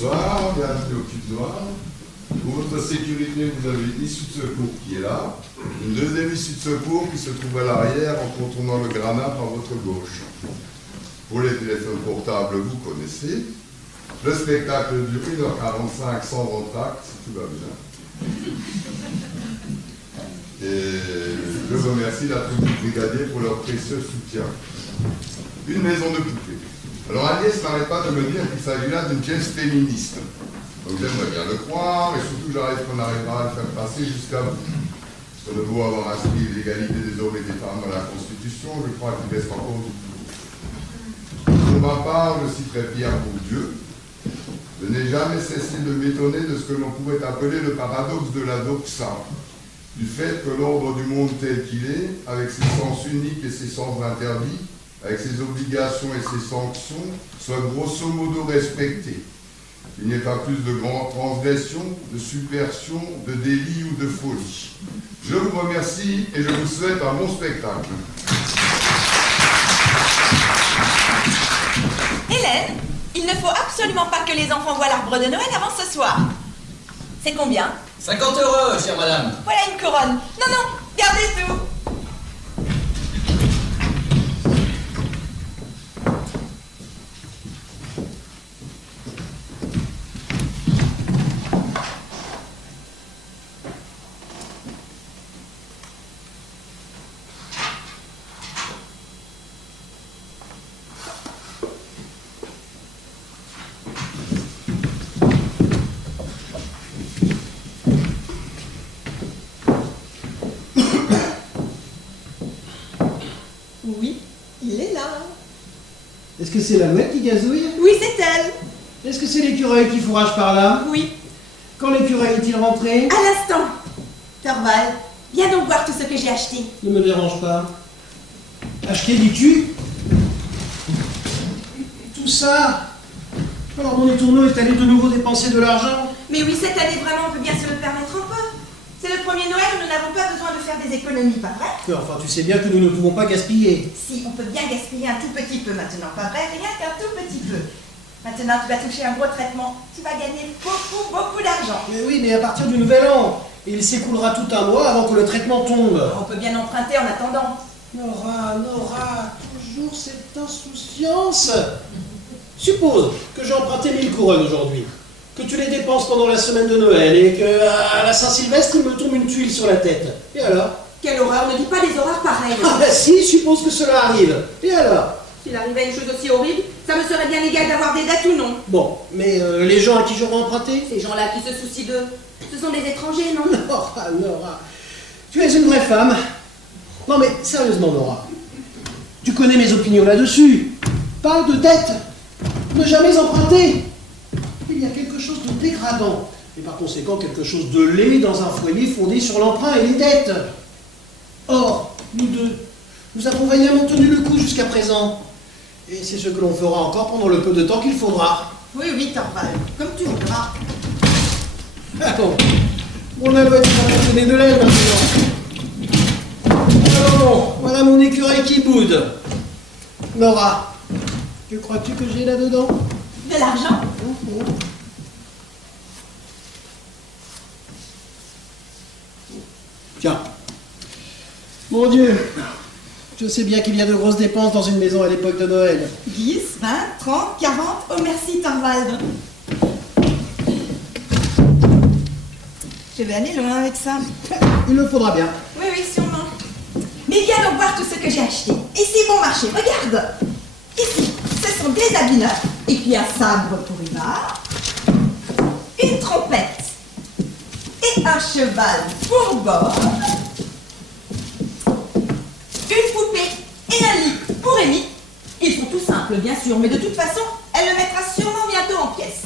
Bonsoir, bienvenue au Cube Noir. Pour votre sécurité, vous avez une issue de secours qui est là, une deuxième issue de secours qui se trouve à l'arrière en contournant le granat par votre gauche. Pour les téléphones portables, vous connaissez. Le spectacle dure 1h45 sans entracte, si tout va bien. Et je remercie la troupe du brigadier pour leur précieux soutien. Une maison de poupées. Alors Agnès n'arrête pas de me dire qu'il s'agit là d'une pièce féministe. Donc j'aimerais bien le croire, et surtout j'arrive qu'on arrivera à le faire passer jusqu'à bout. On a beau avoir inscrit l'égalité des hommes et des femmes dans la Constitution, je crois qu'il reste encore du boulot. Pour ma part, je suis très fier pour Dieu. Je n'ai jamais cessé de m'étonner de ce que l'on pourrait appeler le paradoxe de la doxa, du fait que l'ordre du monde tel qu'il est, avec ses sens uniques et ses sens interdits, avec ses obligations et ses sanctions, soit grosso modo respecté. Il n'y ait pas plus de grandes transgressions, de subversions, de délits ou de folie. Je vous remercie et je vous souhaite un bon spectacle. Hélène, il ne faut absolument pas que les enfants voient l'arbre de Noël avant ce soir. C'est combien? 50 €, chère madame. Voilà une couronne. Non, non, gardez tout. Oui, il est là. Est-ce que c'est la mouette qui gazouille? Oui, c'est elle. Est-ce que c'est l'écureuil qui fourrage par là? Oui, Quand l'écureuil est-il rentré? à l'instant. Torvald, viens donc voir tout ce que j'ai acheté. Ne me dérange pas. Acheter du cul? Tout ça? Alors mon étourneau est allé de nouveau dépenser de l'argent? Mais oui, cette année, vraiment, on peut bien se le permettre un peu. C'est le premier Noël où nous n'avons pas besoin de faire des économies, pas vrai? Enfin, tu sais bien que nous ne pouvons pas gaspiller. Si, on peut bien gaspiller un tout petit peu maintenant, pas vrai? Rien qu'un tout petit peu. Maintenant, tu vas toucher un gros traitement. Tu vas gagner beaucoup, beaucoup d'argent. Mais oui, mais à partir du nouvel an. Il s'écoulera tout un mois avant que le traitement tombe. On peut bien emprunter en attendant. Nora, toujours cette insouciance. Suppose que j'ai emprunté 1000 couronnes aujourd'hui, que tu les dépenses pendant la semaine de Noël et que à la Saint-Sylvestre il me tombe une tuile sur la tête. Et alors? Quelle horreur, ne dis pas des horreurs pareilles. Ah bah si, suppose que cela arrive. Et alors? S'il arrivait une chose aussi horrible, ça me serait bien égal d'avoir des dettes ou non. Bon, mais les gens à qui j'aurais emprunté? Ces gens-là qui se soucient d'eux, ce sont des étrangers, non? Nora, tu es une vraie femme. Non mais sérieusement Nora, tu connais mes opinions là-dessus. Pas de dette, ne jamais emprunter. Il y a quelque chose de dégradant, et par conséquent quelque chose de laid dans un foyer fondé sur l'emprunt et les dettes. Or, nous deux, nous avons vaillamment tenu le coup jusqu'à présent. Et c'est ce que l'on fera encore pendant le peu de temps qu'il faudra. Oui, Torvald, comme tu voudras. Ah bon, mon alouette va donner de l'aile maintenant. Alors, voilà mon écureuil qui boude. Nora, que crois-tu que j'ai là-dedans? De l'argent? Tiens. Mon Dieu, je sais bien qu'il y a de grosses dépenses dans une maison à l'époque de Noël. 10, 20, 30, 40, oh merci Torvald. Je vais aller loin avec ça. Il le faudra bien. Oui, sûrement. Mais viens donc voir tout ce que j'ai acheté. Et c'est bon marché, regarde. Ici, ce sont des habits neufs, et puis un sabre pour Ivar, une trompette, et un cheval pour Bob, une poupée et un lit pour Amy. Ils sont tout simples, bien sûr, mais de toute façon, elle le mettra sûrement bientôt en pièces.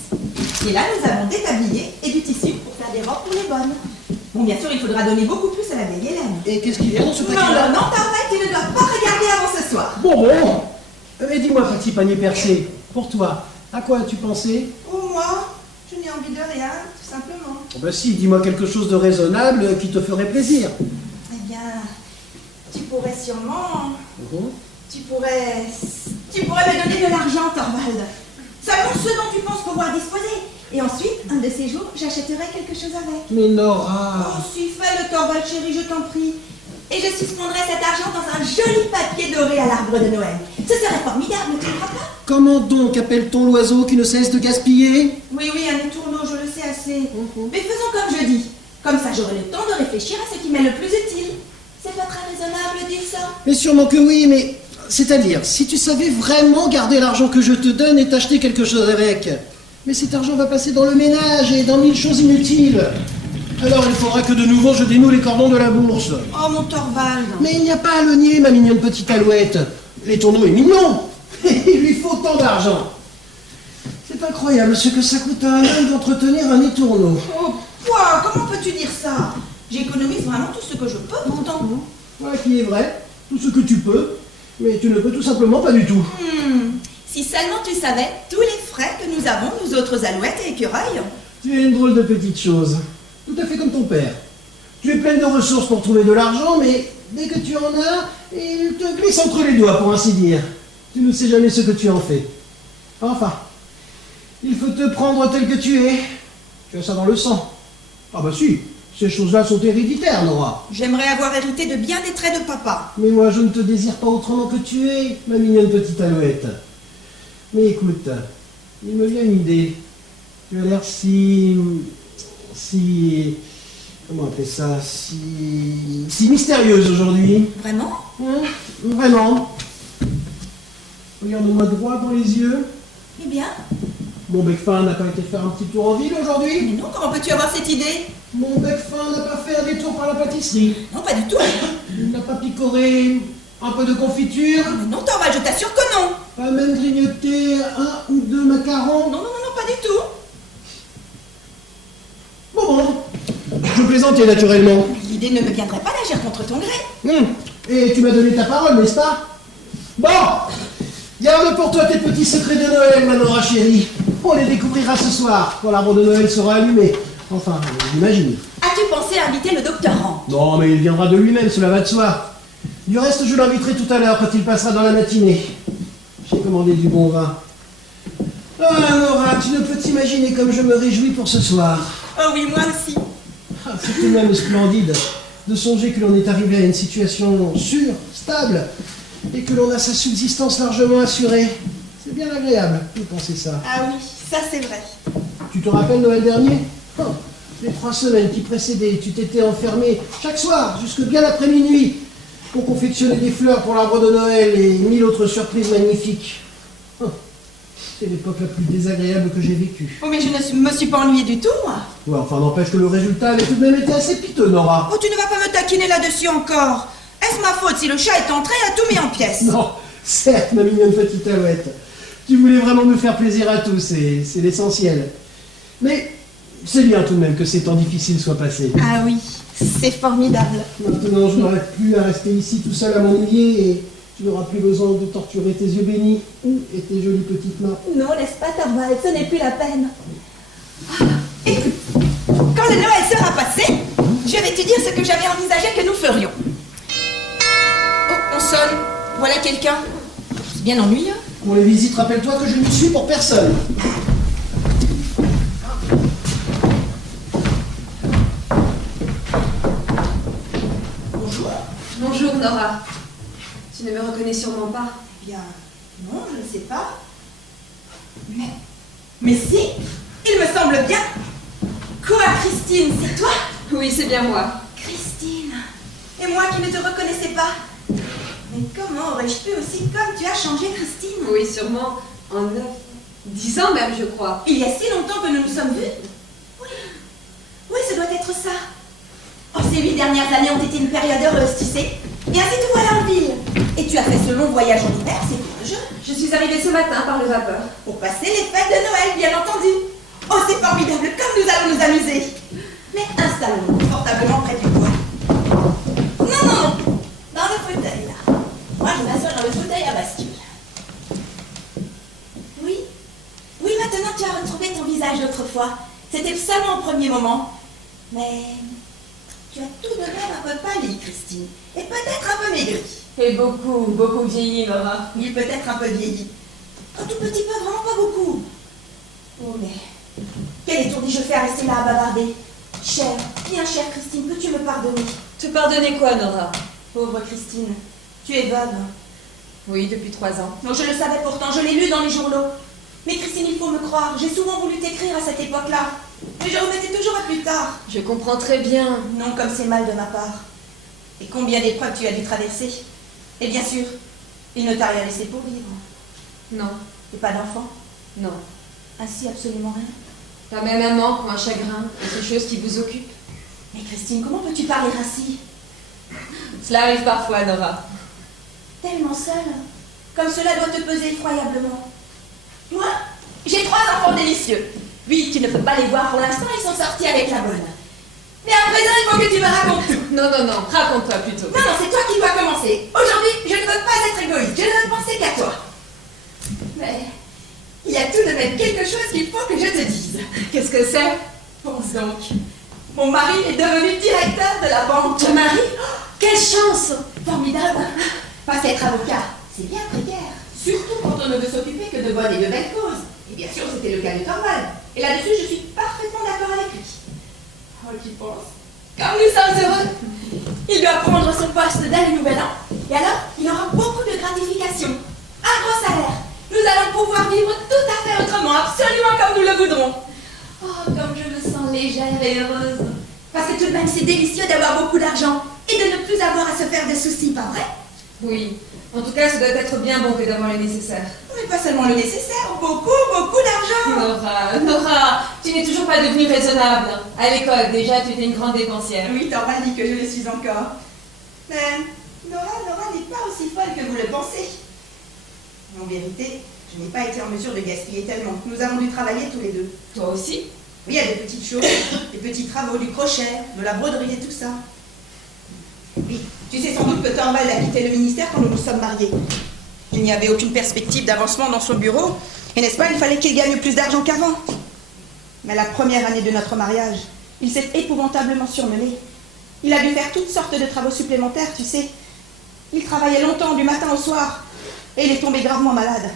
Et là, nous avons des tabliers et du tissu pour faire des robes pour les bonnes. Bon, bien sûr, il faudra donner beaucoup plus à la vieille Hélène. Et qu'est-ce qu'il y a dans ce paquet-là? Non, Torvald, tu ne dois pas regarder avant ce soir. Bon. Mais dis-moi, petit panier percé, pour toi, à quoi as-tu pensé? Pour moi, je n'ai envie de rien, tout simplement. Oh ben si, dis-moi quelque chose de raisonnable qui te ferait plaisir. Eh bien, tu pourrais sûrement... Mhm. Tu pourrais me donner de l'argent, Torvald. Seulement ce dont tu penses pouvoir disposer. Et ensuite, un de ces jours, j'achèterai quelque chose avec. Mais Nora... Oh, si, fais le Torvald, chérie, je t'en prie. Et je suspendrai cet argent dans un joli papier doré à l'arbre de Noël. Ce serait formidable, tu ne crois pas? Comment donc appelle-t-on l'oiseau qui ne cesse de gaspiller? Oui, un étourneau, je le sais assez. Mais faisons comme je dis. Comme ça, j'aurai le temps de réfléchir à ce qui m'est le plus utile. C'est pas très raisonnable de dire ça? Mais sûrement que oui, mais... C'est-à-dire, si tu savais vraiment garder l'argent que je te donne et t'acheter quelque chose avec. Mais cet argent va passer dans le ménage et dans 1000 choses inutiles. Alors il faudra que de nouveau je dénoue les cordons de la bourse. Oh, mon Torvald. Mais il n'y a pas à le nier, ma mignonne petite alouette. L'étourneau est mignon. Il lui faut tant d'argent. C'est incroyable ce que ça coûte à un homme d'entretenir un étourneau. Oh, quoi? Comment peux-tu dire ça? J'économise vraiment tout ce que je peux pourtant. Voilà qui est vrai. Tout ce que tu peux. Mais tu ne peux tout simplement pas du tout. Si seulement tu savais tous les frais que nous avons, nous autres alouettes et écureuils. Tu es une drôle de petite chose. Tout à fait comme ton père. Tu es pleine de ressources pour trouver de l'argent, mais dès que tu en as, il te glisse entre les doigts, pour ainsi dire. Tu ne sais jamais ce que tu en fais. Enfin, il faut te prendre tel que tu es. Tu as ça dans le sang. Ah bah si, ces choses-là sont héréditaires, Nora. J'aimerais avoir hérité de bien des traits de papa. Mais moi, je ne te désire pas autrement que tu es, ma mignonne petite alouette. Mais écoute, il me vient une idée. Tu as l'air si... Comment appeler ça? Si mystérieuse aujourd'hui. Vraiment? Vraiment. Regarde-moi droit dans les yeux. Eh bien? Mon bec fin n'a pas été faire un petit tour en ville aujourd'hui? Mais non, comment peux-tu avoir cette idée? Mon bec fin n'a pas fait un détour par la pâtisserie? Non, pas du tout. Il n'a pas picoré un peu de confiture? Mais non, Torvald, je t'assure que non. Pas même grignoté un ou deux macarons? Non, pas du tout. Bon. Je plaisantais naturellement. L'idée ne me viendrait pas d'agir contre ton gré. Et tu m'as donné ta parole, n'est-ce pas? Bon. Garde pour toi tes petits secrets de Noël, ma Nora chérie. On les découvrira ce soir, quand l'arbre de Noël sera allumé. Enfin, j'imagine. As-tu pensé à inviter le docteur Rand? Non, mais il viendra de lui-même, cela va de soi. Du reste, je l'inviterai tout à l'heure, quand il passera dans la matinée. J'ai commandé du bon vin. Ah, Nora, tu ne peux t'imaginer comme je me réjouis pour ce soir. Oh oui, moi aussi. C'est tout de même splendide de songer que l'on est arrivé à une situation sûre, stable, et que l'on a sa subsistance largement assurée. C'est bien agréable de penser ça. Ah oui, ça c'est vrai. Tu te rappelles Noël dernier? Les 3 semaines qui précédaient, tu t'étais enfermé chaque soir, jusque bien après minuit, pour confectionner des fleurs pour l'arbre de Noël et 1000 autres surprises magnifiques. C'est l'époque la plus désagréable que j'ai vécue. Oh, mais je ne me suis pas ennuyée du tout, moi. Ouais, enfin, n'empêche que le résultat avait tout de même été assez piteux, Nora. Oh, tu ne vas pas me taquiner là-dessus encore. Est-ce ma faute si le chat est entré et a tout mis en pièces? Non, certes, ma mignonne petite alouette. Tu voulais vraiment me faire plaisir à tous, et c'est l'essentiel. Mais c'est bien tout de même que ces temps difficiles soient passés. Ah oui, c'est formidable. Maintenant, je n'aurai plus à rester ici tout seul à m'ennuyer et tu n'auras plus besoin de torturer tes yeux bénis et tes jolies petites mains. Non, n'est-ce pas, Torvald? Ce n'est plus la peine. Écoute, quand le Noël sera passé, je vais te dire ce que j'avais envisagé que nous ferions. Oh, on sonne. Voilà quelqu'un. C'est bien ennuyeux. Pour les visites, rappelle-toi que je n'y suis pour personne. Bonjour. Bonjour Nora. Tu ne me reconnais sûrement pas. Eh bien, non, je ne sais pas. Mais si, il me semble bien. Quoi, Christine, c'est toi? Oui, c'est bien moi. Christine. Et moi qui ne te reconnaissais pas. Mais comment aurais-je pu aussi comme tu as changé, Christine? Oui, sûrement en 10 ans même, je crois. Il y a si longtemps que nous nous sommes vus? Oui. Oui, ça doit être ça. Oh, ces 8 dernières années ont été une période heureuse, tu sais. Et ainsi te voilà en ville. Et tu as fait ce long voyage en hiver, c'est courageux. Je suis arrivée ce matin par le vapeur. Pour passer les fêtes de Noël, bien entendu. Oh, c'est formidable, comme nous allons nous amuser. Mais installons-nous confortablement près du bois. Non, dans le fauteuil, là. Moi, je m'assois dans le fauteuil à bascule. Oui, maintenant tu as retrouvé ton visage d'autrefois. C'était seulement au premier moment. Mais tu as tout de même un peu pâli, Christine. Et peut-être un peu maigri. Et beaucoup vieilli, Nora. Oui, peut-être un peu vieilli. Un tout petit peu, vraiment pas beaucoup. Oh, mais quel étourdi je fais à rester là à bavarder. Chère, bien chère Christine, peux-tu me pardonner? Te pardonner quoi, Nora? Pauvre Christine, tu es veuve. Oui, depuis 3 ans. Non, je le savais pourtant, je l'ai lu dans les journaux. Mais Christine, il faut me croire, j'ai souvent voulu t'écrire à cette époque-là. Mais je remettais toujours à plus tard. Je comprends très bien. Non, comme c'est mal de ma part. Et combien d'épreuves tu as dû traverser. Et bien sûr, il ne t'a rien laissé pour vivre. Non, Et pas d'enfant. non. Ainsi, absolument rien. Pas même un manque ou un chagrin, quelque chose qui vous occupe. Mais Christine, comment peux-tu parler ainsi? Cela arrive parfois, Nora. Tellement seule. Comme cela doit te peser effroyablement. Moi, j'ai 3 enfants délicieux. Oui, tu ne peux pas les voir pour l'instant, ils sont sortis avec la bonne. Mais à présent, il faut que tu me racontes tout. Non, non, non, raconte-toi plutôt. Non, non, c'est toi qui dois commencer. Aujourd'hui, je ne veux pas être égoïste, je ne veux penser qu'à toi. Mais il y a tout de même quelque chose qu'il faut que je te dise. Qu'est-ce que c'est? Pense donc. Mon mari est devenu directeur de la banque. Ton mari? Oh, quelle chance! Formidable. Parce qu'être avocat, c'est bien précaire. Surtout quand on ne veut s'occuper que de bonnes et de belles causes. Et bien sûr, c'était le cas de Torvald. Et là-dessus, je suis parfaitement d'accord avec lui. Oh, tu penses? Comme nous sommes heureux. Il doit prendre son poste dès le nouvel an. Et alors, il aura beaucoup de gratifications. Un gros salaire. Nous allons pouvoir vivre tout à fait autrement, absolument comme nous le voudrons. Oh, comme je me sens légère et heureuse. Parce que tout de même, c'est délicieux d'avoir beaucoup d'argent et de ne plus avoir à se faire de soucis, pas vrai? Oui. En tout cas, ça doit être bien bon que d'avoir le nécessaire. Mais pas seulement le nécessaire, beaucoup d'argent. Nora, Nora, tu n'es toujours pas devenue raisonnable. À l'école, déjà, tu étais une grande dépensière. Oui, Torvald dit que je le suis encore. Mais Nora n'est pas aussi folle que vous le pensez. En vérité, je n'ai pas été en mesure de gaspiller tellement. Nous avons dû travailler tous les deux. Toi aussi? Oui, il y a des petites choses, des petits travaux, du crochet, de la broderie et tout ça. Oui, tu sais sans doute que Torvald a quitté le ministère quand nous nous sommes mariés. Il n'y avait aucune perspective d'avancement dans son bureau. Et n'est-ce pas, il fallait qu'il gagne plus d'argent qu'avant. Mais la première année de notre mariage, il s'est épouvantablement surmené. Il a dû faire toutes sortes de travaux supplémentaires, tu sais. Il travaillait longtemps, du matin au soir. Et il est tombé gravement malade.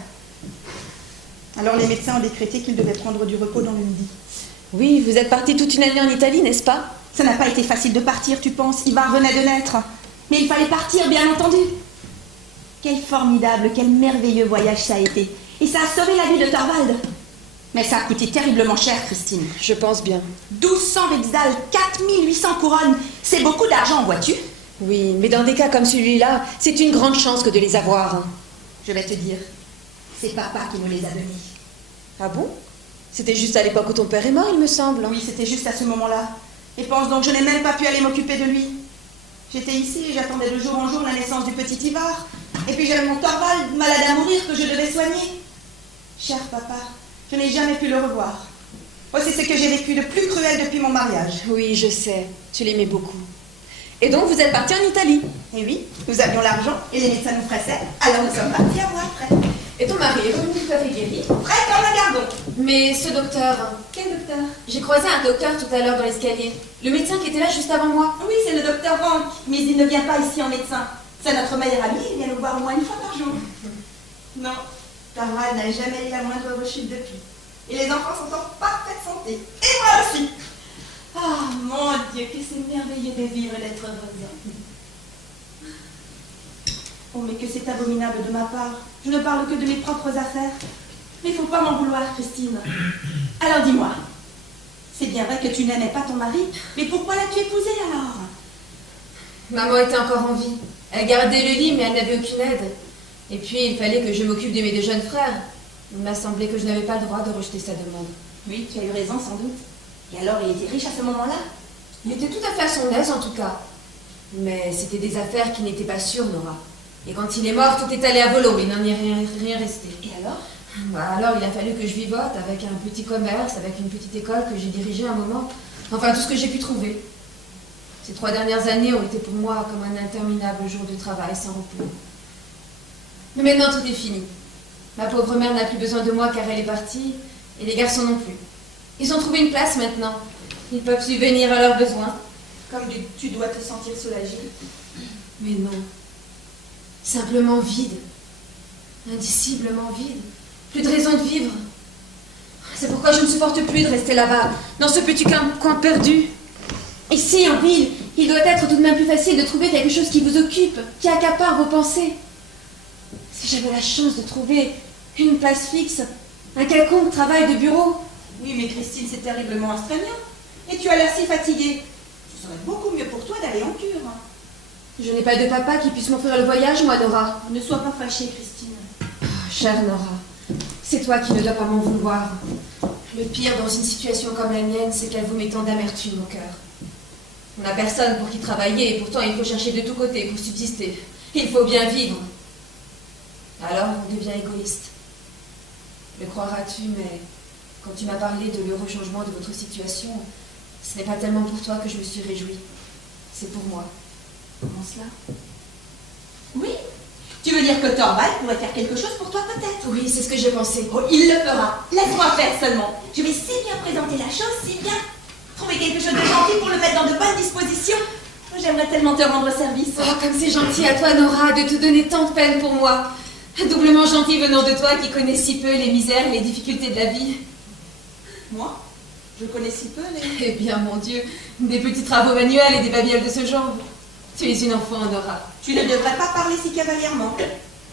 Alors les médecins ont décrété qu'il devait prendre du repos dans le midi. Oui, vous êtes partie toute une année en Italie, n'est-ce pas? Ça n'a pas été facile de partir, tu penses. Ivar venait de naître. Mais il fallait partir, bien entendu. Quel formidable, quel merveilleux voyage ça a été. Et ça a sauvé la vie de Torvald. Mais ça a coûté terriblement cher, Christine. Je pense bien. 1200 vexales, 4800 couronnes. C'est beaucoup d'argent, vois-tu? Oui, mais dans des cas comme celui-là, c'est une grande chance que de les avoir. Je vais te dire, c'est papa qui nous les a donnés. Ah bon? C'était juste à l'époque où ton père est mort, il me semble. Oui, c'était juste à ce moment-là. Et pense donc, je n'ai même pas pu aller m'occuper de lui. J'étais ici et j'attendais de jour en jour la naissance du petit Ivar. Et puis j'avais mon Torvald, malade à mourir, que je devais soigner. Cher papa, je n'ai jamais pu le revoir. Oh, c'est ce que j'ai vécu de plus cruel depuis mon mariage. Oui, je sais. Tu l'aimais beaucoup. Et donc, vous êtes partis en Italie? Et oui, nous avions l'argent et les médecins nous pressaient. Alors nous sommes partis à moi après. Et ton mari est revenu tout à fait guéri? Prêt comme un gardon. Mais ce docteur... Quel docteur? J'ai croisé un docteur tout à l'heure dans l'escalier. Le médecin qui était là juste avant moi. Oui, c'est le docteur Rank, mais il ne vient pas ici en médecin. C'est notre meilleur ami, il vient nous voir au moins une fois par jour. Non, Torvald n'a jamais eu la moindre rechute depuis. Et les enfants sont en parfaite santé. Et moi aussi. Ah, mon Dieu, que c'est merveilleux de vivre et d'être heureuse. Oh, mais que c'est abominable de ma part. Je ne parle que de mes propres affaires. Mais il ne faut pas m'en vouloir, Christine. Alors dis-moi, c'est bien vrai que tu n'aimais pas ton mari, mais pourquoi l'as-tu épousé alors? Maman était encore en vie. Elle gardait le lit, mais elle n'avait aucune aide. Et puis, il fallait que je m'occupe de mes 2 jeunes frères. Il m'a semblé que je n'avais pas le droit de rejeter sa demande. Oui, tu as eu raison sans doute. Et alors, il était riche à ce moment-là? Il était tout à fait à son aise, en tout cas. Mais c'était des affaires qui n'étaient pas sûres, Nora. Et quand il est mort, tout est allé à volo, mais il n'en est rien resté. Et alors? Alors, il a fallu que je vivote avec un petit commerce, avec une petite école que j'ai dirigée un moment. Enfin, tout ce que j'ai pu trouver. Ces 3 dernières années ont été pour moi comme un interminable jour de travail sans repos. Mais maintenant, tout est fini. Ma pauvre mère n'a plus besoin de moi car elle est partie, et les garçons non plus. Ils ont trouvé une place maintenant. Ils peuvent subvenir à leurs besoins. Comme tu dois te sentir soulagée. Mais non. Simplement vide. Indiciblement vide. Plus de raison de vivre. C'est pourquoi je ne supporte plus de rester là-bas, dans ce petit coin perdu. Ici, en ville, il doit être tout de même plus facile de trouver quelque chose qui vous occupe, qui accapare vos pensées. Si j'avais la chance de trouver une place fixe, un quelconque travail de bureau. Oui, mais Christine, c'est terriblement astreignant. Et tu as l'air si fatiguée. Ce serait beaucoup mieux pour toi d'aller en cure. Je n'ai pas de papa qui puisse m'offrir le voyage, moi, Nora. Ne sois pas fâchée, Christine. Oh, chère Nora, c'est toi qui ne dois pas m'en vouloir. Le pire dans une situation comme la mienne, c'est qu'elle vous met tant d'amertume au cœur. On n'a personne pour qui travailler, et pourtant il faut chercher de tous côtés pour subsister. Il faut bien vivre. Alors on devient égoïste. Le croiras-tu, mais quand tu m'as parlé de l'heureux changement de votre situation, ce n'est pas tellement pour toi que je me suis réjouie. C'est pour moi. Comment cela? Oui. Tu veux dire que Torvald pourrait faire quelque chose pour toi, peut-être? Oui, c'est ce que j'ai pensé. Oh, il le fera. Laisse-moi faire seulement. Je vais si bien présenter la chose, si bien trouver quelque chose de gentil pour le mettre dans de bonnes dispositions. J'aimerais tellement te rendre service. Oh, comme c'est gentil à toi, Nora, de te donner tant de peine pour moi. Doublement gentil venant de toi qui connais si peu les misères et les difficultés de la vie. Moi? Je connais si peu les... Eh bien, mon Dieu, des petits travaux manuels et des babioles de ce genre. Tu es une enfant, Nora. Tu ne devrais pas parler si cavalièrement.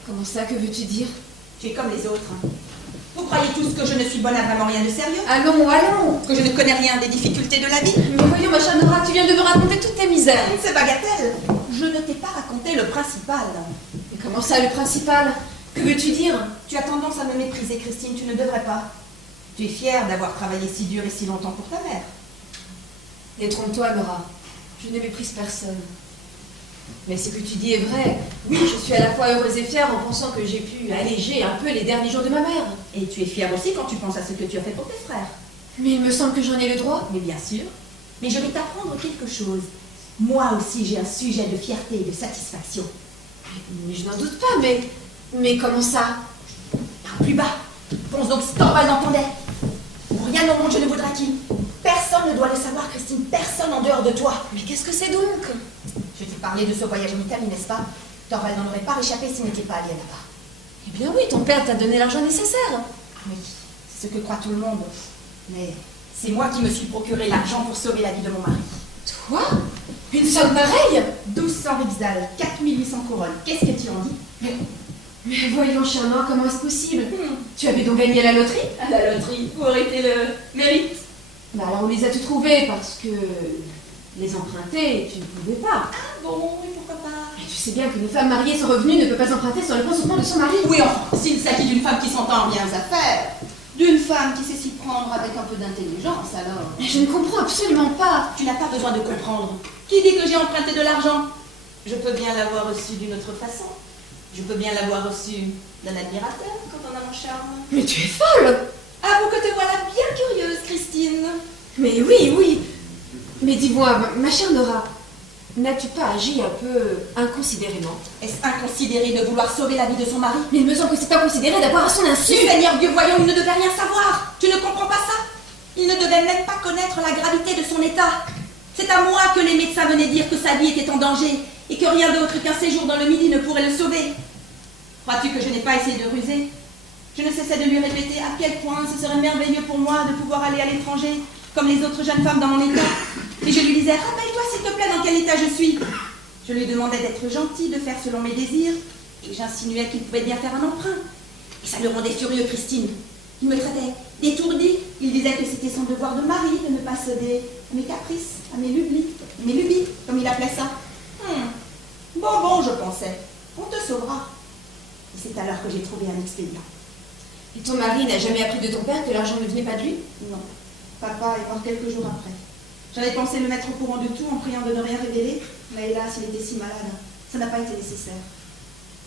Comment ça, que veux-tu dire? Tu es comme les autres. Vous croyez tous que je ne suis bonne à vraiment rien de sérieux? Allons, allons. Que je ne connais rien des difficultés de la vie? Mais voyons, ma chère Nora, tu viens de me raconter toutes tes misères. C'est bagatelle. Je ne t'ai pas raconté le principal. Mais comment ça, le principal? Que veux-tu dire? Tu as tendance à me mépriser, Christine, tu ne devrais pas. Tu es fière d'avoir travaillé si dur et si longtemps pour ta mère. Détrompe-toi, Nora. Je ne méprise personne. Mais ce que tu dis est vrai. Oui, je suis à la fois heureuse et fière en pensant que j'ai pu alléger un peu les derniers jours de ma mère. Et tu es fière aussi quand tu penses à ce que tu as fait pour tes frères. Mais il me semble que j'en ai le droit. Mais bien sûr. Mais je vais t'apprendre quelque chose. Moi aussi, j'ai un sujet de fierté et de satisfaction. Mais je n'en doute pas, mais comment ça? Parle plus bas. Ponce donc Torvald entendait. Pour rien au monde, je ne voudrais qu'il. Personne ne doit le savoir, Christine. Personne en dehors de toi. Mais qu'est-ce que c'est donc? Je t'ai parlé de ce voyage en Italie, n'est-ce pas? Torvald n'en aurait pas réchappé s'il n'était pas allé là-bas. Eh bien oui, ton père t'a donné l'argent nécessaire. Ah oui, c'est ce que croit tout le monde. Mais c'est moi qui me suis procuré l'argent pour sauver la vie de mon mari. Toi? Une somme pareille? 1200 rixdales, 4800 couronnes. Qu'est-ce que tu en dis? Mais voyons, Charmant, comment est-ce possible? Tu avais donc gagné à la loterie? À la loterie, où aurait été le mérite? Bah alors on les a tous trouvés parce que les emprunter, tu ne pouvais pas. Ah bon, oui, pourquoi pas? Mais tu sais bien qu'une femme mariée sans revenu ne peut pas emprunter sur le consentement de son mari. Oui, enfin, s'il s'agit d'une femme qui s'entend bien aux affaires, d'une femme qui sait s'y prendre avec un peu d'intelligence, alors... Mais je ne comprends absolument pas. Tu n'as pas besoin de comprendre. Qui dit que j'ai emprunté de l'argent? Je peux bien l'avoir reçu d'une autre façon. Je peux bien l'avoir reçu d'un admirateur quand on a mon charme. Mais tu es folle! Avoue que te voilà bien curieuse, Christine. Mais oui, oui. Mais dis-moi, ma chère Nora, n'as-tu pas agi un peu inconsidérément? Est-ce inconsidéré de vouloir sauver la vie de son mari? Mais il me semble que c'est inconsidéré d'avoir à son insu. Seigneur Dieu, voyons, il ne devait rien savoir. Tu ne comprends pas ça? Il ne devait même pas connaître la gravité de son état. C'est à moi que les médecins venaient dire que sa vie était en danger et que rien d'autre qu'un séjour dans le Midi ne pourrait le sauver. Crois-tu que je n'ai pas essayé de ruser? Je ne cessais de lui répéter à quel point ce serait merveilleux pour moi de pouvoir aller à l'étranger, comme les autres jeunes femmes dans mon état. Et je lui disais, rappelle-toi s'il te plaît dans quel état je suis. Je lui demandais d'être gentil, de faire selon mes désirs, et j'insinuais qu'il pouvait bien faire un emprunt. Et ça le rendait furieux, Christine. Il me traitait d'étourdi. Il disait que c'était son devoir de mari de ne pas céder à mes caprices, à mes lubies, comme il appelait ça. Bon, je pensais, on te sauvera. Et c'est alors que j'ai trouvé un expédient. Et ton mari n'a jamais appris de ton père que l'argent ne venait pas de lui? Non, papa est mort quelques jours après. J'avais pensé le mettre au courant de tout en priant de ne rien révéler, mais hélas, il était si malade. Ça n'a pas été nécessaire.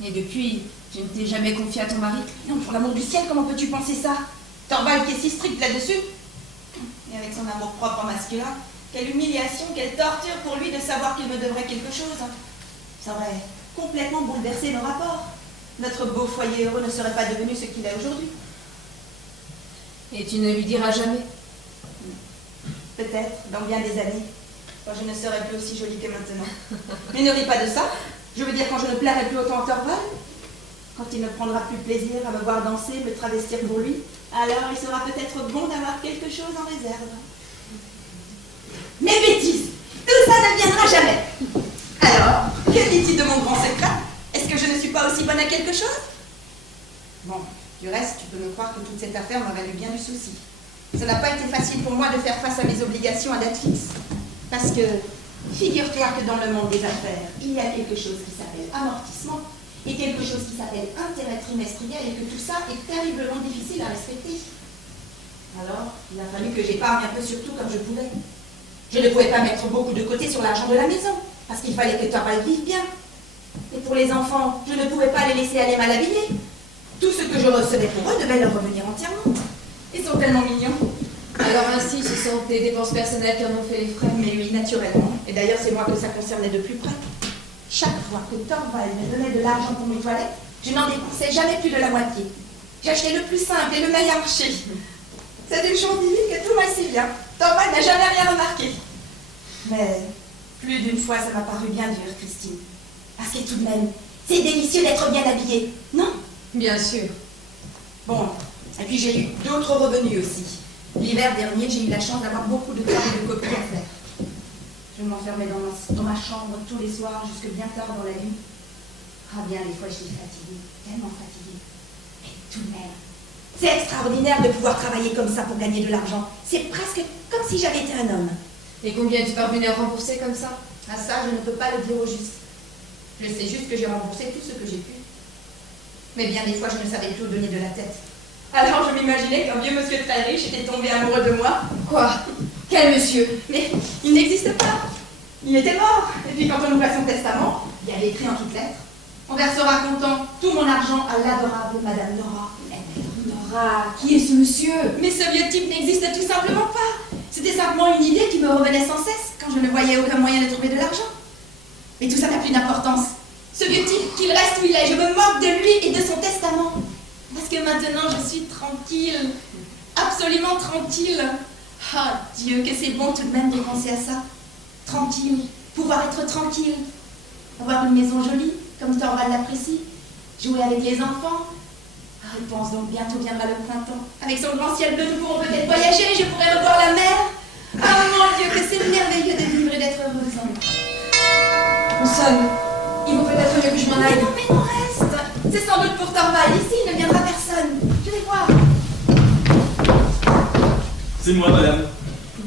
Et depuis, tu ne t'es jamais confié à ton mari? Non, pour l'amour du ciel, comment peux-tu penser ça? Torvald qui est si strict là-dessus. Et avec son amour propre masculin, quelle humiliation, quelle torture pour lui de savoir qu'il me devrait quelque chose. Ça aurait complètement bouleversé nos rapports. Notre beau foyer heureux ne serait pas devenu ce qu'il est aujourd'hui. Et tu ne lui diras jamais? Peut-être, dans bien des années, quand je ne serai plus aussi jolie que maintenant. Mais ne ris pas de ça. Je veux dire quand je ne plairai plus autant à Torvald. Quand il ne prendra plus plaisir à me voir danser, me travestir pour lui, alors il sera peut-être bon d'avoir quelque chose en réserve. Mais bêtises! Tout ça ne viendra jamais! Alors, que dit-il de mon grand secret? Est-ce que je ne suis pas aussi bonne à quelque chose? Bon, du reste, tu peux me croire que toute cette affaire m'a valu bien du souci. Ça n'a pas été facile pour moi de faire face à mes obligations à date fixe. Parce que, figure-toi que dans le monde des affaires, il y a quelque chose qui s'appelle amortissement et quelque chose qui s'appelle intérêt trimestriel et que tout ça est terriblement difficile à respecter. Alors, il a fallu que j'épargne un peu sur tout comme je pouvais. Je ne pouvais pas mettre beaucoup de côté sur l'argent de la maison, parce qu'il fallait que Thorvald vive bien. Et pour les enfants, je ne pouvais pas les laisser aller mal habillés. Tout ce que je recevais pour eux devait leur revenir entièrement. Ils sont tellement mignons. Alors ainsi, ce sont tes dépenses personnelles qui en ont fait les frais. Mais oui, naturellement. Et d'ailleurs, c'est moi que ça concernait de plus près. Chaque fois que Thorvald me donnait de l'argent pour mes toilettes, je n'en dépensais jamais plus de la moitié. J'achetais le plus simple et le meilleur marché. C'est une chose divine que tout va si bien. Thorvald n'a jamais rien remarqué. Mais plus d'une fois, ça m'a paru bien dur, Christine. Parce que tout de même, c'est délicieux d'être bien habillée, non? Bien sûr. Bon, et puis j'ai eu d'autres revenus aussi. L'hiver dernier, j'ai eu la chance d'avoir beaucoup de travail de copie à faire. Je m'enfermais dans ma chambre tous les soirs jusque bien tard dans la nuit. Ah bien, des fois, j'étais fatiguée, tellement fatiguée. Mais tout de même, c'est extraordinaire de pouvoir travailler comme ça pour gagner de l'argent. C'est presque comme si j'avais été un homme. Et combien tu parvenais à rembourser comme ça? Ah ça, je ne peux pas le dire au juste. Je sais juste que j'ai remboursé tout ce que j'ai pu. Mais bien des fois, je ne savais plus où donner de la tête. Alors je m'imaginais qu'un vieux monsieur très riche était tombé amoureux de moi. Quoi? Quel monsieur? Mais il n'existe pas. Il était mort. Et puis quand on ouvrait son testament, il y avait écrit en toutes lettres: on versera comptant tout mon argent à l'adorable Madame Nora. Nora, qui est ce monsieur? Mais ce vieux type n'existe tout simplement pas. C'était simplement une idée qui me revenait sans cesse quand je ne voyais aucun moyen de trouver de l'argent. Mais tout ça n'a plus d'importance. Ce vieux type, qu'il reste où il est, je me moque de lui et de son testament. Parce que maintenant je suis tranquille. Absolument tranquille. Ah Dieu, que c'est bon tout de même de penser à ça. Tranquille, pouvoir être tranquille. Avoir une maison jolie, comme Thorvald l'apprécie. Jouer avec les enfants. Ah, je pense donc bientôt viendra le printemps. Avec son grand ciel bleu, nous pourrons peut-être voyager, je pourrai revoir la mer. Ah mon Dieu, que c'est merveilleux de vivre et d'être heureuse. On sonne. Il vaut peut-être mieux que je m'en aille. Mais non, reste. C'est sans doute pour Thorvald. Ici, il ne viendra personne. Je vais voir. C'est moi, madame.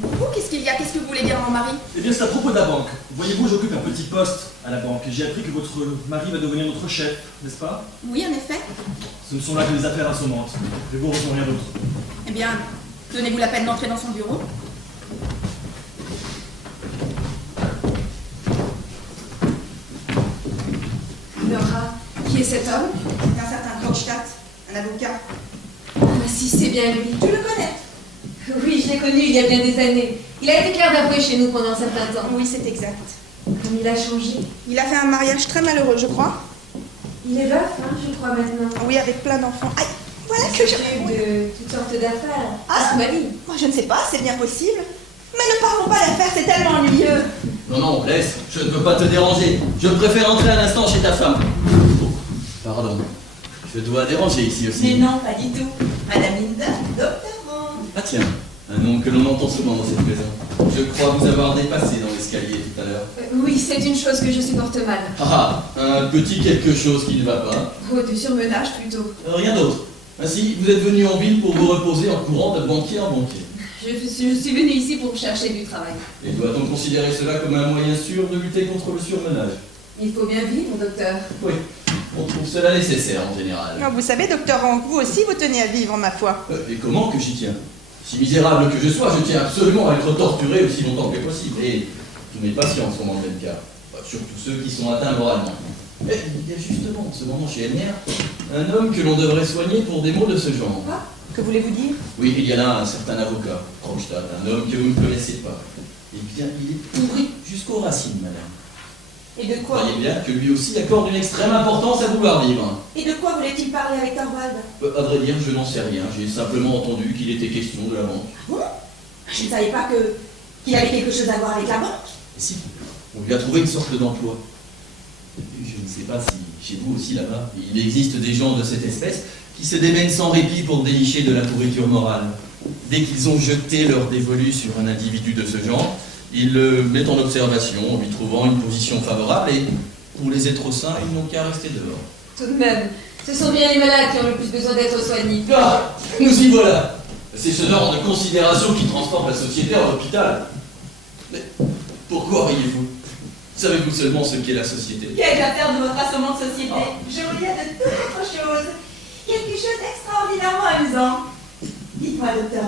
Vous, qu'est-ce qu'il y a? Qu'est-ce que vous voulez dire à mon mari? Eh bien, c'est à propos de la banque. Voyez-vous, j'occupe un petit poste à la banque. J'ai appris que votre mari va devenir notre chef, n'est-ce pas? Oui, en effet. Ce ne sont là que les affaires assommantes. Je vous ressens rien d'autre. Eh bien, donnez-vous la peine d'entrer dans son bureau. Nora, qui est cet homme? C'est un certain Krogstad, un avocat. Ah, si, c'est bien lui. Tu le connais? Oui, je l'ai connu il y a bien des années. Il a été clerc d'avoué chez nous pendant un certain temps. Oui, c'est exact. Comme il a changé. Il a fait un mariage très malheureux, je crois. Il est veuf, hein, je crois maintenant. Oui, avec plein d'enfants. Aïe, voilà Il que je... s'occupe de toutes sortes d'affaires. Ah, Somalie. moi, je ne sais pas, c'est bien possible. Mais ne parlons pas d'affaires, c'est tellement ennuyeux. Non, non, laisse, je ne veux pas te déranger. Je préfère entrer un instant chez ta femme. Oh, pardon. Je dois déranger ici aussi. Mais non, pas du tout. Madame Linda, doctorant. Ah tiens, un nom que l'on entend souvent dans cette maison. Je crois vous avoir dépassé dans l'escalier tout à l'heure. Oui, c'est une chose que je supporte mal. Ah, un petit quelque chose qui ne va pas. Oh, du surmenage plutôt. Rien d'autre. Ainsi, vous êtes venu en ville pour vous reposer en courant de banquier en banquier. Je suis venue ici pour chercher du travail. Et doit-on considérer cela comme un moyen sûr de lutter contre le surmenage? Il faut bien vivre, docteur. Oui, on trouve cela nécessaire en général. Non, vous savez, doctorant, vous aussi, vous tenez à vivre, ma foi. Et comment que j'y tiens? Si misérable que je sois, je tiens absolument à être torturé aussi longtemps que possible. Et tous mes patients sont dans le même cas. Surtout ceux qui sont atteints moralement. Mais il y a justement en ce moment chez Elmer un homme que l'on devrait soigner pour des maux de ce genre. Quoi? Que voulez-vous dire? Oui, il y a là un certain avocat, Krogstad, un homme que vous ne connaissez pas. Eh bien, il est pourri jusqu'aux racines, madame. Et de quoi? Voyez bien que lui aussi accorde une extrême importance à vouloir vivre. Et de quoi voulait-il parler avec Thorvald? À vrai dire, je n'en sais rien. J'ai simplement entendu qu'il était question de la banque. Bon, je ne savais pas qu'il avait quelque chose à voir avec la banque. Et si, on lui a trouvé une sorte d'emploi. Je ne sais pas si chez vous aussi là-bas, il existe des gens de cette espèce qui se démènent sans répit pour dénicher de la pourriture morale. Dès qu'ils ont jeté leur dévolu sur un individu de ce genre, ils le mettent en observation en lui trouvant une position favorable et pour les êtres sains, ils n'ont qu'à rester dehors. Tout de même, ce sont bien les malades qui ont le plus besoin d'être soignés. Ah, nous y voilà. C'est ce genre de considération qui transforme la société en hôpital. Mais pourquoi riez-vous? Savez-vous seulement ce qu'est la société? Qu'ai-je à faire de votre assommante société? Je riais de toute autre chose. Quelque chose d'extraordinairement amusant. Dites-moi, docteur,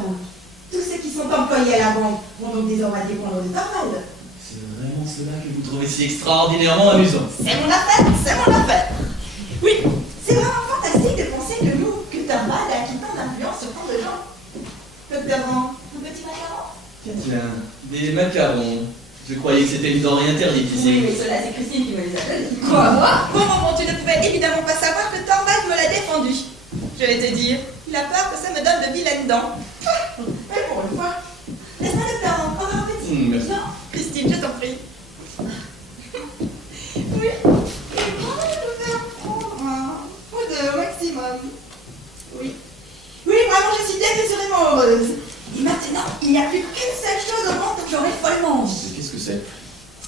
tous ceux qui sont employés à la banque vont donc désormais dépendre de Torvald. C'est vraiment cela que vous trouvez si extraordinairement amusant. C'est mon affaire, c'est mon affaire. Oui, c'est vraiment fantastique de penser que nous, que Torvald a acquis tant d'influence sur tant de gens. Docteur Rand, un petit macaron? Tiens, des macarons. Je croyais que c'était une denrée interdite ici. Oui, mais cela, c'est Christine qui me les a donnés. Quoi, moi? Bon, tu ne pouvais évidemment pas savoir que Torvald me l'a défendu. Je vais te dire, il a peur que ça me donne de vilaines dents. Mais pour une fois, laisse-moi docteur Rand, encore un petit. Merci. Non, Christine, je t'en prie. Oui, et moi, je vais en prendre un ou deux au maximum. Oui. Oui, vraiment, je suis démesurément heureuse. Et maintenant, il n'y a plus qu'une seule chose au monde que j'aurais follement envie. Qu'est-ce que c'est?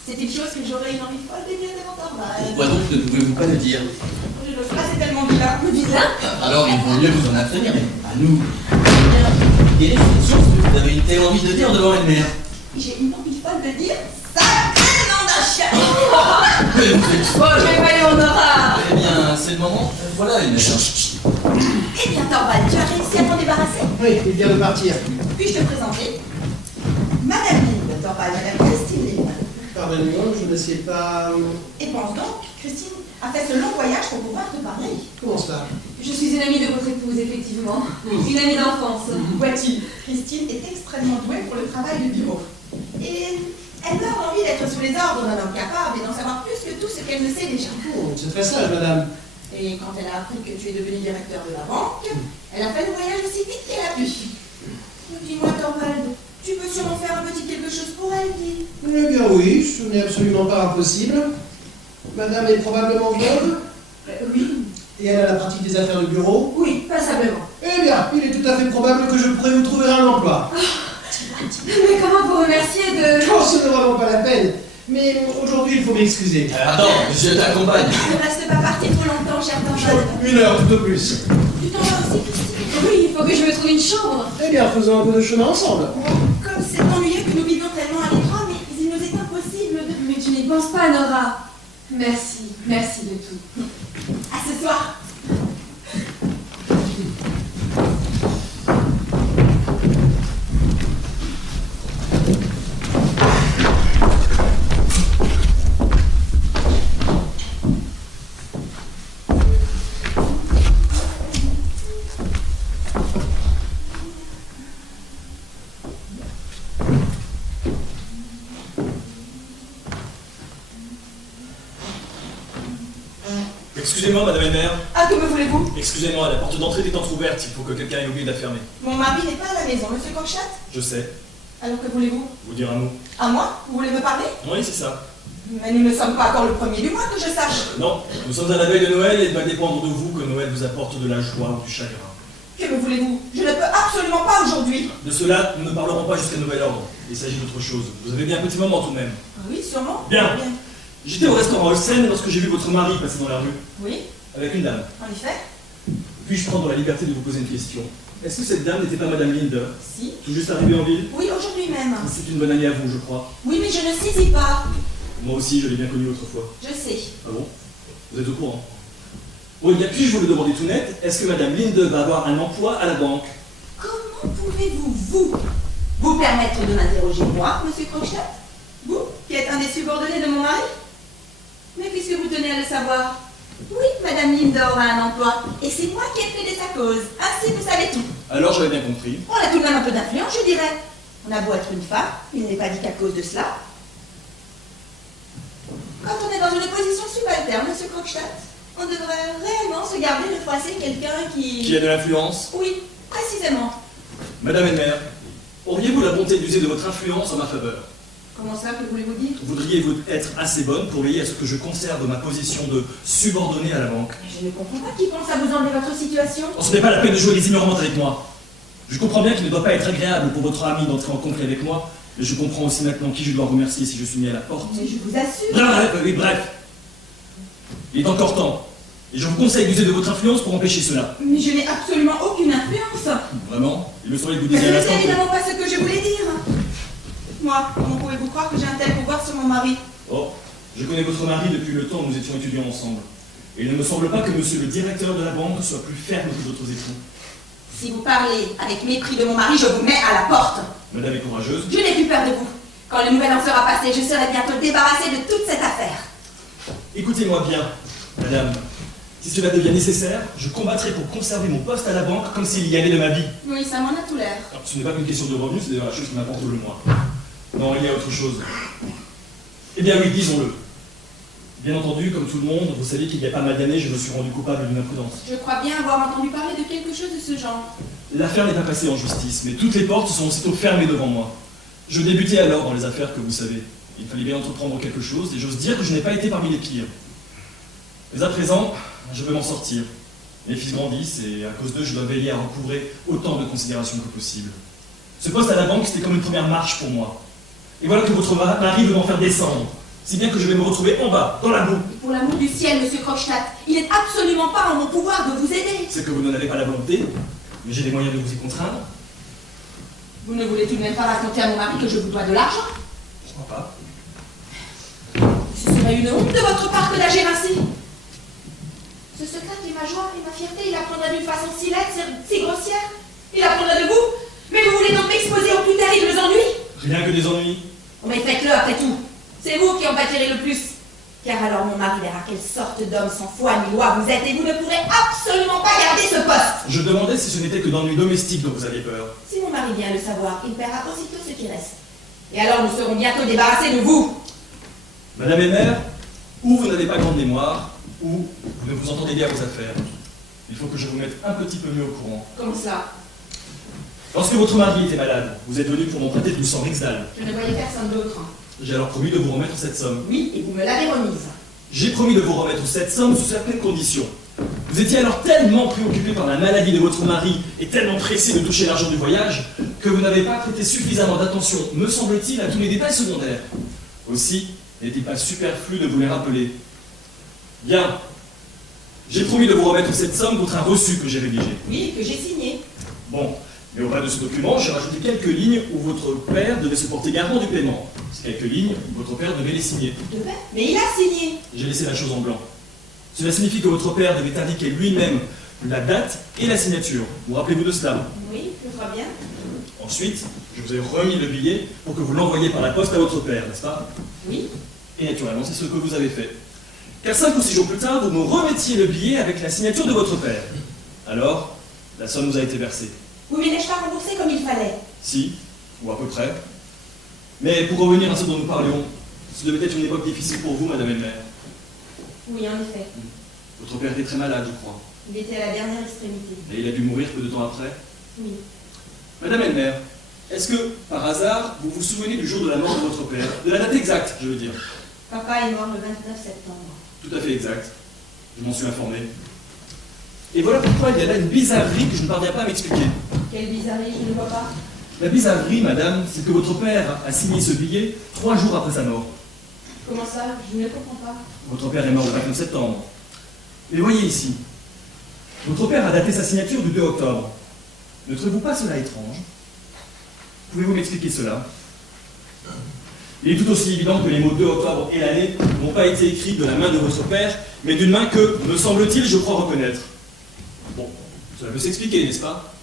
C'est une chose que j'aurais une envie folle de dire devant Torvald. Pourquoi donc ne pouvez-vous pas le dire? Je ne sais pas, c'est tellement vilain. Vilain? Alors il vaut mieux vous en abstenir, mais à nous. Quelle est cette chose que vous avez une telle envie de dire devant une mère? J'ai une envie folle de dire sacré nom d'un chien. Mais vous êtes folle! Mais voyons, Nora! Eh bien, c'est le moment. Voilà une mère. Eh bien, Torvald, tu as réussi à t'en débarrasser? Oui, il vient de partir. Puis-je te présenter Madame Linde, Torvald, Madame Christine Linde. Pardonnez-moi, je ne sais pas... Et pense donc, Christine a fait ce long voyage pour pouvoir te parler. Comment cela? Je suis une amie de votre épouse, effectivement. Une amie d'enfance. Vois-tu, Christine est extrêmement douée pour le travail de bureau. Et elle meurt d'envie d'être sous les ordres d'un homme capable et d'en savoir plus que tout ce qu'elle ne sait déjà. C'est très sage, madame. Et quand elle a appris que tu es devenu directeur de la banque, elle a fait le voyage aussi vite qu'elle a pu. Dis-moi, Torvald, tu peux sûrement faire un petit quelque chose pour elle, dis. Eh bien oui, ce n'est absolument pas impossible. Madame est probablement veuve, Oui. et elle a la pratique des affaires de bureau. Oui, passablement. Eh bien, il est tout à fait probable que je pourrais vous trouver un emploi. Mais comment vous remercier de... Oh, ce n'est vraiment pas la peine. Mais aujourd'hui, il faut m'excuser. Attends, je t'accompagne. Ne reste pas parti trop longtemps, cher Torvald. Une heure tout au plus. Tu t'en vas aussi, Christine? Oui, il faut que je me trouve une chambre. Eh bien, faisons un peu de chemin ensemble. Comme c'est ennuyeux que nous vivions tellement à l'étroit, mais il nous est impossible de... Mais tu n'y penses pas, Nora. Merci, merci de tout. À ce soir. Excusez-moi, madame Elmer. Ah, que me voulez-vous? Excusez-moi, la porte d'entrée est entrouverte. Il faut que quelqu'un ait oublié de la fermer. Mon mari n'est pas à la maison, monsieur Conchat. Je sais. Alors que voulez-vous? Vous dire un mot. À moi? Vous voulez me parler? Oui, c'est ça. Mais nous ne sommes pas encore le premier du mois, que je sache. Non, nous sommes à la veille de Noël et il va dépendre de vous que Noël vous apporte de la joie ou du chagrin. Que me voulez-vous? Je ne peux absolument pas aujourd'hui. De cela, nous ne parlerons pas jusqu'à nouvel ordre. Il s'agit d'autre chose. Vous avez bien un petit moment tout de même. Oui, sûrement. Bien. J'étais au restaurant Olsen lorsque j'ai vu votre mari passer dans la rue, Oui, avec une dame. en effet. Puis-je prendre la liberté de vous poser une question? Est-ce que cette dame n'était pas madame Linde, Si. tout juste arrivée en ville? Oui, aujourd'hui même. C'est une bonne amie à vous, je crois. Oui, mais je ne saisis pas. Moi aussi, je l'ai bien connue autrefois. Je sais. Ah bon? Vous êtes au courant? Bon, bien, puis-je vous le demander tout net, est-ce que madame Linde va avoir un emploi à la banque? Comment pouvez-vous, vous permettre de m'interroger moi, monsieur Crochet? Vous, qui êtes un des subordonnés de mon mari? Mais puisque vous tenez à le savoir, oui, madame Lindor a un emploi, et c'est moi qui ai plaidé sa cause. Ainsi, vous savez tout. Alors j'avais bien compris. On a tout de même un peu d'influence, je dirais. On a beau être une femme, il n'est pas dit qu'à cause de cela. Quand on est dans une position subalterne, monsieur Krogstad, on devrait réellement se garder de froisser quelqu'un Qui a de l'influence? Oui, précisément. Madame Elmer, auriez-vous la bonté d'user de votre influence en ma faveur? Comment ça, que voulez-vous dire? Voudriez-vous être assez bonne pour veiller à ce que je conserve ma position de subordonné à la banque? Je ne comprends pas qui pense à vous enlever votre situation. Oh, ce n'est pas la peine de jouer les ignorantes avec moi. Je comprends bien qu'il ne doit pas être agréable pour votre ami d'entrer en conflit avec moi, mais je comprends aussi maintenant qui je dois remercier si je suis mis à la porte. Mais je vous assure. Bref. Il est encore temps. Et je vous conseille d'user de votre influence pour empêcher cela. Mais je n'ai absolument aucune influence. Vraiment? Il me semblait que vous Mais disiez ce à n'est l'instant que... évidemment pas ce que je voulais dire. Moi, comment pouvez-vous croire que j'ai un tel pouvoir sur mon mari? Oh, je connais votre mari depuis le temps où nous étions étudiants ensemble. Et il ne me semble pas que monsieur le directeur de la banque soit plus ferme que d'autres époux. Si vous parlez avec mépris de mon mari, je vous mets à la porte. Madame est courageuse. Je n'ai plus peur de vous. Quand le nouvel an sera passé, je serai bientôt débarrassée de toute cette affaire. Écoutez-moi bien, madame. Si cela devient nécessaire, je combattrai pour conserver mon poste à la banque comme s'il y allait de ma vie. Oui, ça m'en a tout l'air. Alors, ce n'est pas qu'une question de revenus, c'est d'ailleurs la chose qui m'apporte le moins. Non, il y a autre chose. Eh bien oui, disons-le. Bien entendu, comme tout le monde, vous savez qu'il y a pas mal d'années, je me suis rendu coupable d'une imprudence. Je crois bien avoir entendu parler de quelque chose de ce genre. L'affaire n'est pas passée en justice, mais toutes les portes sont aussitôt fermées devant moi. Je débutais alors dans les affaires que vous savez. Il fallait bien entreprendre quelque chose, et j'ose dire que je n'ai pas été parmi les pires. Mais à présent, je veux m'en sortir. Mes fils grandissent, et à cause d'eux, je dois veiller à recouvrer autant de considérations que possible. Ce poste à la banque, c'était comme une première marche pour moi. Et voilà que votre mari veut m'en faire descendre. Si bien que je vais me retrouver en bas, dans la boue. Pour l'amour du ciel, monsieur Krogstad, il n'est absolument pas en mon pouvoir de vous aider. C'est que vous n'en avez pas la volonté, mais j'ai les moyens de vous y contraindre. Vous ne voulez tout de même pas raconter à mon mari que je vous dois de l'argent? Pourquoi pas? Ce serait une honte de votre part que d'agir ainsi. Ce secret qui est ma joie et ma fierté, il apprendrait d'une façon si laide, si grossière. Il apprendrait de vous. Mais vous voulez donc m'exposer aux plus terribles ennuis? Rien que des ennuis. Oh, mais faites-le après tout. C'est vous qui en pâtirez le plus. Car alors mon mari verra quelle sorte d'homme sans foi ni loi vous êtes et vous ne pourrez absolument pas garder ce poste. Je demandais si ce n'était que d'ennuis domestiques dont vous aviez peur. Si mon mari vient le savoir, il paiera aussitôt ce qui reste. Et alors nous serons bientôt débarrassés de vous. Madame Elmer, ou vous n'avez pas grande mémoire, ou vous ne vous entendez bien à vos affaires. Il faut que je vous mette un petit peu mieux au courant. Comment cela? Lorsque votre mari était malade, vous êtes venu pour m'emprunter du sang Rixdal. Je ne voyais personne d'autre. J'ai alors promis de vous remettre cette somme. Oui, et vous me l'avez remise. J'ai promis de vous remettre cette somme sous certaines conditions. Vous étiez alors tellement préoccupé par la maladie de votre mari et tellement pressé de toucher l'argent du voyage que vous n'avez pas prêté suffisamment d'attention, me semble-t-il, à tous les détails secondaires. Aussi, n'est-il pas superflu de vous les rappeler? Bien. J'ai promis de vous remettre cette somme contre un reçu que j'ai rédigé. Oui, que j'ai signé. Bon, mais au bas de ce document, j'ai rajouté quelques lignes où votre père devait se porter garant du paiement. Ces quelques lignes, votre père devait les signer. Mais il a signé. J'ai laissé la chose en blanc. Cela signifie que votre père devait indiquer lui-même la date et la signature. Vous rappelez-vous de cela? Oui, je crois bien. Ensuite, je vous ai remis le billet pour que vous l'envoyiez par la poste à votre père, n'est-ce pas? Oui. Et naturellement, c'est ce que vous avez fait. Car 5 ou 6 jours plus tard, vous me remettiez le billet avec la signature de votre père. Alors, la somme nous a été versée. Oui, mais n'ai-je pas remboursé comme il fallait? Si, ou à peu près. Mais pour revenir à ce dont nous parlions, ce devait être une époque difficile pour vous, Madame Elmer. Oui, en effet. Votre père était très malade, je crois. Il était à la dernière extrémité. Et il a dû mourir peu de temps après. Oui. Madame Elmer, est-ce que, par hasard, vous vous souvenez du jour de la mort de votre père? De la date exacte, je veux dire. Papa est mort le 29 septembre. Tout à fait exact. Je m'en suis informé. Et voilà pourquoi il y a là une bizarrerie que je ne parviens pas à m'expliquer. Quelle bizarrerie, je ne vois pas. La bizarrerie, madame, c'est que votre père a signé ce billet 3 jours après sa mort. Comment ça? Je ne comprends pas. Votre père est mort le 29 septembre. Mais voyez ici, votre père a daté sa signature du 2 octobre. Ne trouvez-vous pas cela étrange? Pouvez-vous m'expliquer cela? Il est tout aussi évident que les mots 2 octobre et l'année n'ont pas été écrits de la main de votre père, mais d'une main que, me semble-t-il, je crois reconnaître. Bon, cela peut s'expliquer, n'est-ce pas?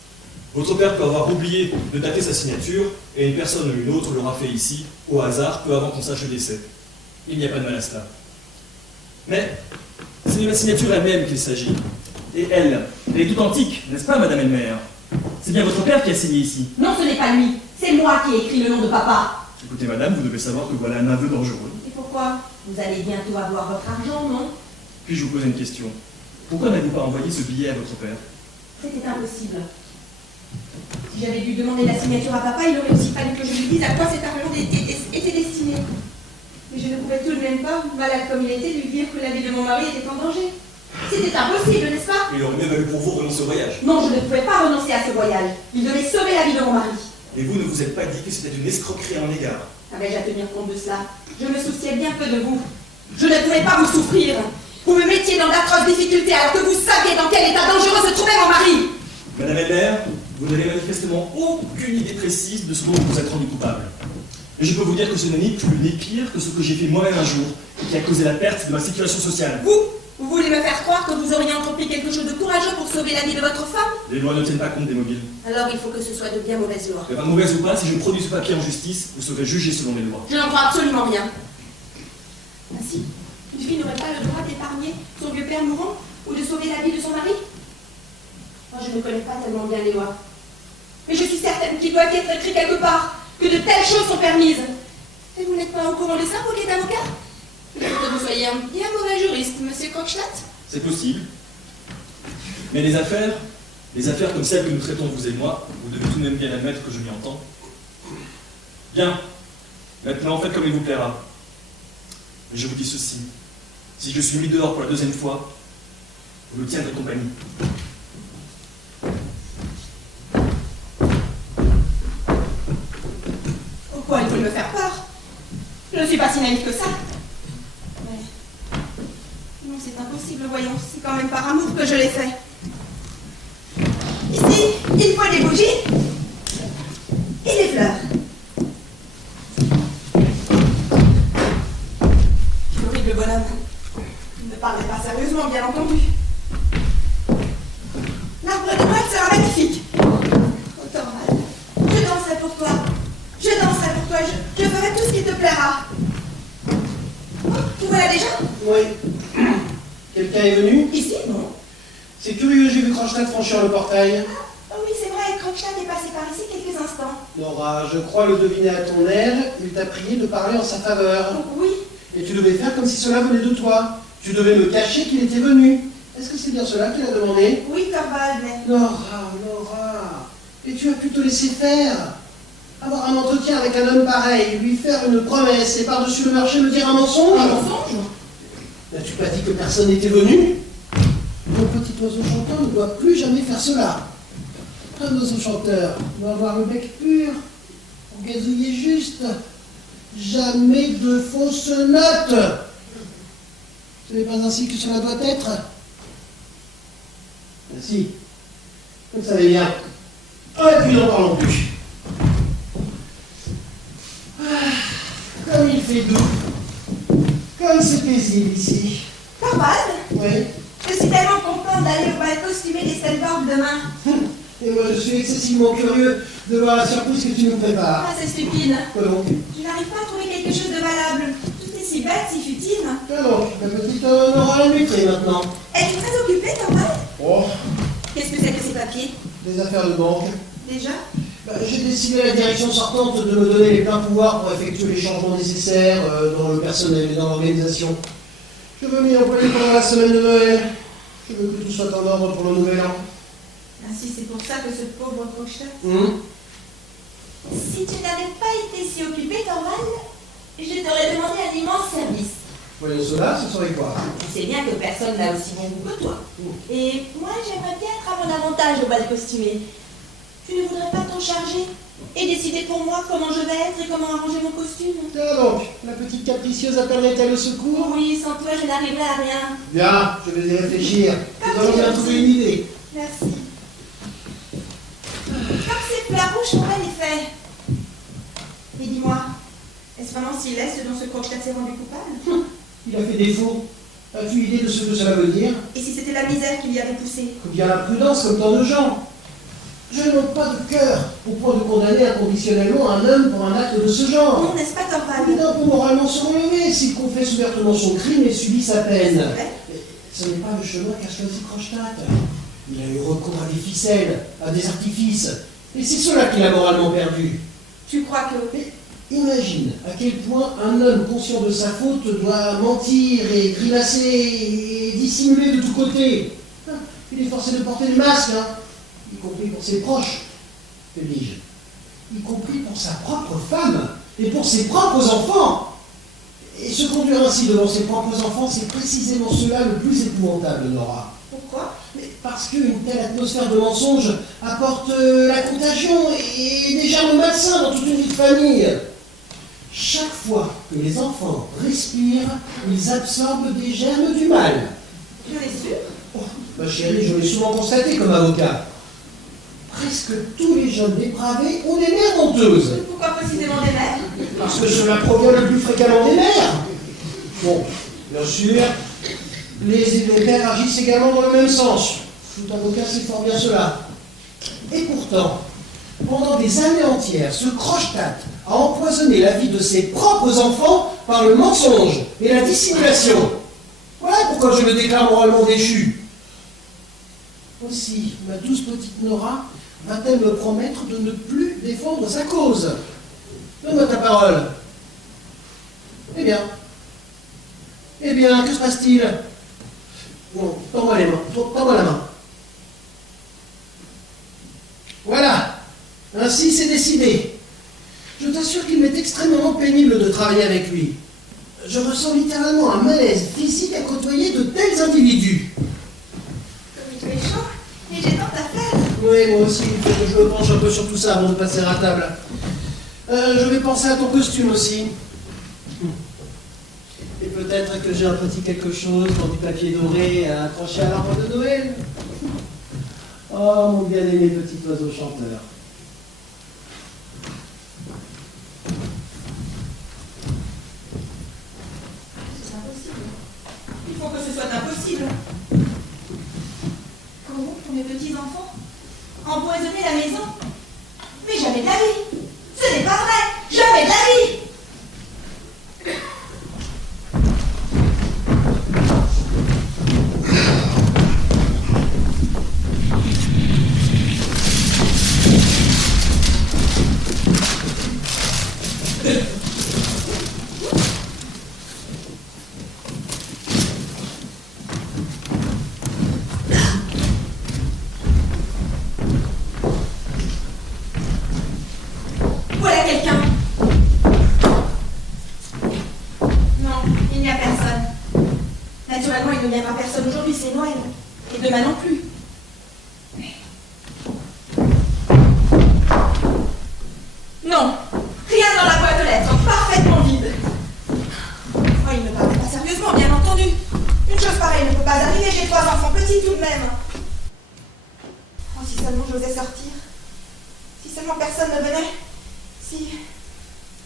Votre père peut avoir oublié de dater sa signature, et une personne ou une autre l'aura fait ici, au hasard, peu avant qu'on sache le décès. Il n'y a pas de mal à cela. Mais c'est de la signature elle-même qu'il s'agit. Et elle est tout antique, n'est-ce pas, Madame Elmer? C'est bien votre père qui a signé ici. Non, ce n'est pas lui. C'est moi qui ai écrit le nom de papa. Écoutez, Madame, vous devez savoir que voilà un aveu dangereux. Et pourquoi? Vous allez bientôt avoir votre argent, non? Puis-je vous poser une question? Pourquoi n'avez-vous pas envoyé ce billet à votre père? C'était impossible. Si j'avais dû demander la signature à papa, il aurait aussi fallu que je lui dise à quoi cet argent était destiné. dossier. Mais je ne pouvais tout de même pas, malade comme il était, lui dire que la vie de mon mari était en danger. C'était impossible, n'est-ce pas? Il aurait mieux valu pour vous renoncer au voyage. Non, je ne pouvais pas renoncer à ce voyage. Il devait sauver la vie de mon mari. Et vous ne vous êtes pas dit que c'était une escroquerie à mon égard. Avais-je à tenir compte de cela? Je me souciais bien peu de vous. Je ne pouvais pas vous souffrir. Vous me mettiez dans d'atroces difficultés alors que vous saviez dans quel état dangereux se trouvait mon mari. Madame Elmer, vous n'avez manifestement aucune idée précise de ce dont vous vous êtes rendu coupable. Et je peux vous dire que ce n'est ni plus ni pire que ce que j'ai fait moi-même un jour et qui a causé la perte de ma situation sociale. Vous voulez me faire croire que vous auriez entrepris quelque chose de courageux pour sauver la vie de votre femme? Les lois ne tiennent pas compte des mobiles. Alors il faut que ce soit de bien mauvaises lois. Mais pas mauvaise ou pas, si je produis ce papier en justice, vous serez jugé selon les lois. Je n'en crois absolument rien. Ainsi, une fille n'aurait pas le droit d'épargner son vieux père mourant ou de sauver la vie de son mari? Moi, je ne connais pas tellement bien les lois. Mais je suis certaine qu'il doit être écrit quelque part que de telles choses sont permises. Et vous n'êtes pas au courant de ça, vous qui êtes avocat? Peut-être que vous soyez un bien mauvais juriste, monsieur Krogstad. C'est possible. Mais les affaires comme celles que nous traitons vous et moi, vous devez tout de même bien admettre que je m'y entends. Bien. Maintenant, faites comme il vous plaira. Mais je vous dis ceci. Si je suis mis dehors pour la deuxième fois, vous me tiendrez compagnie. Pourquoi il faut me faire peur? Je ne suis pas si naïve que ça. Mais... non, c'est impossible, voyons. C'est quand même par amour que je l'ai fait. Ici, il faut des bougies et des fleurs. Horrible bonhomme. Il ne parlait pas sérieusement, bien entendu. L'arbre de Noël sera magnifique. Oh, Thorvald, je danserai pour toi. Je danserai pour toi. Je ferai tout ce qui te plaira. Oh, tu vois là déjà? Oui. Quelqu'un est venu? Ici, non. C'est curieux, j'ai vu Krogstad franchir le portail. Oh oui, c'est vrai, Krogstad est passé par ici quelques instants. Nora, je crois le deviner à ton air, il t'a prié de parler en sa faveur. Oh, oui. Et tu devais faire comme si cela venait de toi. Tu devais me cacher qu'il était venu. Est-ce que c'est bien cela qu'il a demandé? Oui, Thorvald, mais... Nora. Et tu as pu te laisser faire. Avoir un entretien avec un homme pareil, lui faire une promesse et par-dessus le marché me dire un mensonge? Un mensonge? N'as-tu pas dit que personne n'était venu? Mon petit oiseau chanteur ne doit plus jamais faire cela. Un oiseau chanteur doit avoir le bec pur, pour gazouiller juste. Jamais de fausses notes. Ce n'est pas ainsi que cela doit être. Si, vous le savez bien. Et puis n'en parlons plus. Comme il fait doux. Comme c'est paisible ici. Thorvald, Oui. je suis tellement contente d'aller au bal costumé des Stenborg demain. Et moi, je suis excessivement curieux de voir la surprise que tu nous prépares. Ah, c'est stupide. Quoi donc? Je n'arrive pas à trouver quelque chose de valable. Tout est si bête, si futile. Quoi donc? La petite Nora la maîtrise maintenant. Es-tu très occupée, Thorvald? Oh, Qu'est-ce que c'est que ces papiers? des affaires de banque. Déjà? J'ai décidé à la direction sortante de me donner les pleins pouvoirs pour effectuer les changements nécessaires dans le personnel et dans l'organisation. Je veux m'y employer pendant la semaine de Noël. Je veux que tout soit en ordre pour le nouvel an. Ainsi, c'est pour ça que ce pauvre Krogstad... Si Si tu n'avais pas été si occupé, Thorvald, je t'aurais demandé un immense service. voyons cela, ce serait quoi? Tu sais bien que personne n'a aussi bon goût que toi. Et moi, j'aimerais bien être à mon avantage au bal costumé. Tu ne voudrais pas t'en charger et décider pour moi comment je vais être et comment arranger mon costume? Tiens donc, la petite capricieuse appellerait-elle au secours? Oui, sans toi, je n'arriverai à rien. Bien, je vais y réfléchir. Nous allons bien trouver une idée. Merci. Comme ces fleurs rouges font bel effet. Mais dis-moi, est-ce vraiment si laid ce dont ce Krogstad s'est rendu coupable? Il a fait défaut. As-tu idée de ce que cela veut dire? Et si c'était la misère qui l'y avait poussé? Ou bien la prudence comme tant de gens? Je n'ai pas de cœur au point de condamner inconditionnellement un homme pour un acte de ce genre. Non, n'est-ce pas, Thorvald? Il peut moralement se relever s'il confesse ouvertement son crime et subit sa peine. C'est vrai. Ce n'est pas le chemin qu'a choisi Krogstad. Il a eu recours à des ficelles, à des artifices. Et c'est cela qu'il a moralement perdu. Tu crois que... Mais imagine à quel point un homme conscient de sa faute doit mentir et grimacer et dissimuler de tous côtés. Il est forcé de porter le masque, y compris pour ses proches, te dis-je. Y compris pour sa propre femme. et pour ses propres enfants. Et se conduire ainsi devant ses propres enfants, c'est précisément cela le plus épouvantable, Nora. Pourquoi? Mais parce qu'une telle atmosphère de mensonge apporte la contagion et des germes malsains dans toute une vie de famille. Chaque fois que les enfants respirent, ils absorbent des germes du mal. Tu es sûr? Oh, ma chérie, je l'ai souvent constaté comme avocat. Presque tous les jeunes dépravés ont des mères honteuses. Pourquoi précisément des mères? Parce que cela provient le plus fréquemment des mères. Bon, bien sûr, les pères agissent également dans le même sens. Tout avocat sait fort bien cela. Et pourtant, pendant des années entières, ce croche-tête a empoisonné la vie de ses propres enfants par le mensonge et la dissimulation. Voilà pourquoi je le déclare moralement déchu. Aussi, ma douce petite Nora va-t-elle me promettre de ne plus défendre sa cause? Donne-moi ta parole. Eh bien, que se passe-t-il? Non, tends-moi les mains, tends-moi la main. Voilà, ainsi c'est décidé. Je t'assure qu'il m'est extrêmement pénible de travailler avec lui. Je ressens littéralement un malaise physique à côtoyer de tels individus. Comme tu es chaud, et j'ai tant à faire. Oui, moi aussi, il faut que je me penche un peu sur tout ça avant de passer à table. Je vais penser à ton costume aussi. Et peut-être que j'ai un petit quelque chose dans du papier doré à accrocher à l'arbre de Noël. Oh, mon bien-aimé petit oiseau chanteur. C'est impossible. Il faut que ce soit impossible. Comment pour mes petits-enfants? Empoisonner la maison? Mais jamais de la vie! Ce n'est pas vrai! Jamais de la vie! Voilà quelqu'un. Non, il n'y a personne. Naturellement, il ne viendra personne aujourd'hui, c'est Noël. Et demain non plus. Non, rien dans la boîte aux lettres, parfaitement vide. Oh, il ne parlait pas sérieusement, bien entendu. Une chose pareille ne peut pas arriver, j'ai 3 enfants petits tout de même. Oh, si seulement j'osais sortir. Si seulement personne ne venait. Si.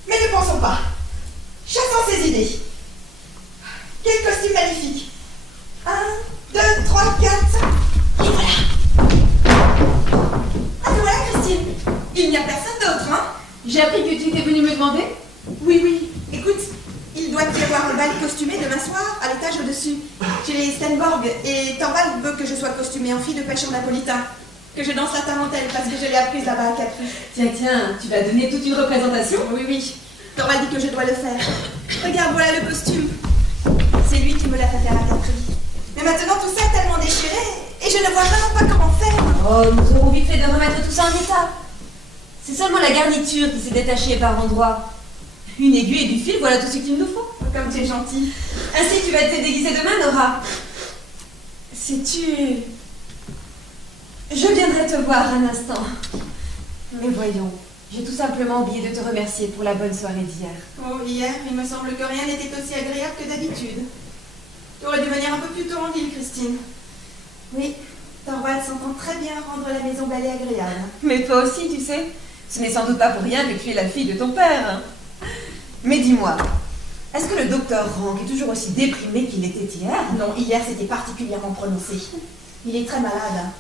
Mais ne pensons pas. Chassons ces idées. Quel costume magnifique. 1, 2, 3, 4, 5. Et voilà. Ah, te voilà, Christine. Il n'y a personne d'autre, hein? J'ai appris que tu étais venue me demander. Oui, oui. Écoute, il doit y avoir un bal costumé demain soir à l'étage au-dessus. Chez les Stenborg. Et Thorvald veut que je sois costumée en fille de pêche en napolitain. Que je danse la tarentelle parce que je l'ai apprise là-bas à Capri. Tiens, tu vas donner toute une représentation? Oui, oui. Thorvald dit que je dois le faire. Regarde, voilà le costume. C'est lui qui me l'a fait faire à Capri. Mais maintenant, tout ça est tellement déchiré et je ne vois vraiment pas comment faire. Oh, nous aurons vite fait de remettre tout ça en état. C'est seulement la garniture qui s'est détachée par endroits. Une aiguille et du fil, voilà tout ce qu'il nous faut. Comme tu es gentil. Ainsi, tu vas te déguiser demain, Nora. Sais-tu... Je viendrai te voir un instant. Mais voyons, j'ai tout simplement oublié de te remercier pour la bonne soirée d'hier. Oh, hier, il me semble que rien n'était aussi agréable que d'habitude. Tu aurais dû venir un peu plus tôt en ville, Christine. Oui, Thorvald s'entend très bien rendre la maison belle et agréable. Mais toi aussi, tu sais, ce n'est sans doute pas pour rien que tu es la fille de ton père. Mais dis-moi, est-ce que le docteur Rank est toujours aussi déprimé qu'il était hier? Non, hier c'était particulièrement prononcé. Il est très malade.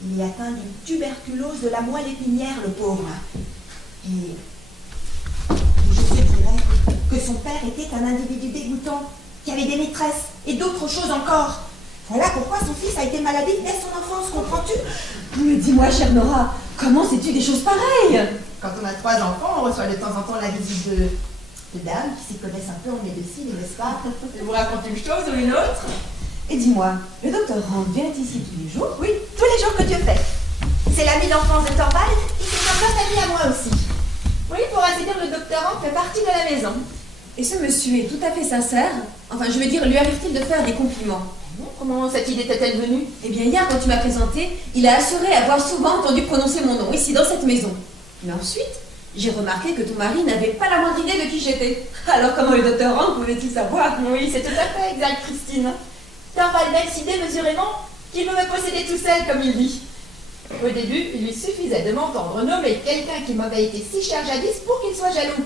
Il est atteint d'une tuberculose de la moelle épinière, le pauvre. Et je te dirais que son père était un individu dégoûtant, qui avait des maîtresses et d'autres choses encore. Voilà pourquoi son fils a été maladie dès son enfance, comprends-tu? Mais dis-moi, chère Nora, comment sais-tu des choses pareilles? Quand on a 3 enfants, on reçoit de temps en temps la visite de dames qui s'y connaissent un peu en médecine, n'est-ce pas? Je vous raconte une chose ou une autre? Et dis-moi, le docteur Rank vient ici tous les jours? Oui, tous les jours que Dieu fait. C'est l'ami d'enfance de Thorvald, et c'est un bon ami à moi aussi. Oui, pour ainsi dire, le docteur Hank fait partie de la maison. Et ce monsieur est tout à fait sincère. Enfin, je veux dire, lui arrive-t-il de faire des compliments? Comment cette idée t'est-elle venue? Eh bien, hier, quand tu m'as présenté, il a assuré avoir souvent entendu prononcer mon nom, ici, dans cette maison. Mais ensuite, j'ai remarqué que ton mari n'avait pas la moindre idée de qui j'étais. Alors, comment le docteur Hank pouvait-il savoir? Oui, c'est tout à fait exact, Christine. Torvald décidait mesurément qu'il pouvait posséder tout seul, comme il dit. Au début, il lui suffisait de m'entendre nommer quelqu'un qui m'avait été si cher jadis pour qu'il soit jaloux.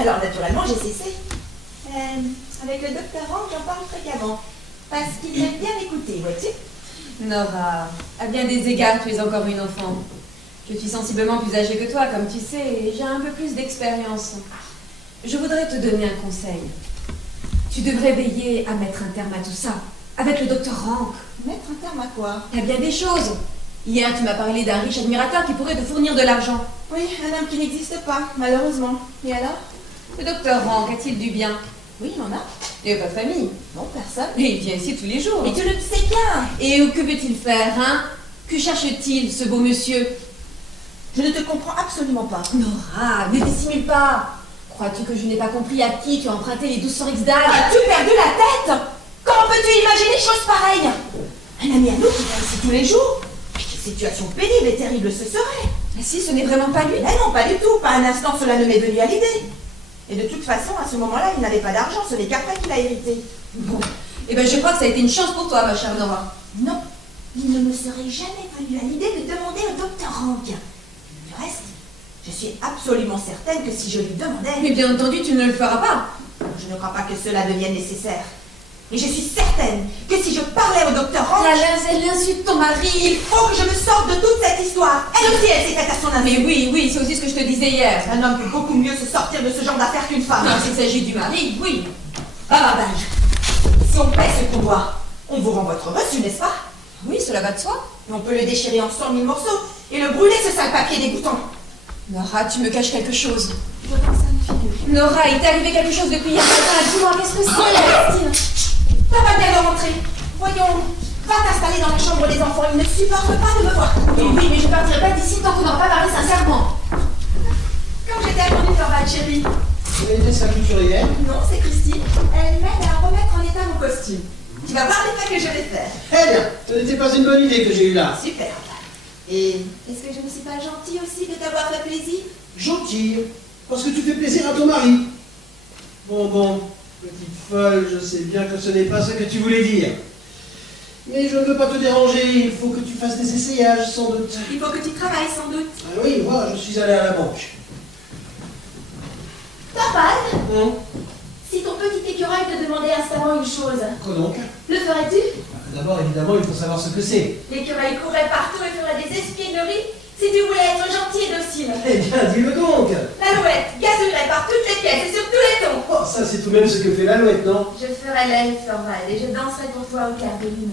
Alors, naturellement, j'ai cessé. Avec le docteur Hank, j'en parle fréquemment. Parce qu'il aime bien m'écouter, vois-tu? Nora, à bien des égards, tu es encore une enfant. Je suis sensiblement plus âgée que toi, comme tu sais, et j'ai un peu plus d'expérience. Je voudrais te donner un conseil. Tu devrais veiller à mettre un terme à tout ça, avec le docteur Hank. Mettre un terme à quoi? Il y a bien des choses. Hier, tu m'as parlé d'un riche admirateur qui pourrait te fournir de l'argent. Oui, un homme qui n'existe pas, malheureusement. Et alors? Le docteur Hank a-t-il du bien? Oui, il en a. Il n'a pas de famille. Non, personne. Et il vient ici tous les jours. Mais tu le sais bien. Et que veut-il faire, hein? Que cherche-t-il, ce beau monsieur? Je ne te comprends absolument pas. Nora, ne dissimule pas. Crois-tu que je n'ai pas compris à qui tu as emprunté les 1200 X-Dag? As-tu perdu la tête? Comment peux-tu imaginer des choses pareilles? Un ami à nous qui vient ici tous les jours. Quelle situation pénible et terrible ce serait. Mais si, ce n'est vraiment pas lui. Mais non, pas du tout. Pas un instant cela ne m'est venu à l'idée. Et de toute façon, à ce moment-là, il n'avait pas d'argent. Ce n'est qu'après qu'il a hérité. Bon. Eh bien, je crois que ça a été une chance pour toi, ma chère Nora. Non, il ne me serait jamais venu à l'idée de demander au docteur Hank. Du reste, je suis absolument certaine que si je lui demandais... Mais bien entendu, tu ne le feras pas. Je ne crois pas que cela devienne nécessaire. Et je suis certaine que si je parlais au docteur Hank... Elle insulte ton mari. Il faut que je me sorte de toute cette histoire. Elle aussi, elle s'est faite à son insu. Mais oui, c'est aussi ce que je te disais hier. Un homme peut beaucoup mieux se sortir de ce genre d'affaires qu'une femme. Quand il s'agit du mari, oui. Ah, si on paie ce qu'on doit, on vous rend votre reçu, n'est-ce pas? Oui, cela va de soi. Et on peut le déchirer en 100 000 morceaux et le brûler, ce sale papier dégoûtant. Nora, tu me caches quelque chose. Voilà, ça me figure. Nora, il t'est arrivé quelque chose depuis hier matin. Dis-moi, qu'est-ce que c'est? Christine, ça va bien de rentrer. Voyons, va t'installer dans la chambre des enfants. Ils ne supportent pas de me voir. Oui, mais je partirai pas d'ici tant qu'on n'aura pas parlé sincèrement. Quand j'étais attendue Torvald, chérie. Tu as été sa couturière? Non, c'est Christine. Elle m'aide à remettre en état mon costume. Tu vas voir les pas que je vais faire. Eh bien, ce n'était pas une bonne idée que j'ai eue là. Super. Et est-ce que je ne suis pas gentille aussi de t'avoir fait plaisir? Gentille, parce que tu fais plaisir à ton mari. Bon, petite folle, je sais bien que ce n'est pas ce que tu voulais dire. Mais je ne veux pas te déranger, il faut que tu fasses des essayages, sans doute. Il faut que tu travailles sans doute. Ah oui, voilà, je suis allé à la banque. Torvald, si ton petit écureuil te demandait instamment une chose, Quoi donc? le ferais-tu? D'abord, évidemment, il faut savoir ce que c'est. L'écureuil courrait partout et ferait des espiègleries si tu voulais être gentil et docile. Eh bien, dis-le donc. L'alouette gazouillerait par toutes les pièces et sur tous les tons. Oh, ça c'est tout de même ce que fait l'alouette, non? Je ferais l'elfe, Torvald, et je danserais pour toi au clair de lune.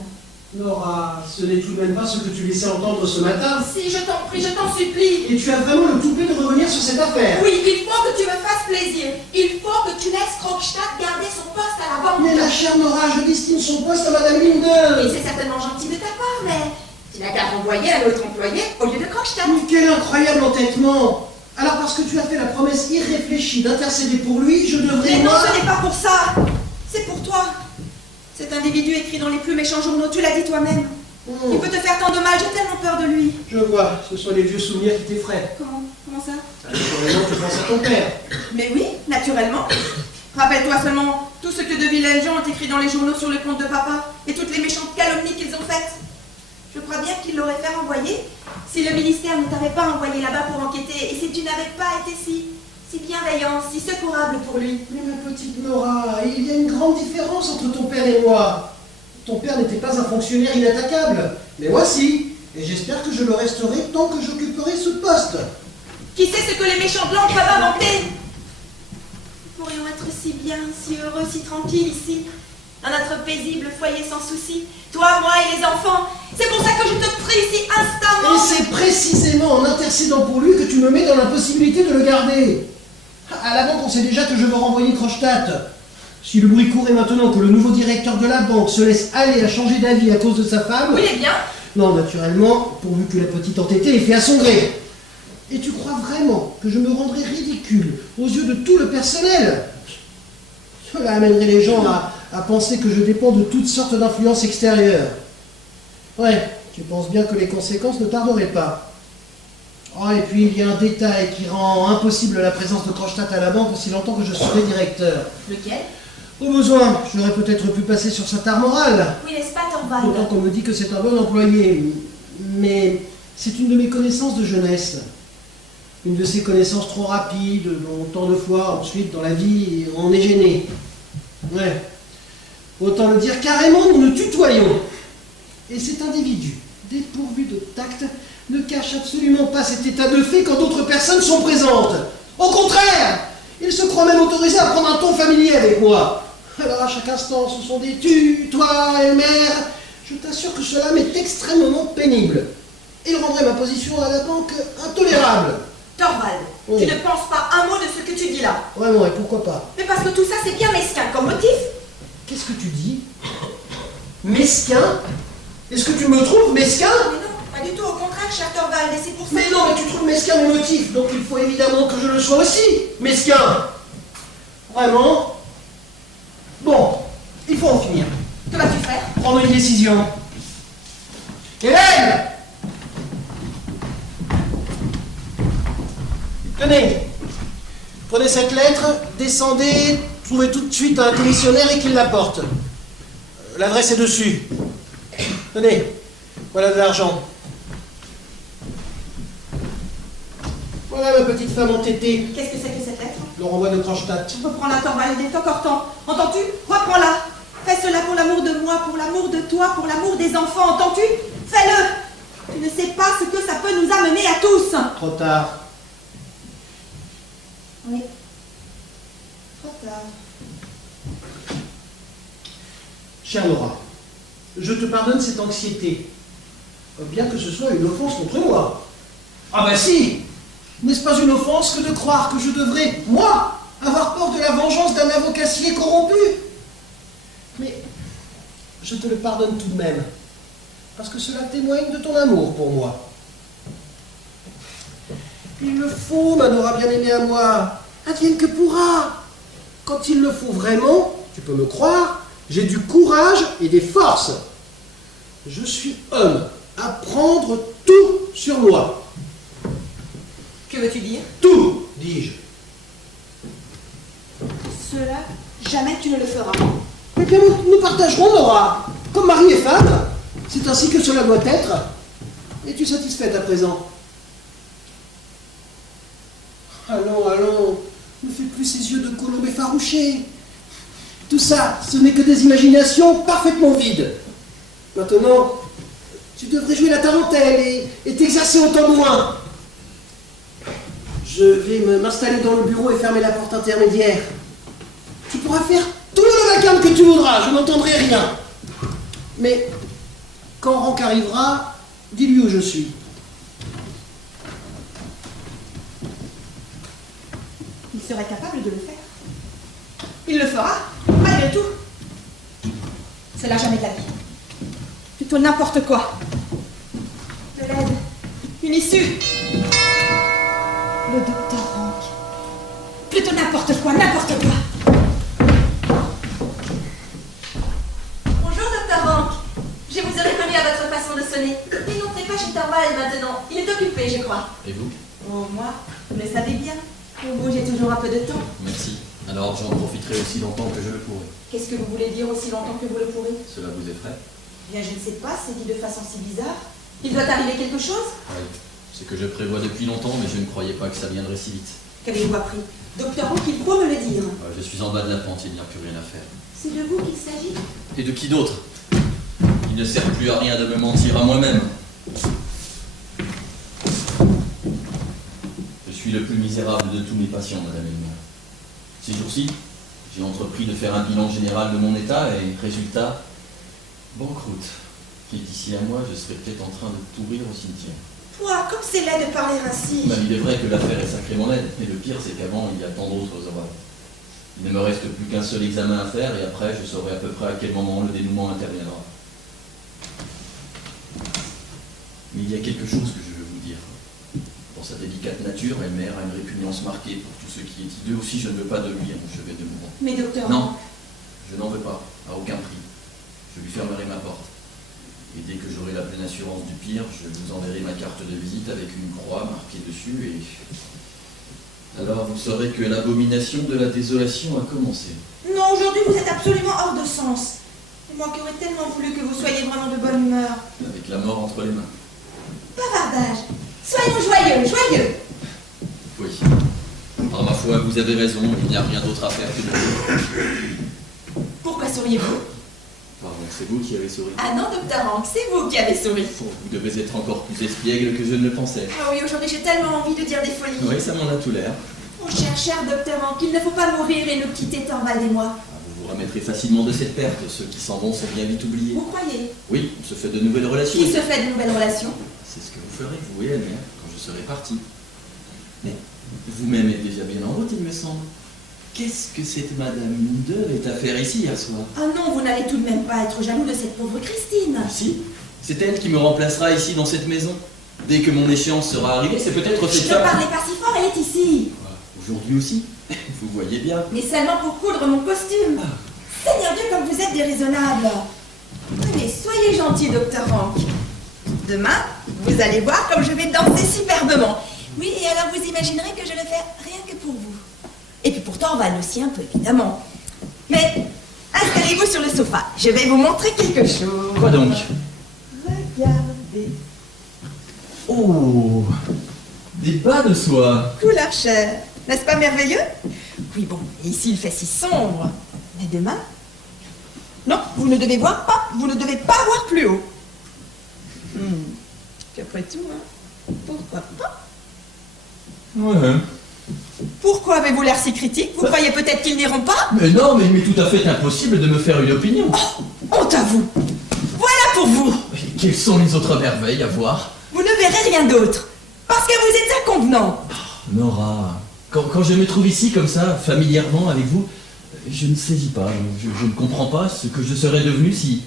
Nora, ce n'est tout de même pas ce que tu laissais entendre ce matin. Si, je t'en prie, je t'en supplie. Et tu as vraiment le toupet de revenir sur cette affaire. Oui, il faut que tu me fasses plaisir. Il faut que tu laisses Krogstad garder son poste à la banque. Mais ma chère Nora, je destine son poste à Madame Et Linde. c'est certainement gentil de ta part, mais tu n'as qu'à renvoyer un autre employé au lieu de Krogstad. Mais quel incroyable entêtement! Alors parce que tu as fait la promesse irréfléchie d'intercéder pour lui, je devrais... Mais non, moi... ce n'est pas pour ça. C'est pour toi. Cet individu écrit dans les plus méchants journaux, tu l'as dit toi-même. Il peut te faire tant de mal, j'ai tellement peur de lui. Je vois, ce sont les vieux souvenirs qui t'effraient. Comment ça? Naturellement, tu penses à ton père. Mais oui, naturellement. Rappelle-toi seulement tout ce que de vilaines gens ont écrit dans les journaux sur le compte de papa et toutes les méchantes calomnies qu'ils ont faites. Je crois bien qu'il l'aurait fait renvoyer si le ministère ne t'avait pas envoyé là-bas pour enquêter et si tu n'avais pas été si bienveillant, si secourable pour lui. Mais ma petite Nora, il y a une grande différence entre ton père et moi. Ton père n'était pas un fonctionnaire inattaquable, mais moi si, et j'espère que je le resterai tant que j'occuperai ce poste. Qui sait ce que les méchants blancs peuvent inventer? Nous pourrions être si bien, si heureux, si tranquilles ici, dans notre paisible foyer sans souci, toi, moi et les enfants. C'est pour ça que je te prie si instamment. Et c'est précisément en intercédant pour lui que tu me mets dans l'impossibilité de le garder. À la banque, on sait déjà que je veux renvoyer Krogstad. Si le bruit courait maintenant que le nouveau directeur de la banque se laisse aller à changer d'avis à cause de sa femme... Oui, eh bien. Non, naturellement, pourvu que la petite entêtée ait fait à son gré. Et tu crois vraiment que je me rendrai ridicule ridicule aux yeux de tout le personnel. Cela amènerait les gens à penser que je dépends de toutes sortes d'influences extérieures. Ouais, tu penses bien que les conséquences ne tarderaient pas. Oh, et puis il y a un détail qui rend impossible la présence de Kronstadt à la banque aussi longtemps que je serai directeur. Lequel? Au besoin, j'aurais peut-être pu passer sur sa tare morale. Oui, n'est-ce pas, D'autant Torvald? qu'on me dit que c'est un bon employé. Mais c'est une de mes connaissances de jeunesse. Une de ces connaissances trop rapides, dont tant de fois ensuite dans la vie on est gêné. Ouais. Autant le dire carrément, nous nous tutoyons. Et cet individu, dépourvu de tact, ne cache absolument pas cet état de fait quand d'autres personnes sont présentes. Au contraire, il se croit même autorisé à prendre un ton familier avec moi. Alors à chaque instant, ce sont des tu, toi et mère. Je t'assure que cela m'est extrêmement pénible. Il rendrait ma position à la banque intolérable. Torvald, Oui. tu ne penses pas un mot de ce que tu dis là. Vraiment, et pourquoi pas? Mais parce que tout ça, c'est bien mesquin comme motif. Qu'est-ce que tu dis? Mesquin? Est-ce que tu me trouves mesquin? Mais non, pas du tout, au contraire, cher Torvald, et c'est pour ça. Mais non, mais tu trouves mesquin mon motif, donc il faut évidemment que je le sois aussi, mesquin. Vraiment? Bon, il faut en finir. Que vas-tu faire? Prendre une décision. Hélène! Tenez, prenez cette lettre, descendez, trouvez tout de suite un commissionnaire et qu'il la porte. L'adresse est dessus. Tenez, voilà de l'argent. Voilà ma petite femme entêtée, Qu'est-ce que c'est que cette lettre? le renvoi de Kronstadt. Reprends-la, Torvald, il est encore temps. Entends-tu? Reprends-la. Fais cela pour l'amour de moi, pour l'amour de toi, pour l'amour des enfants, entends-tu? Fais-le. Tu ne sais pas ce que ça peut nous amener à tous. Trop tard. Oui. Trop tard. Chère Laura, je te pardonne cette anxiété, bien que ce soit une offense contre moi. Ah bah si! N'est-ce pas une offense que de croire que je devrais, moi, avoir peur de la vengeance d'un avocassier corrompu? Mais je te le pardonne tout de même, parce que cela témoigne de ton amour pour moi. Il le faut, ma Nora bien-aimée à moi, advienne que pourra. Quand il le faut vraiment, tu peux me croire, j'ai du courage et des forces. Je suis homme à prendre tout sur moi. Que veux-tu dire? Tout, dis-je. Cela, jamais tu ne le feras. Eh bien, nous partagerons, Nora, comme mari et femme. C'est ainsi que cela doit être. Es-tu satisfaite à présent? Allons, allons, ne fais plus ces yeux de colombe effarouchés. Tout ça, ce n'est que des imaginations parfaitement vides. Maintenant, tu devrais jouer la tarentelle et t'exercer autant de moins. Je vais m'installer dans le bureau et fermer la porte intermédiaire. Tu pourras faire tout le vacarme que tu voudras, je n'entendrai rien. Mais quand Rank arrivera, dis-lui où je suis. Il serait capable de le faire. Il le fera, malgré tout. Cela jamais de la vie. Plutôt n'importe quoi. De l'aide. Une issue. Le docteur Rank. Plutôt n'importe quoi, n'importe quoi. Bonjour, docteur Rank. Je vous ai reconnu à votre façon de sonner. Mais n'entrez pas chez Torvald maintenant. Il est occupé, je crois. Et vous? Oh, moi, vous le savez bien. Pour vous, j'ai toujours un peu de temps. Merci. Alors j'en profiterai aussi longtemps que je le pourrai. Qu'est-ce que vous voulez dire aussi longtemps que vous le pourrez? Cela vous effraie? Bien, je ne sais pas, c'est dit de façon si bizarre. Il doit arriver quelque chose? Oui. C'est que je prévois depuis longtemps, mais je ne croyais pas que ça viendrait si vite. Qu'avez-vous appris? Docteur Rank, il faut me le dire. Je suis en bas de la pente, il n'y a plus rien à faire. C'est de vous qu'il s'agit? Et de qui d'autre? Il ne sert plus à rien de me mentir à moi-même. Je suis le plus misérable de tous mes patients, madame Elmer. Ces jours-ci, j'ai entrepris de faire un bilan général de mon état et, résultat, banqueroute. Et d'ici un mois, je serai peut-être en train de pourrir au cimetière. Toi, comme c'est laid de parler ainsi. Il est vrai que l'affaire est sacrément laide, mais le pire, c'est qu'avant, il y a tant d'autres orages. Il ne me reste plus qu'un seul examen à faire, et après, je saurai à peu près à quel moment le dénouement interviendra. Mais il y a quelque chose que je veux vous dire. Dans Dans sa délicate nature, Elmer a une répugnance marquée pour tout ce qui est hideux. Aussi, je ne veux pas de lui au chevet de mourant. Mais docteur... Non, je n'en veux pas, à aucun prix. Je lui fermerai ma porte. Et dès que j'aurai la pleine assurance du pire, je vous enverrai ma carte de visite avec une croix marquée dessus et... Alors vous saurez que l'abomination de la désolation a commencé. Non, aujourd'hui vous êtes absolument hors de sens. Et moi qui aurais tellement voulu que vous soyez vraiment de bonne humeur. Avec la mort entre les mains. Bavardage. Soyons joyeux, joyeux. Oui. Par ma foi, vous avez raison, il n'y a rien d'autre à faire que de... Pourquoi souriez-vous? Pardon, c'est vous qui avez souri. Ah non, docteur Hank, c'est vous qui avez souri. Oh, vous devez être encore plus espiègle que je ne le pensais. Ah oui, aujourd'hui j'ai tellement envie de dire des folies. Oui, ça m'en a tout l'air. Oh cher docteur Hank, il ne faut pas mourir et nous quitter Thorvald et moi. Ah, vous vous remettrez facilement de cette perte. Ceux qui s'en vont sont bien vite oubliés. Vous croyez? Oui, on se fait de nouvelles relations. Qui se fait de nouvelles relations? C'est ce que vous ferez, vous et Elmer, quand je serai parti. Mais vous-même êtes déjà bien en route, il me semble. Qu'est-ce que cette Madame Munder est à faire ici hier soir? Ah non, vous n'allez tout de même pas être jaloux de cette pauvre Christine. Si, c'est elle qui me remplacera ici dans cette maison. Dès que mon échéance sera arrivée, c'est peut-être cette Ne femme... parlez pas si fort, elle est ici. Aujourd'hui aussi, vous voyez bien. Mais seulement pour coudre mon costume. Seigneur Dieu, comme vous êtes déraisonnable. Mais soyez gentil, docteur Hank. Demain, vous allez voir comme je vais danser superbement. Oui, et alors vous imaginerez que je le fais rien que pour vous. Et puis pourtant, on va aussi un peu, évidemment. Mais installez-vous sur le sofa. Je vais vous montrer quelque chose. Quoi donc? Regardez. Oh, des bas de soie. Couleur chair. N'est-ce pas merveilleux? Oui, bon, et ici il fait si sombre. Mais demain? Non, vous ne devez voir pas. Vous ne devez pas voir plus haut. Puis après tout, hein, pourquoi pas? Ouais. Pourquoi avez-vous l'air si critique? Vous croyez peut-être qu'ils n'iront pas? Mais non, mais il m'est tout à fait impossible de me faire une opinion. Oh, honte à vous! Voilà pour vous! Et quelles sont les autres merveilles à voir? Vous ne verrez rien d'autre. Parce que vous êtes inconvenant. Nora, quand je me trouve ici comme ça, familièrement avec vous, je ne saisis pas, je ne comprends pas ce que je serais devenu si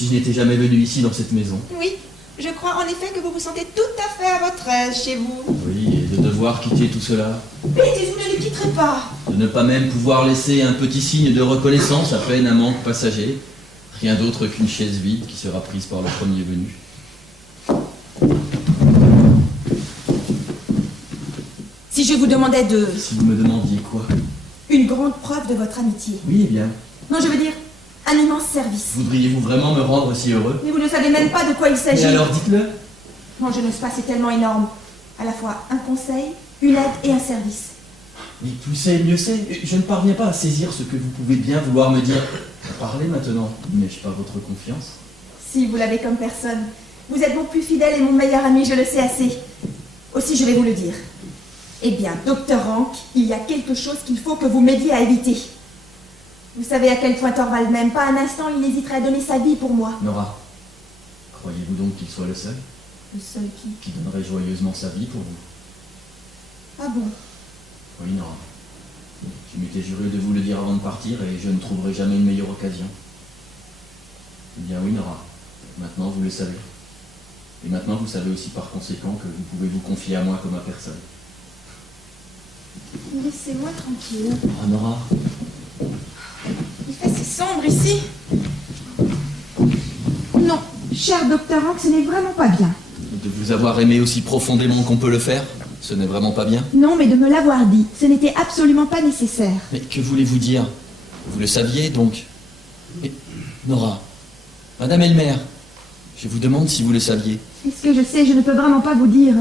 je n'étais jamais venu ici dans cette maison. Oui, je crois en effet que vous vous sentez tout à fait à votre aise chez vous. Oui, et de devoir quitter tout cela, Mais vous ne le quitterez pas. de ne pas même pouvoir laisser un petit signe de reconnaissance, à peine un manque passager, rien d'autre qu'une chaise vide qui sera prise par le premier venu. Si je vous demandais de... Si vous me demandiez quoi? une grande preuve de votre amitié. Oui, eh bien, Non, je veux dire, un immense service. voudriez-vous vraiment me rendre si heureux? Mais vous ne savez même pas de quoi il Mais s'agit. alors dites-le. Non, je n'ose pas, c'est tellement énorme. À la fois un conseil, une aide et un service. Mais plus c'est, mieux c'est. Je ne parviens pas à saisir ce que vous pouvez bien vouloir me dire. Parlez maintenant. N'ai-je pas votre confiance? Si vous l'avez comme personne. Vous êtes mon plus fidèle et mon meilleur ami, je le sais assez. Aussi, je vais vous le dire. Eh bien, docteur Hank, il y a quelque chose qu'il faut que vous m'aidiez à éviter. Vous savez à quel point Thorvald m'aime. Pas un instant, il n'hésiterait à donner sa vie pour moi. Nora, croyez-vous donc qu'il soit le seul Le seul qui... donnerait joyeusement sa vie pour vous? Ah bon? Oui, Nora. Je m'étais juré de vous le dire avant de partir et je ne trouverai jamais une meilleure occasion. Eh bien oui, Nora. Maintenant, vous le savez. Et maintenant, vous savez aussi par conséquent que vous pouvez vous confier à moi comme à personne. Laissez-moi tranquille. Ah, Nora, Il fait si sombre ici. Non, cher docteur Hank, ce n'est vraiment pas bien. de vous avoir aimé aussi profondément qu'on peut le faire, ce n'est vraiment pas bien. Non, mais de me l'avoir dit, ce n'était absolument pas nécessaire. Mais que voulez-vous dire? Vous le saviez, donc? Et, Nora, Madame Elmer, je vous demande si vous le saviez. Est-ce que je sais, je ne peux vraiment pas vous dire.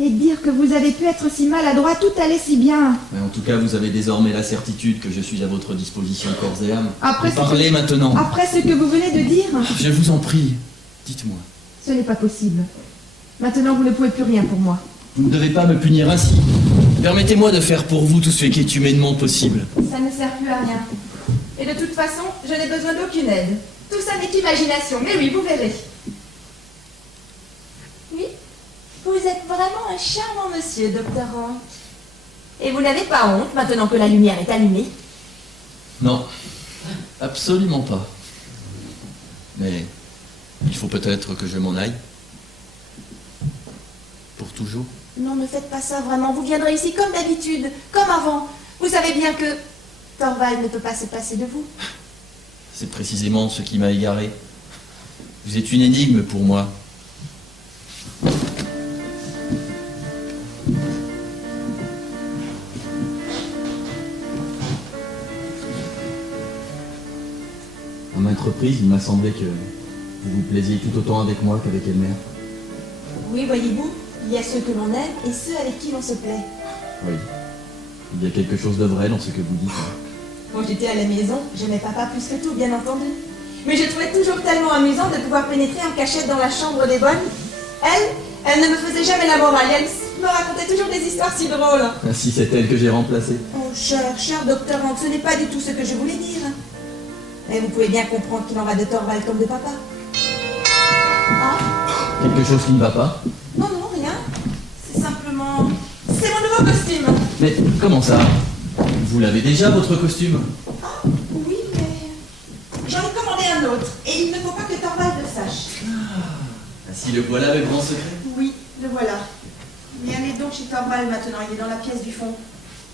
Et dire que vous avez pu être si maladroit, tout allait si bien. Mais en tout cas, vous avez désormais la certitude que je suis à votre disposition corps et âme. Après Et parlez maintenant. Après ce que vous venez de dire, Je vous en prie, dites-moi. ce n'est pas possible. Maintenant, vous ne pouvez plus rien pour moi. Vous ne devez pas me punir ainsi. Permettez-moi de faire pour vous tout ce qui est humainement possible. Ça ne sert plus à rien. Et de toute façon, je n'ai besoin d'aucune aide. Tout ça n'est imagination, mais oui, vous verrez. Oui, vous êtes vraiment un charmant monsieur, docteur Hank. Et vous n'avez pas honte, maintenant que la lumière est allumée? Non, absolument pas. Mais il faut peut-être que je m'en aille. Pour toujours. Non, ne faites pas ça vraiment. Vous viendrez ici comme d'habitude, comme avant. Vous savez bien que Torvald ne peut pas se passer de vous. C'est précisément ce qui m'a égaré. Vous êtes une énigme pour moi. À maintes reprises, il m'a semblé que vous vous plaisiez tout autant avec moi qu'avec Elmer. Oui, voyez-vous, il y a ceux que l'on aime et ceux avec qui l'on se plaît. Oui. Il y a quelque chose de vrai dans ce que vous dites. Quand j'étais à la maison, j'aimais papa plus que tout, bien entendu. Mais je trouvais toujours tellement amusant de pouvoir pénétrer en cachette dans la chambre des bonnes. Elle ne me faisait jamais la morale, elle me racontait toujours des histoires si drôles. Si c'est elle que j'ai remplacée. Oh, cher docteur Hank, ce n'est pas du tout ce que je voulais dire. Mais vous pouvez bien comprendre qu'il en va de Torvald comme de papa. Ah? Quelque chose qui ne va pas? Non, rien. C'est simplement... C'est mon nouveau costume. Mais comment ça? Vous l'avez déjà, votre costume? Ah, oui, mais... J'en ai commandé un autre, et il ne faut pas que Torvald le sache. Ah, si le voilà le grand secret? Oui, le voilà. Mais allez donc chez Torvald maintenant, il est dans la pièce du fond.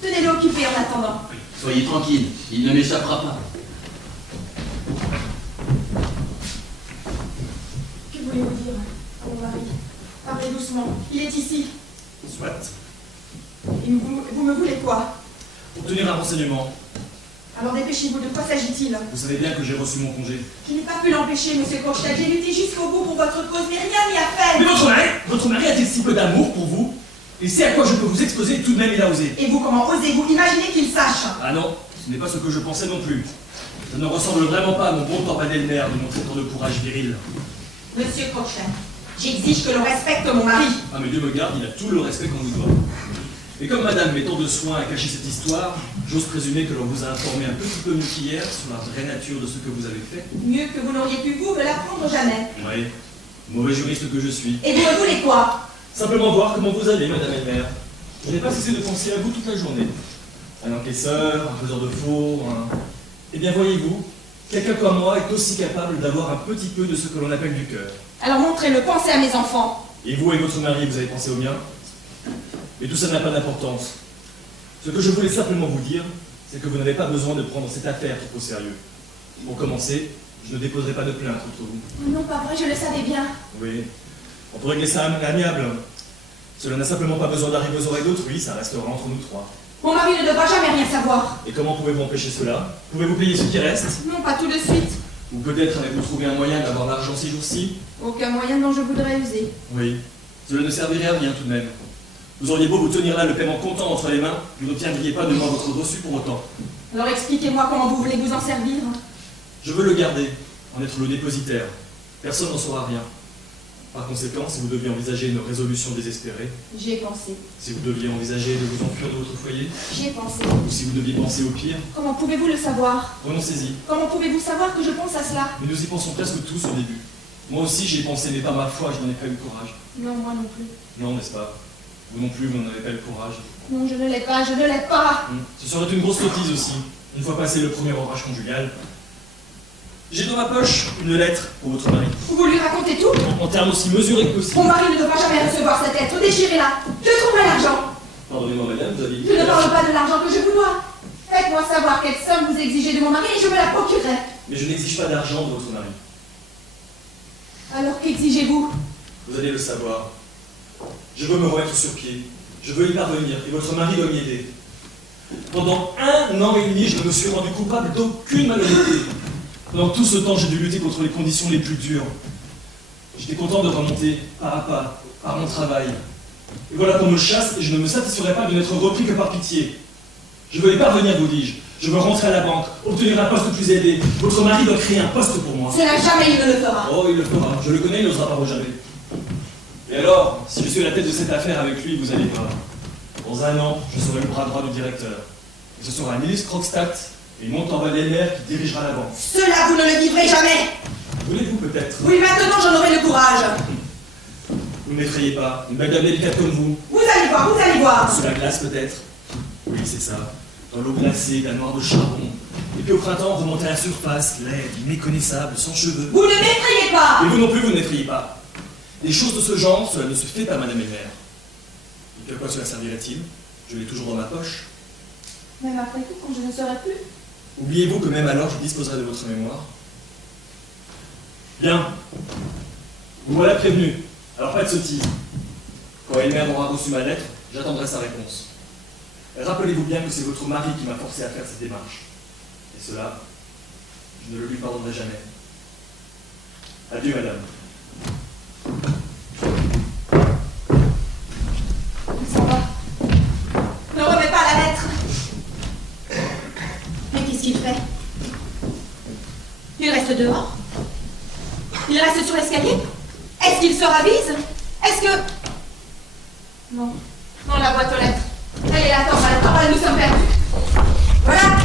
Tenez-le occupé en attendant. Soyez tranquille, il ne m'échappera pas. Que voulez-vous dire, mon mari? Parlez doucement, il est ici. Soit. Et vous me voulez quoi? Obtenir un renseignement. Alors dépêchez-vous, de quoi s'agit-il? Vous savez bien que j'ai reçu mon congé. Je n'ai pas pu l'empêcher, monsieur Krochtal. J'ai lutté jusqu'au bout pour votre cause, mais rien n'y a fait. Mais votre mari a-t-il si peu d'amour pour vous? Et c'est à quoi je peux vous exposer, tout de même il a osé. Et vous, comment osez-vous imaginer qu'il sache? Ah non, ce n'est pas ce que je pensais non plus. Ça ne ressemble vraiment pas à mon bon Torvald Elmer de montrer tant de courage viril. Monsieur Krochtal, j'exige que l'on respecte mon mari. Ah mais Dieu me garde, il a tout le respect qu'on vous doit. Et comme madame met tant de soin à cacher cette histoire, j'ose présumer que l'on vous a informé un petit peu mieux qu'hier sur la vraie nature de ce que vous avez fait. Mieux que vous n'auriez pu vous me l'apprendre jamais. Oui, mauvais juriste que je suis. Et vous me voulez quoi? Simplement voir comment vous allez, madame Elmer. Je n'ai pas cessé de penser à vous toute la journée. Un encaisseur, un faiseur de faux, un... Eh bien voyez-vous, quelqu'un comme moi est aussi capable d'avoir un petit peu de ce que l'on appelle du cœur. Alors montrez-le, pensez à mes enfants. Et vous et votre mari, vous avez pensé au mien? Mais tout ça n'a pas d'importance. Ce que je voulais simplement vous dire, c'est que vous n'avez pas besoin de prendre cette affaire trop au sérieux. Pour commencer, je ne déposerai pas de plainte contre vous. Non, pas vrai, je le savais bien. Oui, on peut régler ça amiable. Cela n'a simplement pas besoin d'arriver aux oreilles d'autrui, ça restera entre nous trois. Mon mari ne devra jamais rien savoir. Et comment pouvez-vous empêcher cela? Pouvez-vous payer ce qui reste? Non, pas tout de suite. Ou peut-être avez-vous trouvé un moyen d'avoir l'argent ces jours-ci? Aucun moyen dont je voudrais user. Oui, cela ne servirait à rien tout de même. Vous auriez beau vous tenir là le paiement comptant entre les mains, vous n'obtiendriez pas de moi votre reçu pour autant. Alors expliquez-moi comment vous voulez vous en servir. Je veux le garder, en être le dépositaire. Personne n'en saura rien. Par conséquent, si vous deviez envisager une résolution désespérée, J'y ai pensé. si vous deviez envisager de vous enfuir de votre foyer, J'y ai pensé. ou si vous deviez penser au pire, Comment pouvez-vous le savoir? renoncez-y. Comment pouvez-vous savoir que je pense à cela? Mais nous y pensons presque tous au début. Moi aussi j'y ai pensé, mais pas ma foi, je n'en ai pas eu le courage. Non, moi non plus. Non, n'est-ce pas? Vous non plus, vous n'en avez pas eu le courage. Non, je ne l'ai pas, je ne l'ai pas. Ce serait une grosse sottise aussi, une fois passé le premier orage conjugal. J'ai dans ma poche une lettre pour votre mari. Vous lui racontez tout? En termes aussi mesurés que possible. Mon mari ne devra jamais recevoir cette lettre. Déchirez-la. Je trouverai l'argent. Pardonnez-moi madame, vous avez dit... Je ne parle pas de l'argent que je vous dois. Faites-moi savoir quelle somme vous exigez de mon mari et je me la procurerai. Mais je n'exige pas d'argent de votre mari. Alors qu'exigez-vous? Vous allez le savoir. Je veux me remettre sur pied. Je veux y parvenir et votre mari doit m'y aider. Pendant 1 an et demi, je ne me suis rendu coupable d'aucune malhonnêteté. Pendant tout ce temps, j'ai dû lutter contre les conditions les plus dures. J'étais content de remonter pas à pas, par mon travail. Et voilà qu'on me chasse et je ne me satisferai pas de n'être repris que par pitié. Je veux y parvenir, vous dis-je. Je veux rentrer à la banque, obtenir un poste plus élevé. Votre mari doit créer un poste pour moi. Cela jamais il ne le fera. Oh, il le fera. Je le connais, il n'osera pas jamais. Et alors, si je suis à la tête de cette affaire avec lui, vous allez voir. Dans 1 an, je serai le bras droit du directeur. Et ce sera Nils Krogstad et mon Torvald Elmer qui dirigera la banque. Cela vous ne le vivrez jamais. Voulez-vous peut-être? Oui, maintenant j'en aurai le courage. Ne m'effrayez pas, une madame délicate comme vous. Vous allez voir, vous allez voir. Sous la glace peut-être? Oui, c'est ça. Dans l'eau glacée, la noire de charbon. Et puis au printemps, remonter à la surface, laide, méconnaissable, sans cheveux. Vous ne m'effrayez pas. Et vous non plus, vous n'effrayez pas. Des choses de ce genre, cela ne se fait pas, madame Elmer. Et à quoi cela servirait-il? Je l'ai toujours dans ma poche. Même après tout, quand je ne serai plus. Oubliez-vous que même alors je disposerai de votre mémoire? Bien. Vous voilà prévenu. Alors pas de sottise. Quand Elmer aura reçu ma lettre, j'attendrai sa réponse. Rappelez-vous bien que c'est votre mari qui m'a forcé à faire cette démarche. Et cela, je ne le lui pardonnerai jamais. Adieu, madame. Il s'en va. Ne remets pas la lettre. Mais qu'est-ce qu'il fait? Il reste dehors? Il reste sur l'escalier? Est-ce qu'il se ravise? Est-ce que... Non. Non, la boîte aux lettres. Elle est là, Torvald, nous sommes perdus. Voilà.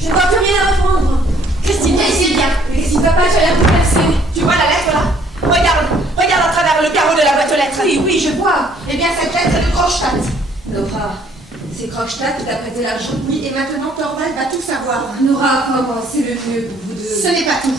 Je ne vois plus rien répondre. Christine, viens ici, viens. Christine, papa, j'ai rien pu percer. Tu vois la lettre là? Regarde à travers le carreau de la boîte aux lettres. Oui, je vois. Eh bien, cette lettre est de Krogstad. Nora, c'est Krogstad qui t'a prêté l'argent. Oui, et maintenant Torvald va tout savoir. Nora, crois-moi, c'est le mieux pour vous deux. Ce n'est pas tout.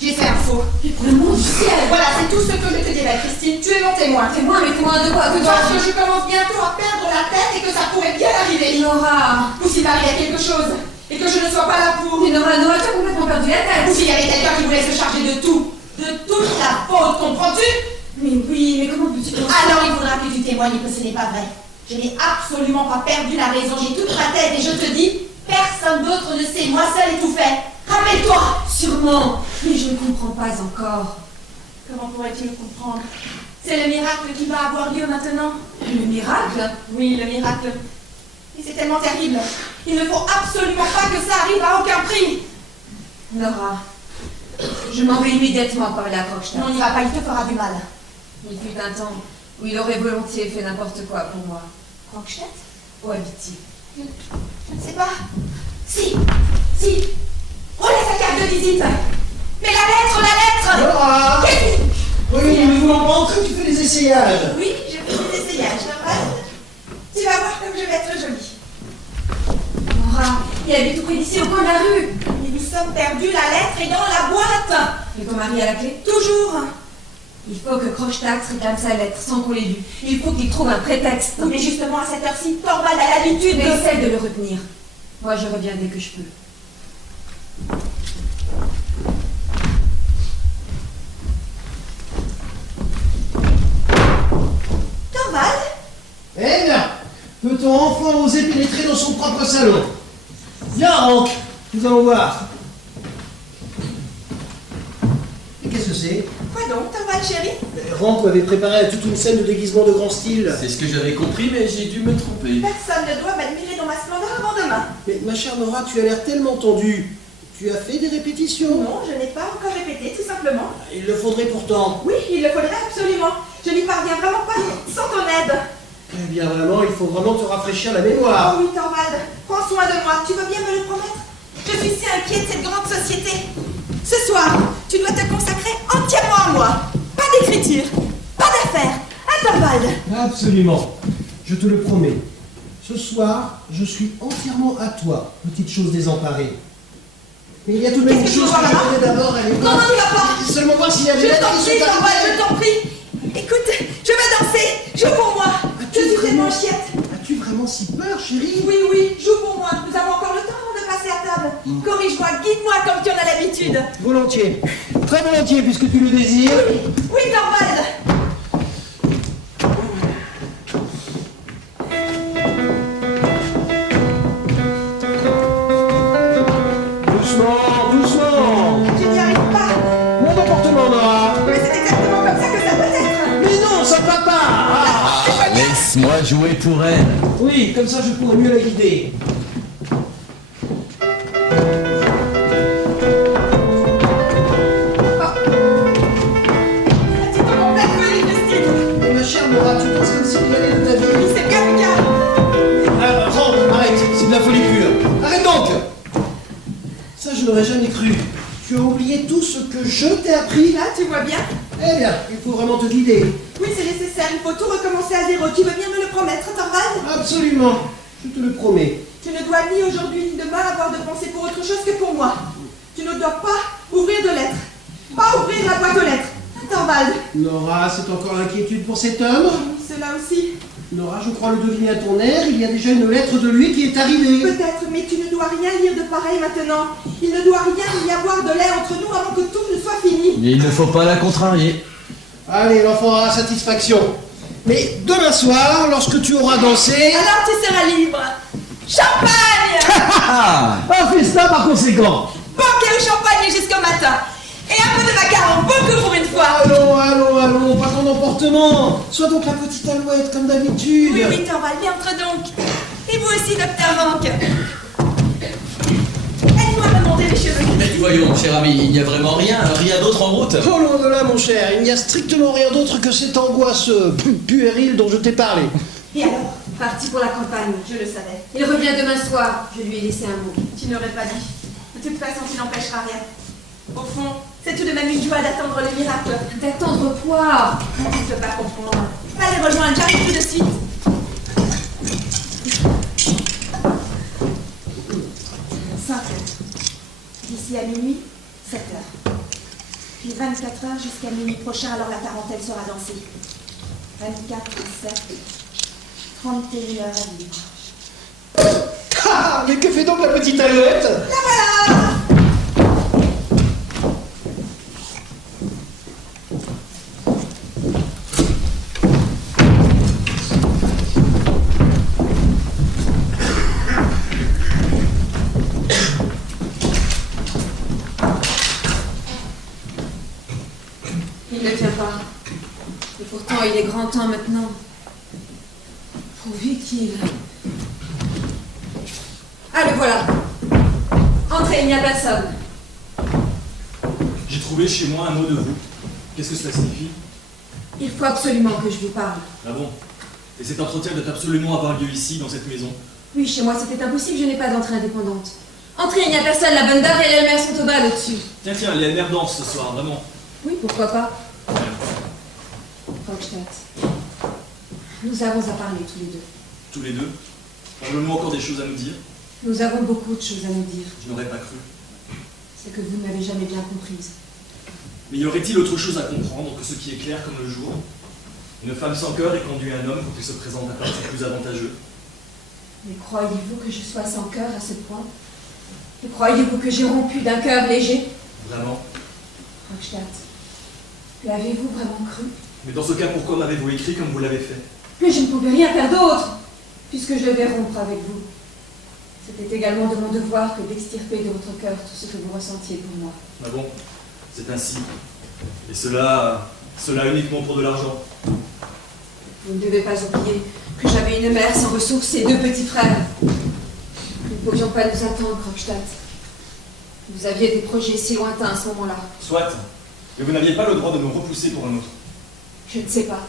J'ai fait un faux. Mais pour le monde du ciel. Voilà, c'est tout ce que je te dirai, Christine. Tu es mon témoin. Témoin, mais témoin de quoi? Que Parce que dois-je? je commence bientôt à perdre la tête et que ça pourrait bien arriver. Nora. Ou s'il m'arrivait quelque chose et que je ne sois pas là pour. Mais Nora, tu as complètement perdu la Ou tête. s'il y avait quelqu'un qui voulait se charger de tout. De toute la faute, comprends-tu? Mais oui, mais comment peux-tu penser? Alors il faudra que tu témoignes que ce n'est pas vrai. Je n'ai absolument pas perdu la raison. J'ai toute ma tête et je te dis, personne d'autre ne sait. Moi seule ai tout fait. Rappelle-toi. Sûrement, mais je ne comprends pas encore. Comment pourrais-tu le comprendre? C'est le miracle qui va avoir lieu maintenant. Le miracle? Oui, le miracle. Et c'est tellement terrible. Il ne faut absolument pas que ça arrive à aucun prix. Nora, je m'en vais immédiatement parler à Krogstad. Non, n'y va pas, il te fera du mal. Il fut un temps où il aurait volontiers fait n'importe quoi pour moi. Krogstad? Où habite-t-il? Je ne sais pas. Si. Relève sa carte de visite. Mais la lettre. Nora! Qu'est-ce que... Oui, nous voulons pas entrer, tu fais des essayages. Oui, j'ai fait des essayages, Torvald. Tu vas voir comme je vais être jolie. Nora, il habite tout près d'ici, au coin de la rue. Mais nous sommes perdus, la lettre est dans la boîte. Et ton mari a la clé? Toujours. Il faut que Krogstad réclame sa lettre sans qu'on l'ait vue. Il faut qu'il trouve un prétexte. Oui, mais justement, à cette heure-ci, Torvald a l'habitude Mais de... essaie de le retenir. Moi, je reviens dès que je peux. Torvald? Eh bien, peut-on enfin oser pénétrer dans son propre salon? Viens, Hank, nous allons voir. Et qu'est-ce que c'est? Quoi donc, Torvald, chérie? Hank m'avait préparé toute une scène de déguisement de grand style. C'est ce que j'avais compris, mais j'ai dû me tromper. Personne ne doit m'admirer dans ma splendeur avant demain. Mais ma chère Nora, tu as l'air tellement tendue. Tu as fait des répétitions? Non, je n'ai pas encore répété, tout simplement. Il le faudrait pourtant. Oui, il le faudrait absolument. Je n'y parviens vraiment pas sans ton aide. Eh bien, vraiment, il faut vraiment te rafraîchir la mémoire. Oh oui, Torvald, prends soin de moi. Tu veux bien me le promettre? Je suis si inquiète de cette grande société. Ce soir, tu dois te consacrer entièrement à moi. Pas d'écriture, pas d'affaires. À Torvald. Absolument. Je te le promets. Ce soir, je suis entièrement à toi, petite chose désemparée. Mais il y a tout de même une Qu'est-ce que chose tu que vois je là-bas? voudrais d'abord aller Non, voir. non, n'y va pas. Seulement voir s'il y a des Je lettres t'en qui prie, sont Torvald, arrivées. je t'en prie. Écoute, je vais danser. Joue pour moi. Je suis tellement chiette. As-tu vraiment si peur, chérie? Oui, joue pour moi. Nous avons encore le temps avant de passer à table. Corrige-moi, guide-moi comme tu en as l'habitude. Volontiers. Très volontiers, puisque tu le désires. Oui, Torvald. Doucement. Tu n'y arrives pas. Mon comportement, Nora. Mais c'est exactement comme ça que ça doit être. Mais non, ça va pas. Ah. Laisse-moi jouer pour elle. Oui, comme ça je pourrais mieux la guider. Tu te complètes folie, Christine. Mais ma chère Nora, tu penses comme s'il y allait de ta vie. C'est bien le cas. Rentre, arrête, c'est de la folie pure. Arrête donc. Ça, je n'aurais jamais cru. Tu as oublié tout ce que je t'ai appris. Là, tu vois bien. Eh bien, il faut vraiment te guider. Oui, c'est nécessaire. Il faut tout recommencer à zéro. Tu veux bien me le promettre, Torvald? Absolument. Je te le promets. Tu ne dois ni aujourd'hui ni demain avoir de pensée pour autre chose que pour moi. Tu ne dois pas ouvrir de lettres. Pas ouvrir la boîte aux lettres. Torvald. Nora, c'est encore l'inquiétude pour cet homme? Oui, cela aussi. Nora, je crois le deviner à ton air, il y a déjà une lettre de lui qui est arrivée. Peut-être, mais tu ne dois rien lire de pareil maintenant. Il ne doit rien y avoir de lait entre nous avant que tout ne soit fini. Mais il ne faut pas la contrarier. Allez, l'enfant aura satisfaction. Mais demain soir, lorsque tu auras dansé... Alors tu seras libre. Champagne! Un festin par conséquent. Banquet au champagne jusqu'au matin. Et un peu de macaron, beaucoup pour une fois. Allons, pas ton emportement. Sois donc la petite alouette comme d'habitude. Oui, Thorvald, mais entre donc. Et vous aussi, docteur Rank. Aide-moi à me monter les cheveux. Mais voyons, cher ami, il n'y a vraiment rien d'autre en route. Oh loin de là, mon cher, il n'y a strictement rien d'autre que cette angoisse puérile dont je t'ai parlé. Et alors, parti pour la campagne, je le savais. Il revient demain soir. Je lui ai laissé un mot. Tu n'aurais pas dit. De toute façon, tu n'empêcheras rien. Au fond, c'est tout de même une joie d'attendre le miracle. D'attendre quoi? Tu ne peux pas comprendre. Va les rejoindre, j'arrive tout de suite. 5 heures. D'ici à minuit, 7 heures. Puis 24 heures jusqu'à minuit prochain, alors la tarentelle sera dansée. 24, 7, 31 heures à vivre. Ah, mais que fait donc la petite alouette? La voilà! Il ne vient pas. Et pourtant, il est grand temps maintenant. Pourvu qu'il... Ah, le voilà. Entrez, il n'y a personne. J'ai trouvé chez moi un mot de vous. Qu'est-ce que cela signifie? Il faut absolument que je vous parle. Ah bon? Et cet entretien doit absolument avoir lieu ici, dans cette maison? Oui, chez moi, c'était impossible, je n'ai pas d'entrée indépendante. Entrez, il n'y a personne, la bonne dame et l'Elmer sont au bal au-dessus. Tiens, les mères dansent ce soir, vraiment. Oui, pourquoi pas. Krogstad, nous avons à parler tous les deux. Tous les deux? Avons-nous encore des choses à nous dire? Nous avons beaucoup de choses à nous dire. Je n'aurais pas cru. C'est que vous ne m'avez jamais bien comprise. Mais y aurait-il autre chose à comprendre que ce qui est clair comme le jour? Une femme sans cœur est conduit un homme pour qu'il se présente à partir plus avantageux. Mais croyez-vous que je sois sans cœur à ce point? Et croyez-vous que j'ai rompu d'un cœur léger? Vraiment? Krogstad, l'avez-vous vraiment cru? Mais dans ce cas, pourquoi m'avez-vous écrit comme vous l'avez fait? Mais je ne pouvais rien faire d'autre, puisque je devais rompre avec vous. C'était également de mon devoir que d'extirper de votre cœur tout ce que vous ressentiez pour moi. Ah bon? C'est ainsi. Et cela uniquement pour de l'argent. Vous ne devez pas oublier que j'avais une mère sans ressources et 2 petits frères. Nous ne pouvions pas nous attendre, Krogstad. Vous aviez des projets si lointains à ce moment-là. Soit. Mais vous n'aviez pas le droit de nous repousser pour un autre. Je ne sais pas.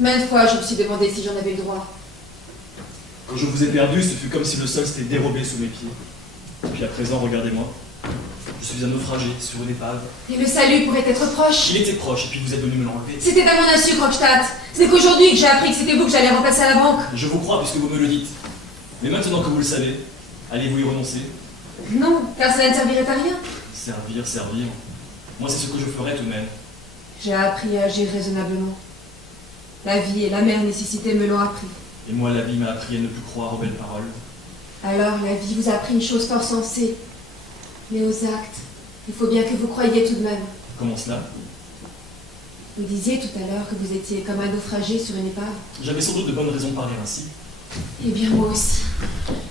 Maintes fois, je me suis demandé si j'en avais le droit. Quand je vous ai perdu, ce fut comme si le sol s'était dérobé sous mes pieds. Et puis à présent, regardez-moi. Je suis un naufragé sur une épave. Et le salut pourrait être proche. Il était proche, et puis vous êtes venu me l'enlever. C'était à mon insu, Krogstad. C'est qu'aujourd'hui que j'ai appris que c'était vous que j'allais remplacer à la banque. Je vous crois puisque vous me le dites. Mais maintenant que vous le savez, allez-vous y renoncer? Non, car ça ne servirait à rien. Servir. Moi, c'est ce que je ferais tout de même. J'ai appris à agir raisonnablement. La vie et la mère nécessité me l'ont appris. Et moi, la vie m'a appris à ne plus croire aux belles paroles. Alors, la vie vous a appris une chose fort sensée. Mais aux actes, il faut bien que vous croyiez tout de même. Comment cela? Vous disiez tout à l'heure que vous étiez comme un naufragé sur une épave. J'avais sans doute de bonnes raisons de parler ainsi. Eh bien, moi aussi.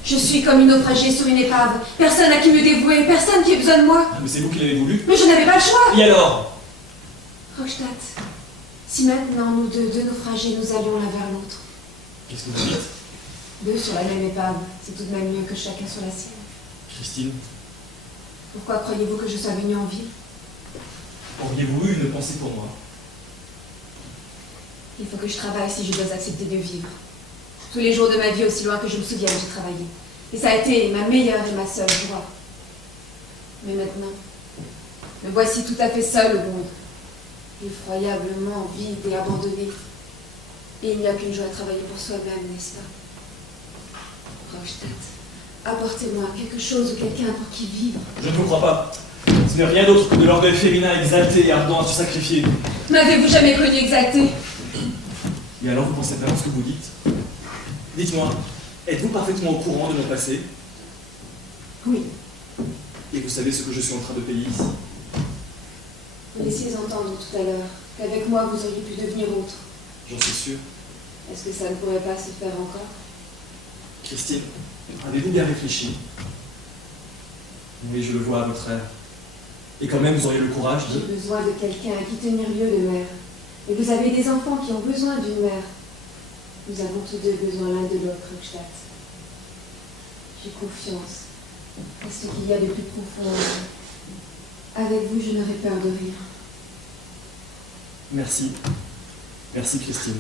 Je suis comme une naufragée sur une épave. Personne à qui me dévouer, personne qui ait besoin de moi. Ah, mais c'est vous qui l'avez voulu. Mais je n'avais pas le choix. Et alors? Krogstad, si maintenant nous deux naufragés, nous allions l'un vers l'autre. Qu'est-ce que vous dites? 2 sur la même épave, c'est tout de même mieux que chacun sur la sienne. Christine, Pourquoi croyez-vous que je sois venue en ville? auriez-vous eu une pensée pour moi? Il faut que je travaille si je dois accepter de vivre. Tous les jours de ma vie, aussi loin que je me souvienne, j'ai travaillé. Et ça a été ma meilleure et ma seule joie. Mais maintenant, me voici tout à fait seule au monde. Effroyablement vide et abandonnée. Et il n'y a qu'une joie à travailler pour soi-même, n'est-ce pas? Krogstad, apportez-moi quelque chose ou quelqu'un pour qui vivre. Je ne vous crois pas. Ce n'est rien d'autre que de l'orgueil féminin exalté et ardent à se sacrifier. M'avez-vous jamais connu exalté? Et alors, vous pensez vraiment ce que vous dites? Dites-moi, êtes-vous parfaitement au courant de mon passé? Oui, Et vous savez ce que je suis en train de payer ici? vous laissiez entendre tout à l'heure qu'avec moi vous auriez pu devenir autre. J'en suis sûr. Est-ce que ça ne pourrait pas se faire encore? Christine, avez-vous bien réfléchi? Oui, je le vois à votre air. Et quand même, vous auriez le courage de... J'ai besoin de quelqu'un à qui tenir lieu de mère. Et vous avez des enfants qui ont besoin d'une mère. Nous avons tous deux besoin l'un de l'autre, Krogstad. J'ai confiance à ce qu'il y a de plus profond en vous. Avec vous, je n'aurais peur de rien. Merci. Merci, Christine.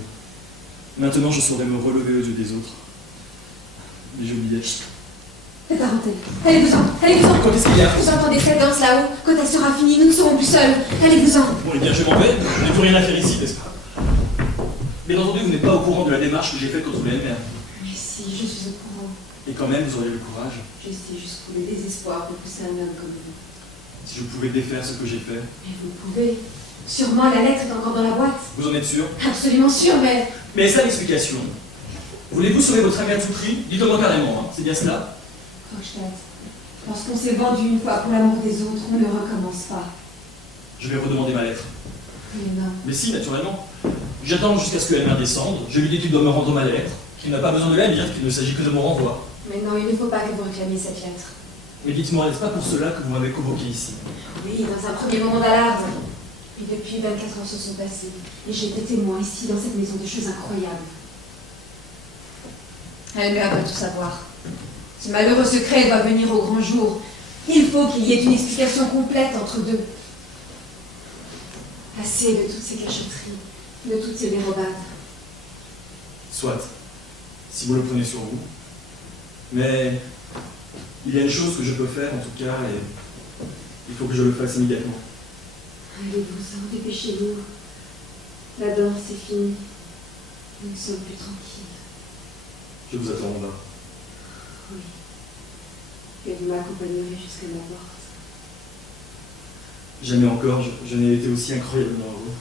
Maintenant, je saurai me relever aux yeux des autres. Mais j'oubliais. La tarentelle, allez-vous-en, allez-vous-en. Quand est-ce qu'il y a? Vous entendez cette danse là-haut? Quand elle sera finie, nous ne serons plus seuls. Allez-vous-en. Bon, eh bien, je m'en vais. Je n'ai plus rien à faire ici, n'est-ce pas? Bien entendu, vous n'êtes pas au courant de la démarche que j'ai faite contre les MR. Mais si, je suis au courant. Et quand même, vous auriez le courage. Je sais jusqu'où le désespoir peut pousser un homme comme vous. Si je pouvais défaire ce que j'ai fait. Mais vous pouvez. Sûrement, la lettre est encore dans la boîte. Vous en êtes sûr? Absolument sûr, mais... Mais est-ce là l'explication? Voulez-vous sauver votre ami à tout prix? Dites-le-moi carrément, hein. C'est bien cela? Krogstad, lorsqu'on s'est vendu une fois pour l'amour des autres, on ne recommence pas. Je vais redemander ma lettre. Mais non. Mais si, naturellement. J'attends jusqu'à ce que la mère descende. Je lui dis qu'il doit me rendre ma lettre, qu'il n'a pas besoin de la lire, qu'il ne s'agit que de mon renvoi. Mais non, il ne faut pas que vous réclamiez cette lettre. Mais dites-moi, n'est-ce pas pour cela que vous m'avez convoqué ici? Oui, dans un premier moment d'alarme. Et depuis, 24 heures se sont passées. Et j'ai été témoin ici, dans cette maison, de choses incroyables. Elle ne va pas tout savoir. Ce malheureux secret doit venir au grand jour. Il faut qu'il y ait une explication complète entre deux. Assez de toutes ces cachotteries, de toutes ces dérobades. Soit, si vous le prenez sur vous. Mais il y a une chose que je peux faire en tout cas, et il faut que je le fasse immédiatement. Allez-vous-en, dépêchez-vous. La danse est finie. Nous ne sommes plus tranquilles. Je vous attends en bas. Oui. Et vous m'accompagnerez jusqu'à ma porte. Jamais encore, je n'ai été aussi incroyablement heureux.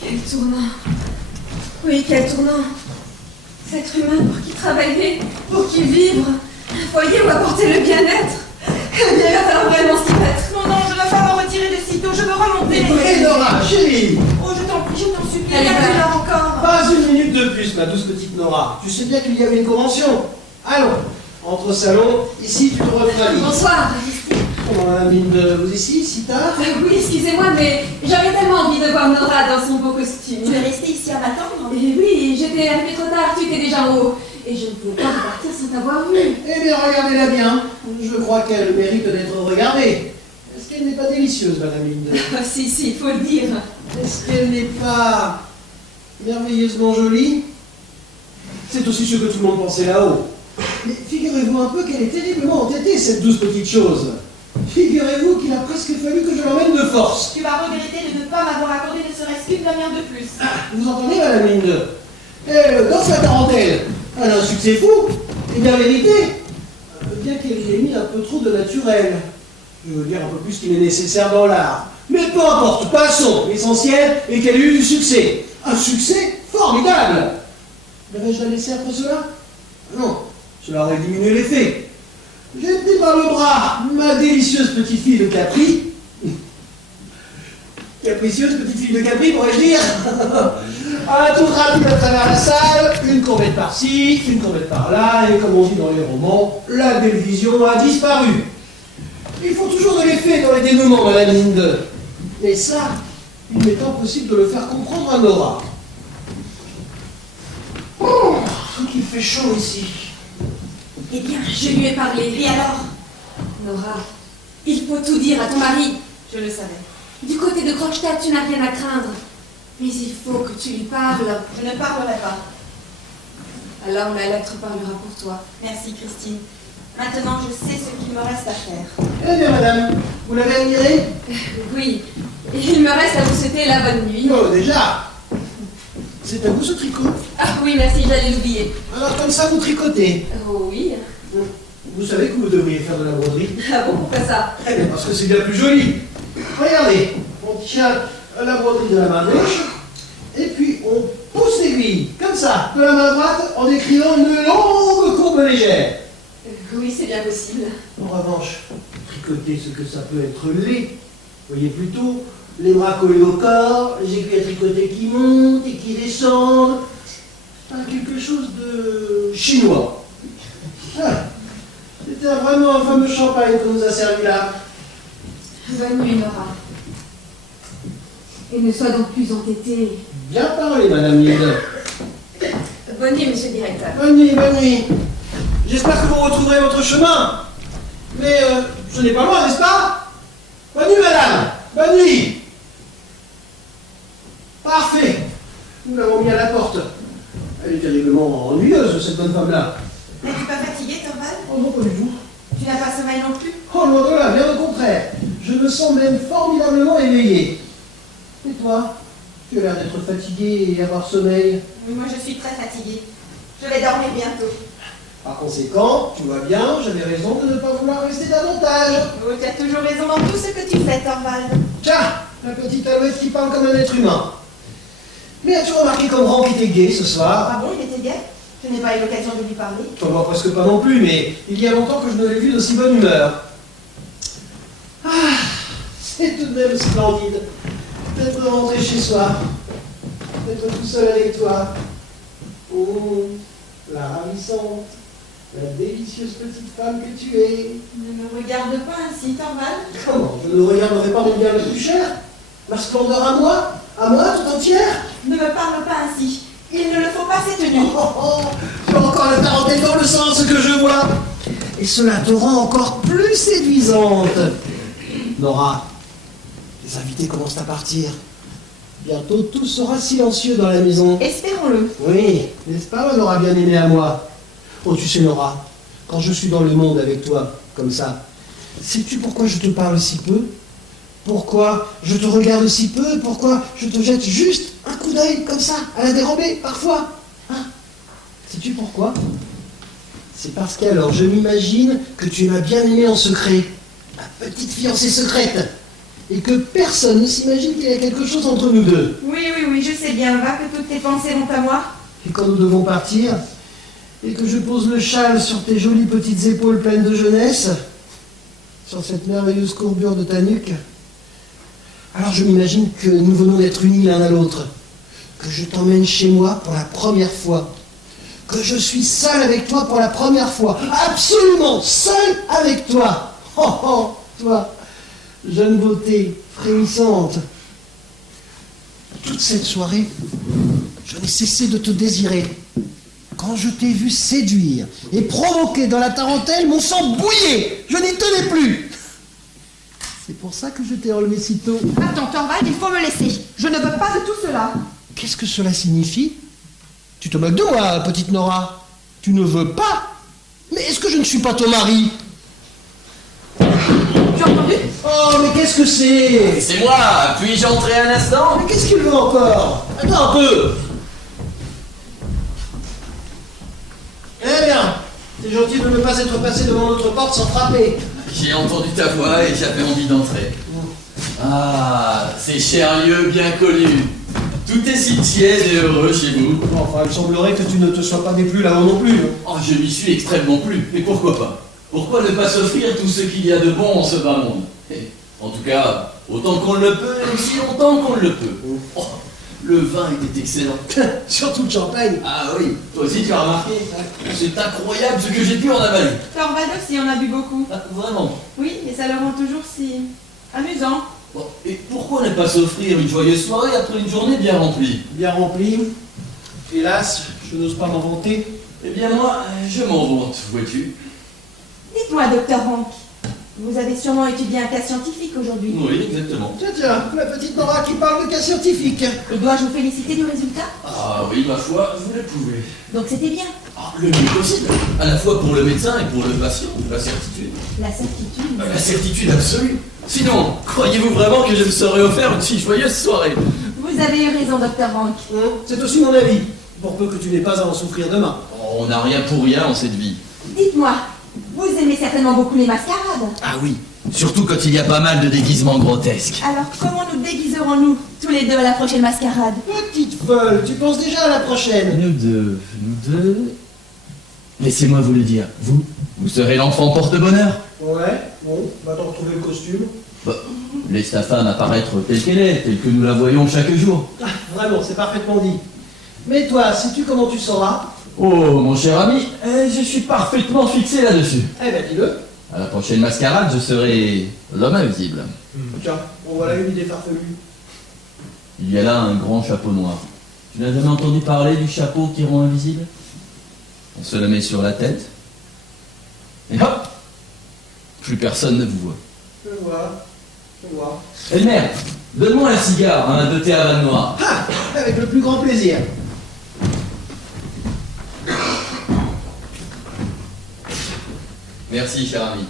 Quel tournant! Oui, quel tournant! Cet humain pour qui travailler, pour qui vivre, un foyer où apporter le bien-être. Eh bien, il va falloir vraiment s'y mettre. Non, non, je ne veux pas me retirer de sitôt, je veux remonter. Écoutez, Nora, chérie! Oh, je t'en prie, je t'en supplie, Allez, il y a va. plus l'heure encore. Pas une minute de plus, ma douce petite Nora. Tu sais bien qu'il y avait une convention. Allons, entre au salon, ici tu te refraillis. Bonsoir. Comment, madame Linde, vous ici, si tard? Oui, excusez-moi, mais j'avais tellement envie de voir Nora dans son beau costume. Tu es resté ici à m'attendre? Et oui, j'étais arrivée trop tard, tu étais déjà en haut. Et je ne pouvais pas repartir sans t'avoir vu. Eh bien, regardez-la bien. Je crois qu'elle mérite d'être regardée. Est-ce qu'elle n'est pas délicieuse, madame Linde? Si, si, il faut le dire. Est-ce qu'elle n'est pas merveilleusement jolie? C'est aussi ce que tout le monde pensait là-haut. Mais figurez-vous un peu qu'elle est terriblement entêtée, cette douce petite chose. Figurez-vous qu'il a presque fallu que je l'emmène de force. Tu vas regretter de ne pas m'avoir accordé ne serait-ce qu'une demi-heure de plus. Ah, vous entendez, madame Linde? Elle, dans sa tarentelle, elle a un succès fou. Et bien vérité, bien qu'elle y ait mis un peu trop de naturel. Je veux dire un peu plus qu'il est nécessaire dans l'art. Mais peu importe, passons. L'essentiel est qu'elle ait eu du succès. Un succès formidable. Devais-je la laisser après cela? Non, cela aurait diminué l'effet. J'ai pris par le bras ma délicieuse petite fille de Capri. Capricieuse petite fille de Capri, pourrais-je dire? Un tour rapide à travers la salle, une courbette par-ci, une courbette par-là, et comme on dit dans les romans, la belle vision a disparu. Il faut toujours de l'effet dans les dénouements, madame Linde. Et ça, il m'est impossible de le faire comprendre à Nora. Oh, qu'il fait chaud ici. Eh bien, je lui ai parlé. Et alors? Nora, il faut tout dire à ton mari. Je le savais. Du côté de Krogstad, tu n'as rien à craindre. Mais il faut que tu lui parles. Je ne parlerai pas. Alors la lettre parlera pour toi. Merci, Christine. Maintenant, je sais ce qu'il me reste à faire. Eh bien, madame, vous l'avez admiré? Oui, et il me reste à vous souhaiter la bonne nuit. Oh, déjà. C'est à vous ce tricot? Ah oui, merci, j'allais l'oublier. Alors comme ça, vous tricotez. Oh oui. Vous savez que vous devriez faire de la broderie? Ah bon, pourquoi ça? Eh bien, parce que c'est bien plus joli. Regardez, on tient la broderie de la main gauche, et puis on pousse l'aiguille, comme ça, de la main droite, en écrivant une longue courbe légère. Oui, c'est bien possible. En revanche, tricoter ce que ça peut être laid. Voyez plutôt les bras collés au corps, les aiguilles à tricoter qui montent et qui descendent. Quelque chose de chinois. Ah, c'était vraiment un fameux champagne qu'on nous a servi là. Bonne nuit, Nora. Et ne sois donc plus entêtée. Bien parlé, Madame Lide. Bonne nuit, monsieur le directeur. Bonne nuit, bonne nuit. J'espère que vous retrouverez votre chemin. Mais ce n'est pas loin, n'est-ce pas? Bonne nuit, madame. Bonne nuit. Parfait. Nous l'avons mis à la porte. Elle est terriblement ennuyeuse, cette bonne femme-là. N'es-tu pas fatigué, Thorvald? Oh non, pas du tout. Tu n'as pas sommeil non plus? Oh loin de là, bien au contraire. Je me sens même formidablement éveillé. Et toi? Tu as l'air d'être fatigué et avoir sommeil. Oui, moi je suis très fatiguée. Je vais dormir bientôt. Par conséquent, tu vois bien, j'avais raison de ne pas vouloir rester davantage. Oh, tu as toujours raison dans tout ce que tu fais, Thorvald. Tiens, la petite alouette qui parle comme un être humain. Mais as-tu remarqué comme Rank était gai ce soir? Ah bon, il était gai? Je n'ai pas eu l'occasion de lui parler. Toi, moi presque pas non plus, mais il y a longtemps que je ne l'ai vu d'aussi bonne humeur. Ah, c'est tout de même splendide d'être rentré chez soi, d'être tout seul avec toi. Oh, la ravissante, la délicieuse petite femme que tu es. Ne me regarde pas ainsi, Thorvald. Comment? Je ne regarderai pas mon bien le plus cher? Ma splendeur à moi tout entière? Ne me parle pas ainsi. Il ne le faut pas cette nuit. Oh, oh, oh, tu as encore la tarentelle dans le sang, ce que je vois. Et cela te rend encore plus séduisante. Nora, les invités commencent à partir. Bientôt, tout sera silencieux dans la maison. Espérons-le. Oui, n'est-ce pas, ma Nora bien-aimée à moi? Oh, tu sais, Nora, quand je suis dans le monde avec toi, comme ça, sais-tu pourquoi je te parle si peu? Pourquoi je te regarde si peu? Pourquoi je te jette juste un coup d'œil comme ça, à la dérobée, parfois? Hein? Sais-tu pourquoi? C'est parce qu'alors je m'imagine que tu m'as bien aimé en secret, ma petite fiancée secrète, et que personne ne s'imagine qu'il y a quelque chose entre nous deux. Oui, je sais bien, va, que toutes tes pensées vont à moi. Et quand nous devons partir, et que je pose le châle sur tes jolies petites épaules pleines de jeunesse, sur cette merveilleuse courbure de ta nuque, alors je m'imagine que nous venons d'être unis l'un à l'autre, que je t'emmène chez moi pour la première fois, que je suis seul avec toi pour la première fois, absolument seul avec toi. Oh, oh, toi, jeune beauté frémissante. Toute cette soirée, je n'ai cessé de te désirer. Quand je t'ai vu séduire et provoquer dans la tarentelle, mon sang bouillait, je n'y tenais plus. C'est pour ça que je t'ai enlevé si tôt. Attends, Thorvald, il faut me laisser. Je ne veux pas de tout cela. Qu'est-ce que cela signifie? Tu te moques de moi, petite Nora. Tu ne veux pas? Mais est-ce que je ne suis pas ton mari? Tu as entendu? Oh, mais qu'est-ce que c'est? C'est moi. Puis-je entrer un instant? Mais qu'est-ce qu'il veut encore? Attends un peu. Eh bien, c'est gentil de ne pas être passé devant notre porte sans frapper. J'ai entendu ta voix et j'avais envie d'entrer. Ah, ces chers lieux bien connus. Tout est si tiède et heureux chez vous. Bon, enfin, il semblerait que tu ne te sois pas déplu là-haut non plus. Oh, je m'y suis extrêmement plu. Mais pourquoi pas? Pourquoi ne pas s'offrir tout ce qu'il y a de bon en ce bas monde? Et, en tout cas, autant qu'on le peut et aussi longtemps qu'on le peut. Oh, le vin était excellent. Surtout le champagne. Ah oui, toi aussi tu as remarqué? C'est incroyable ce que j'ai pu en avaler. Thorvald aussi en a bu beaucoup. Ah, vraiment. Oui, et ça le rend toujours si amusant. Bon, et pourquoi ne pas s'offrir une joyeuse soirée après une journée bien remplie? Bien rempli. Hélas, je n'ose pas m'en vanter. Eh bien moi, je m'en vante, vois-tu. Dites-moi, docteur Rank, vous avez sûrement étudié un cas scientifique aujourd'hui. Oui, exactement. Tiens, la petite Nora qui parle de cas scientifique. Et dois-je vous féliciter du résultat? Ah oui, ma foi, vous le pouvez. Donc c'était bien. Ah, le mieux possible, à la fois pour le médecin et pour le patient, la certitude. La certitude. La certitude absolue. Sinon, croyez-vous vraiment que je me serais offert une si joyeuse soirée? Vous Vous avez eu raison, docteur Rank. C'est aussi mon avis, pour peu que tu n'aies pas à en souffrir demain. Oh, on n'a rien pour rien en cette vie. Dites-moi, vous aimez certainement beaucoup les mascarades. Ah oui, surtout quand il y a pas mal de déguisements grotesques. Alors comment nous déguiserons-nous, tous les deux, à la prochaine mascarade? Petite folle, tu penses déjà à la prochaine. Nous deux. Laissez-moi vous le dire, vous serez l'enfant porte-bonheur. Ouais, bon, va t'en retrouver le costume. Bah, laisse ta femme apparaître telle qu'elle est, telle que nous la voyons chaque jour. Ah, vraiment, c'est parfaitement dit. Mais toi, sais-tu comment tu sauras? Oh, mon cher ami, je suis parfaitement fixé là-dessus. Eh ben, dis-le. À la prochaine mascarade, je serai l'homme invisible. Tiens, bon, voilà une idée farfelue. Il y a là un grand chapeau noir. Tu n'as jamais entendu parler du chapeau qui rend invisible? On se le met sur la tête, et hop, plus personne ne vous voit. Je vois. Elmer, donne-moi un cigare, de thé à vanne noire. Ah, avec le plus grand plaisir. Merci, cher ami.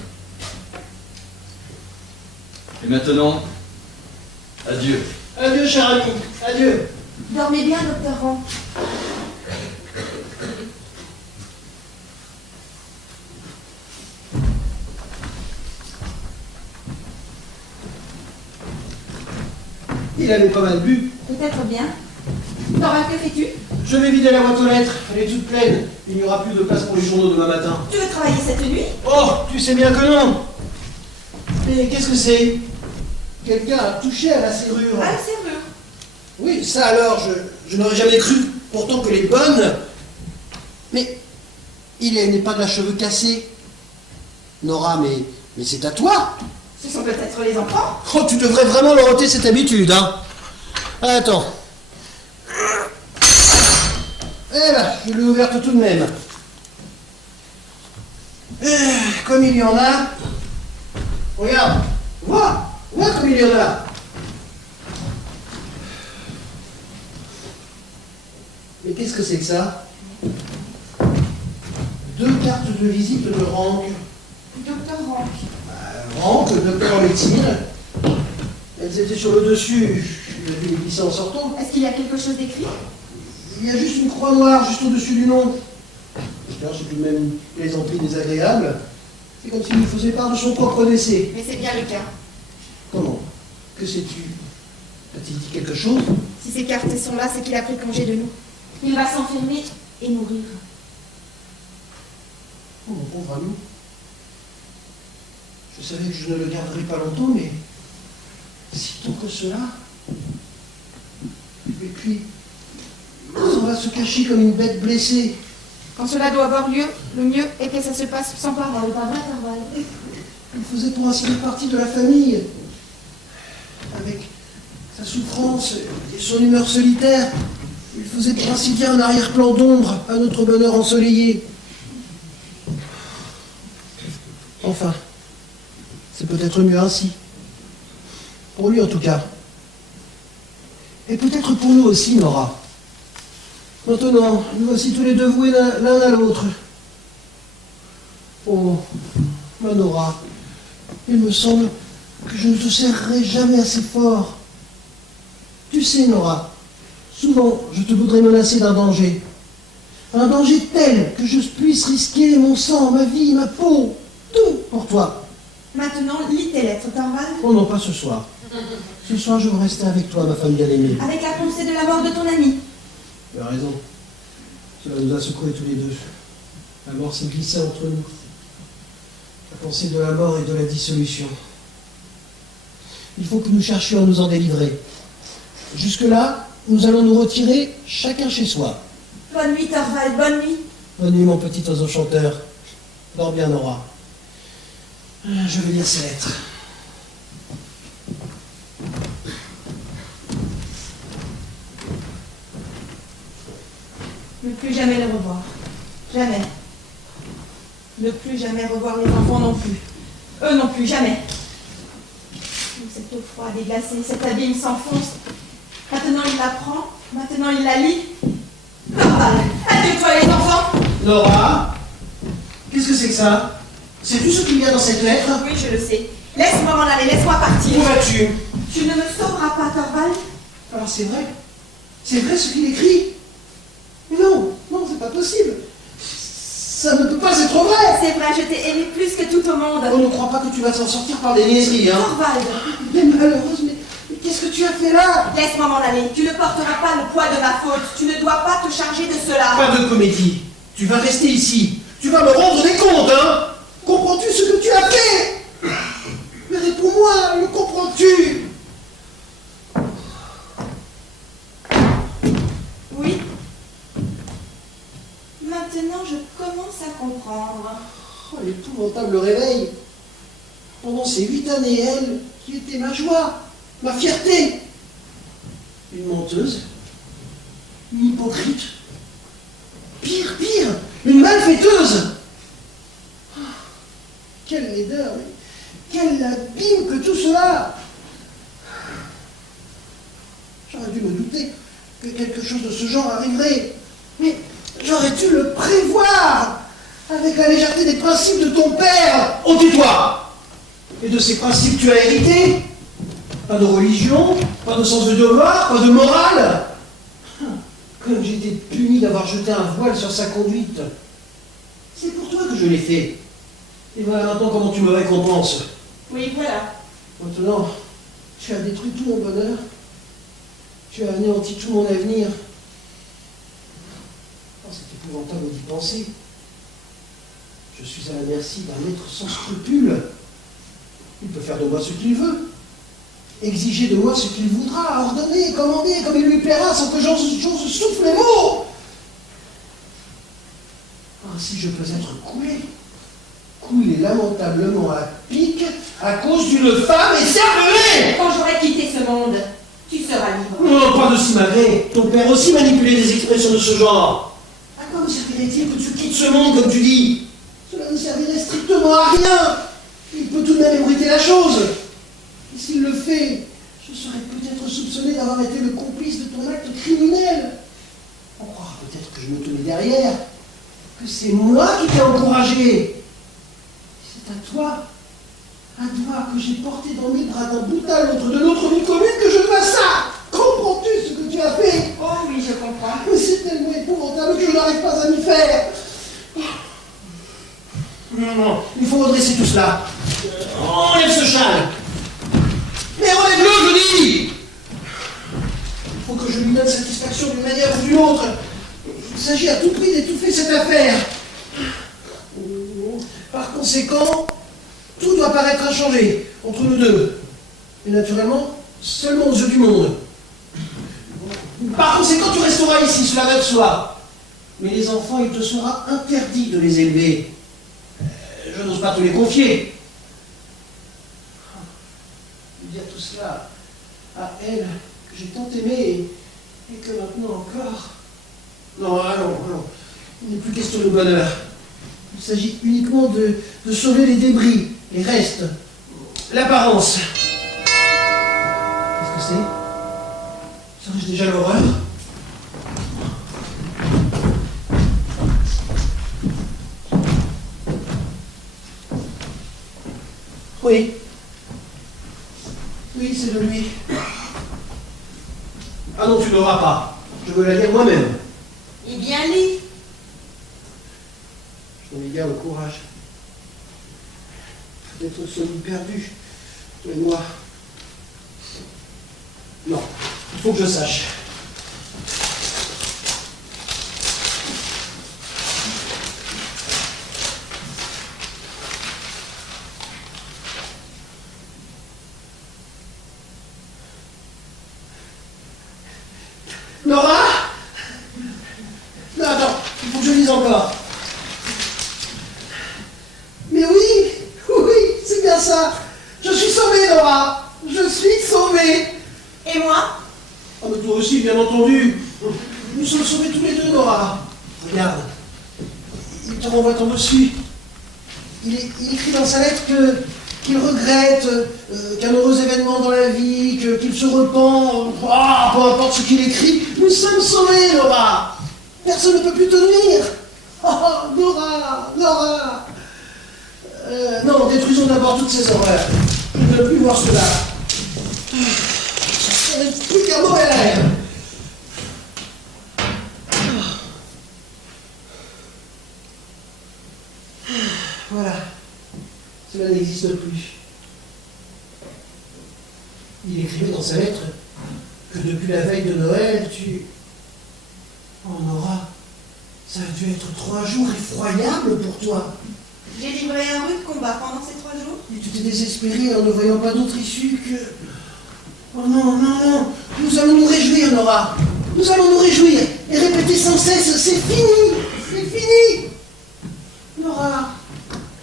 Et maintenant, adieu. Adieu, cher ami, adieu. Dormez bien, docteur Rank. Il avait pas mal bu. Peut-être bien. Torvald, que fais-tu? Je vais vider la boîte aux lettres, elle est toute pleine. Il n'y aura plus de place pour les journaux demain matin. Tu veux travailler cette nuit? Oh, tu sais bien que non. Mais qu'est-ce que c'est? Quelqu'un a touché à la serrure. Ah, la serrure. Oui, ça alors, je n'aurais jamais cru. Pourtant que les bonnes. Mais il n'est pas de la cheveux cassés. Nora, mais c'est à toi. Ce sont peut-être les enfants. Oh, tu devrais vraiment leur ôter cette habitude, hein. Attends. Eh ben, je l'ai ouverte tout de même. Comme il y en a. Regarde, vois comme il y en a. Mais qu'est-ce que c'est que ça? 2 cartes de visite de Rank. Docteur Rank. Rank, docteur en médecine. Elles étaient sur le dessus. Je l'ai vu les glisser en sortant. Est-ce qu'il y a quelque chose d'écrit? Il y a juste une croix noire juste au-dessus du nom. D'ailleurs, c'est tout de même une plaisanterie désagréable. C'est comme s'il nous faisait part de son propre décès. Mais c'est bien le cas. Comment? Que sais-tu? A-t-il dit quelque chose? Si ces cartes sont là, c'est qu'il a pris congé de nous. Il va s'enfermer et mourir. Oh, mon pauvre ami. Je savais que je ne le garderais pas longtemps, mais si tôt que cela. Et puis, il s'en va se cacher comme une bête blessée. Quand cela doit avoir lieu, le mieux est que ça se passe sans parole, pas vrai, Torvald? Il faisait pour ainsi dire partie de la famille. Avec sa souffrance et son humeur solitaire, il faisait pour ainsi dire un arrière-plan d'ombre à notre bonheur ensoleillé. Enfin, c'est peut-être mieux ainsi. Pour lui en tout cas. Et peut-être pour nous aussi, Nora. Maintenant, nous voici tous les deux voués l'un à l'autre. Oh, ma Nora, il me semble que je ne te serrerai jamais assez fort. Tu sais, Nora, souvent je te voudrais menacer d'un danger. Un danger tel que je puisse risquer mon sang, ma vie, ma peau, tout pour toi. Maintenant, lis tes lettres, Torvald. Oh non, pas ce soir. Ce soir, je veux rester avec toi, ma femme bien-aimée. Avec la pensée de la mort de ton ami. Tu as raison. Cela nous a secoués tous les deux. La mort s'est glissée entre nous. La pensée de la mort et de la dissolution. Il faut que nous cherchions à nous en délivrer. Jusque-là, nous allons nous retirer chacun chez soi. Bonne nuit, Torvald, bonne nuit. Bonne nuit, mon petit oiseau chanteur. Dors bien, Nora. Je vais lire ces lettres. Ne plus jamais le revoir. Jamais. Ne plus jamais revoir les enfants non plus. Eux non plus, jamais. Cette eau froide et glacée, cet abîme s'enfonce. Maintenant il la prend, maintenant il la lit. Torvald, adieu toi les enfants. Nora, qu'est-ce que c'est que ça? Sais-tu ce qu'il y a dans cette lettre? Oui, je le sais. Laisse-moi m'en aller, laisse-moi partir. Où vas-tu? Tu ne me sauveras pas, Torvald. Alors c'est vrai. C'est vrai ce qu'il écrit. Mais non, non, c'est pas possible. Ça ne peut pas être vrai. C'est vrai, je t'ai aimé plus que tout au monde. On ne croit pas que tu vas t'en sortir par des niaiseries, hein. Thorvald, Mais malheureuse, mais qu'est-ce que tu as fait là? laisse-moi m'en aller. Tu ne porteras pas le poids de ma faute. Tu ne dois pas te charger de cela. Pas de comédie. Tu vas rester ici. Tu vas me rendre des comptes, hein. Comprends-tu ce que tu as fait? Mais réponds-moi, le comprends-tu? Oui. Maintenant, je commence à comprendre. Oh, l'épouvantable réveil. Pendant ces 8 années, elle, qui était ma joie, ma fierté. Une menteuse, une hypocrite, pire, une malfaiteuse. Oh, quelle laideur, mais quel abîme que tout cela. J'aurais dû me douter que quelque chose de ce genre arriverait. Mais j'aurais dû le prévoir avec la légèreté des principes de ton père. Oh, tais-toi! Et de ces principes tu as hérité? Pas de religion, pas de sens de devoir, pas de morale. Comme j'ai été puni d'avoir jeté un voile sur sa conduite. C'est pour toi que je l'ai fait. Et voilà maintenant comment tu me récompenses. Oui, voilà. Maintenant, tu as détruit tout mon bonheur. Tu as anéanti tout mon avenir. Oh, c'est épouvantable d'y penser. Je suis à la merci d'un maître sans scrupules. Il peut faire de moi ce qu'il veut. Exiger de moi ce qu'il voudra, ordonner, commander comme il lui plaira sans que j'ose souffle les mots. Ainsi je peux être coulé lamentablement à pic à cause d'une femme écervelée. Quand j'aurai quitté ce monde, tu seras libre. Non, pas de si malgré. Ton père aussi manipulait des expressions de ce genre. À quoi me servirait-il que tu quittes ce monde, comme tu dis? Cela ne servirait strictement à rien. Il peut tout de même ébruiter la chose. Et s'il le fait, je serais peut-être soupçonné d'avoir été le complice de ton acte criminel. On croira peut-être que je me tenais derrière, que c'est moi qui t'ai encouragé. C'est à toi que j'ai porté dans mes bras d'un bout à l'autre de notre vie commune que je dois ça. Comprends-tu ce que tu as fait? Oh oui, je comprends. Mais c'est tellement épouvantable que je n'arrive pas à m'y faire. Non, il faut redresser tout cela. Enlève ce châle. Mais relève-le, je dis. Il faut que je lui donne satisfaction d'une manière ou d'une autre. Il s'agit à tout prix d'étouffer cette affaire. Par conséquent, tout doit paraître inchangé entre nous deux. Et naturellement, seulement aux yeux du monde. Par conséquent, tu resteras ici, cela va de soi. Mais les enfants, il te sera interdit de les élever. Je n'ose pas te les confier. Dire tout cela à elle que j'ai tant aimée et que maintenant encore... Non, allons. Il n'est plus question de bonheur. Il s'agit uniquement de sauver les débris. Et reste l'apparence. Qu'est-ce que c'est? Serais-je déjà l'horreur? Oui. Oui, c'est de lui. Ah non, tu ne l'auras pas. Je veux la lire moi-même. Eh bien, lis. Je n'en ai guère le courage. Peut-être sommes-nous perdus, toi et moi. Non, il faut que je sache. Nora? Non, attends, il faut que je lise encore. Mais oui, c'est bien ça. Je suis sauvée, Nora. Je suis sauvée. Et moi? Oh, mais toi aussi, bien entendu. Nous sommes sauvés tous les deux, Nora. Regarde. Il te renvoie ton reçu. Il écrit dans sa lettre qu'il regrette qu'un heureux événement dans la vie, qu'il se repent. Peu importe ce qu'il écrit. Nous sommes sauvés, Nora. Personne ne peut plus te nuire. Oh, Nora. Non, détruisons d'abord toutes ces horreurs. Je ne veux plus voir cela. Plus qu'un mauvais rêve. Voilà. Cela n'existe plus. Il écrivait dans sa lettre que depuis la veille de Noël, Oh Nora, ça a dû être 3 jours effroyables pour toi. J'ai livré un rude combat pendant ces 3 jours. Et tu t'es désespéré en ne voyant pas d'autre issue que... Oh non, non, non. Nous allons nous réjouir, Nora. Nous allons nous réjouir et répéter sans cesse, c'est fini, c'est fini. Nora,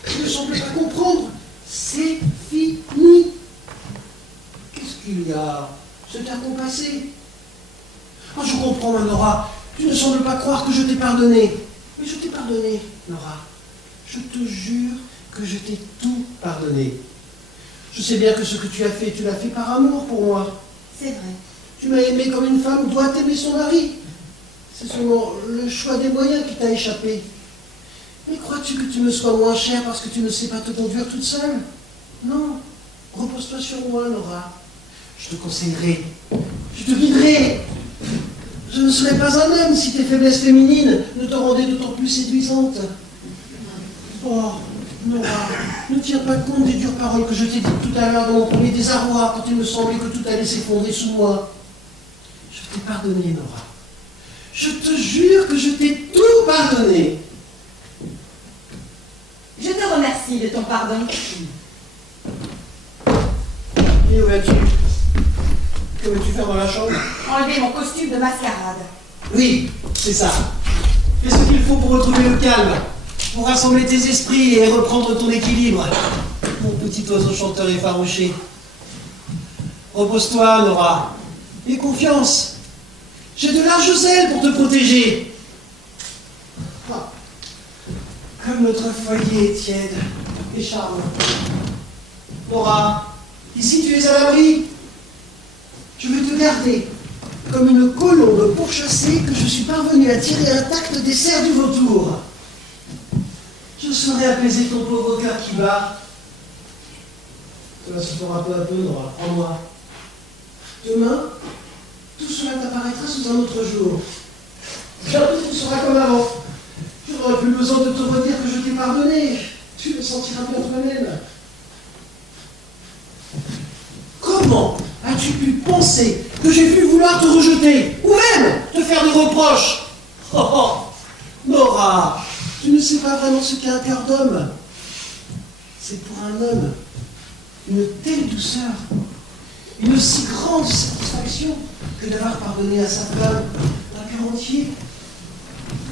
tu ne sembles pas comprendre. C'est fini. Qu'est-ce qu'il y a? C'est un coup passé. Oh, je comprends, ma Nora. Tu ne sembles pas croire que je t'ai pardonné. Mais je t'ai pardonné, Nora. Je te jure que je t'ai tout pardonné. Je sais bien que ce que tu as fait, tu l'as fait par amour pour moi. C'est vrai. Tu m'as aimé comme une femme doit aimer son mari. C'est seulement le choix des moyens qui t'a échappé. Mais crois-tu que tu me sois moins chère parce que tu ne sais pas te conduire toute seule? Non. Repose-toi sur moi, Nora. Je te conseillerai. Je te guiderai. Je ne serais pas un homme si tes faiblesses féminines ne te rendaient d'autant plus séduisante. Oh, Nora, ne tiens pas compte des dures paroles que je t'ai dites tout à l'heure dans mon premier désarroi, quand il me semblait que tout allait s'effondrer sous moi. Je t'ai pardonné, Nora. Je te jure que je t'ai tout pardonné. Je te remercie de ton pardon. Et où vas-tu? Que veux-tu faire dans la chambre? Enlever mon costume de mascarade. Oui, c'est ça. Fais ce qu'il faut pour retrouver le calme, pour rassembler tes esprits et reprendre ton équilibre. Mon petit oiseau chanteur effarouché. Repose-toi, Nora. Aie confiance. J'ai de larges ailes pour te protéger. Ah. Comme notre foyer est tiède et charmant. Nora, ici tu es à l'abri. Je vais te garder comme une colombe pourchassée que je suis parvenu à tirer intacte des serres du vautour. Je saurai apaiser ton pauvre cœur qui bat. Cela se fera peu à peu, Nora, prends-moi. Demain, tout cela t'apparaîtra sous un autre jour. Bientôt tout sera comme avant. Tu n'auras plus besoin de te redire que je t'ai pardonné. Tu le sentiras bien toi-même. Comment as-tu pu penser que j'ai pu vouloir te rejeter, ou même te faire des reproches? Oh, oh, Nora, tu ne sais pas vraiment ce qu'est un cœur d'homme. C'est pour un homme une telle douceur, une si grande satisfaction que d'avoir pardonné à sa femme d'un cœur entier,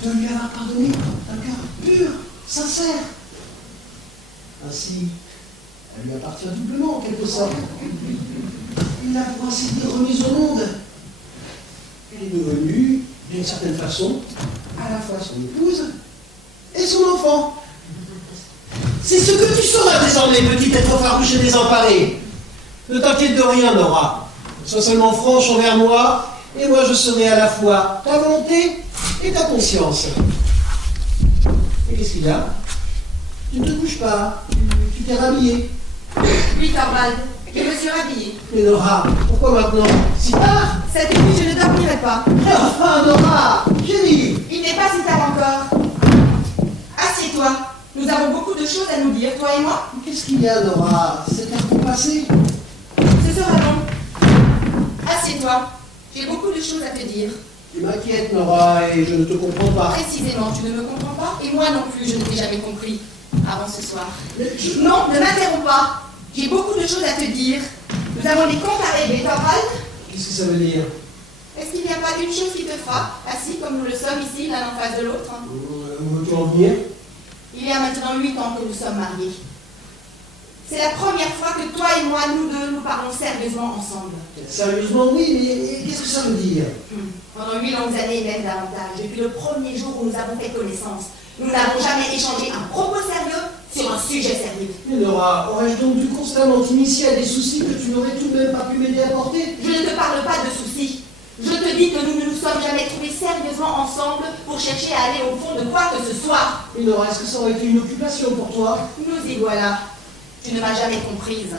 de lui avoir pardonné d'un cœur pur, sincère. Ainsi, elle lui appartient doublement en quelque sorte. Il l'a pour ainsi dire remise au monde. Elle est devenue, d'une certaine façon, à la fois son épouse et son enfant. C'est ce que tu sauras désormais, petit être farouche et désemparé. Ne t'inquiète de rien, Nora. Sois seulement franche envers moi, et moi je serai à la fois ta volonté et ta conscience. Et qu'est-ce qu'il y a? Tu ne te couches pas, tu t'es rhabillée. Oui, Thorvald, je me suis rhabillée. Mais Nora, pourquoi maintenant? Si tard? Cette nuit, je ne dormirai pas. Mais enfin, Nora, chérie. Il n'est pas si tard encore. Assieds-toi. Nous avons beaucoup de choses à nous dire, toi et moi. Qu'est-ce qu'il y a, Nora? C'est un coup passé. Ce sera long. Assieds-toi. J'ai beaucoup de choses à te dire. Tu m'inquiètes, Nora, et je ne te comprends pas. Précisément, tu ne me comprends pas, et moi non plus, je ne t'ai jamais compris avant ce soir. Mais Non, ne m'interromps pas. J'ai beaucoup de choses à te dire. Nous avons des comptes à régler, Thorvald. qu'est-ce que ça veut dire? Est-ce qu'il n'y a pas une chose qui te frappe, assis comme nous le sommes ici, l'un en face de l'autre? Où veux-tu en venir? Il y a maintenant 8 ans que nous sommes mariés. C'est la première fois que toi et moi, nous deux, nous parlons sérieusement ensemble. Sérieusement, oui, mais qu'est-ce que ça veut dire? Pendant 8 longues années, même davantage, depuis le premier jour où nous avons fait connaissance, nous n'avons jamais échangé un propos sérieux sur un sujet sérieux. Mais Nora, aurais-je donc dû constamment t'initier à des soucis que tu n'aurais tout de même pas pu m'aider à porter? Je ne te parle pas de soucis. Je te dis que nous ne nous sommes jamais trouvés sérieusement ensemble pour chercher à aller au fond de quoi que ce soit. Mais Nora, est-ce que ça aurait été une occupation pour toi? Nous y voilà. Tu ne m'as jamais comprise.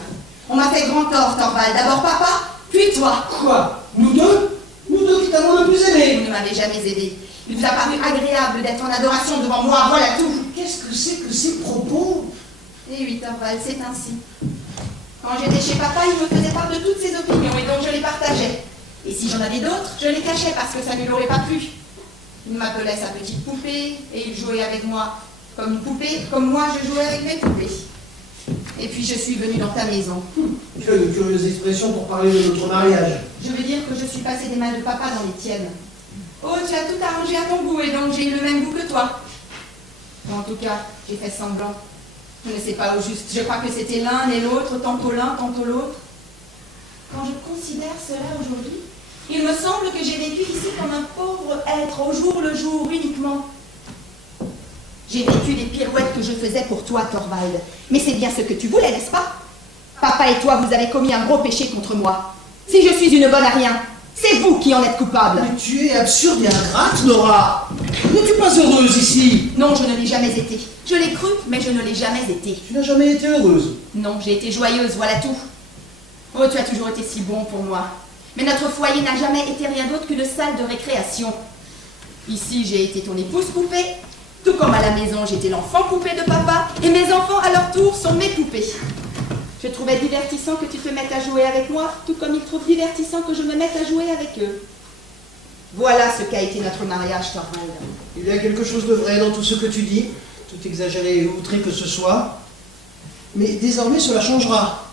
On m'a fait grand tort, Thorvald. D'abord papa, Puis toi. Quoi? Nous deux? Nous deux qui t'avons le plus aimé. Vous ne m'avez jamais aidé. Il vous a paru agréable d'être en adoration devant moi, voilà tout. Qu'est-ce que c'est que ces propos? Et oui, Thorvald, c'est ainsi. Quand j'étais chez papa, il me faisait part de toutes ses opinions et donc je les partageais. Et si j'en avais d'autres, je les cachais parce que ça ne lui aurait pas plu. Il m'appelait sa petite poupée et il jouait avec moi comme une poupée, comme moi je jouais avec mes poupées. Et puis je suis venue dans ta maison. Tu as une curieuse expression pour parler de notre mariage. Je veux dire que je suis passée des mains de papa dans les tiennes. Oh, tu as tout arrangé à ton goût et donc j'ai eu le même goût que toi. Ou en tout cas, j'ai fait semblant. Je ne sais pas au juste. Je crois que c'était l'un et l'autre, tantôt l'un, tantôt l'autre. Quand je considère cela aujourd'hui, il me semble que j'ai vécu ici comme un pauvre être, au jour le jour uniquement. J'ai vécu les pirouettes que je faisais pour toi, Thorvald. Mais c'est bien ce que tu voulais, n'est-ce pas? Papa et toi, vous avez commis un gros péché contre moi. Si je suis une bonne à rien, c'est vous qui en êtes coupable. Mais tu es absurde et ingrate, Nora. N'es-tu pas heureuse ici? Non, je ne l'ai jamais été. Je l'ai cru, mais je ne l'ai jamais été. Tu n'as jamais été heureuse. Non, j'ai été joyeuse, voilà tout. Oh, tu as toujours été si bon pour moi. Mais notre foyer n'a jamais été rien d'autre qu'une salle de récréation. Ici, j'ai été ton épouse poupée, tout comme à la maison, j'étais l'enfant poupée de papa, et mes enfants, à leur tour, sont mes poupées. Je trouvais divertissant que tu te mettes à jouer avec moi, tout comme ils trouvent divertissant que je me mette à jouer avec eux. Voilà ce qu'a été notre mariage, Thorvald. Il y a quelque chose de vrai dans tout ce que tu dis, tout exagéré et outré que ce soit. Mais désormais, cela changera.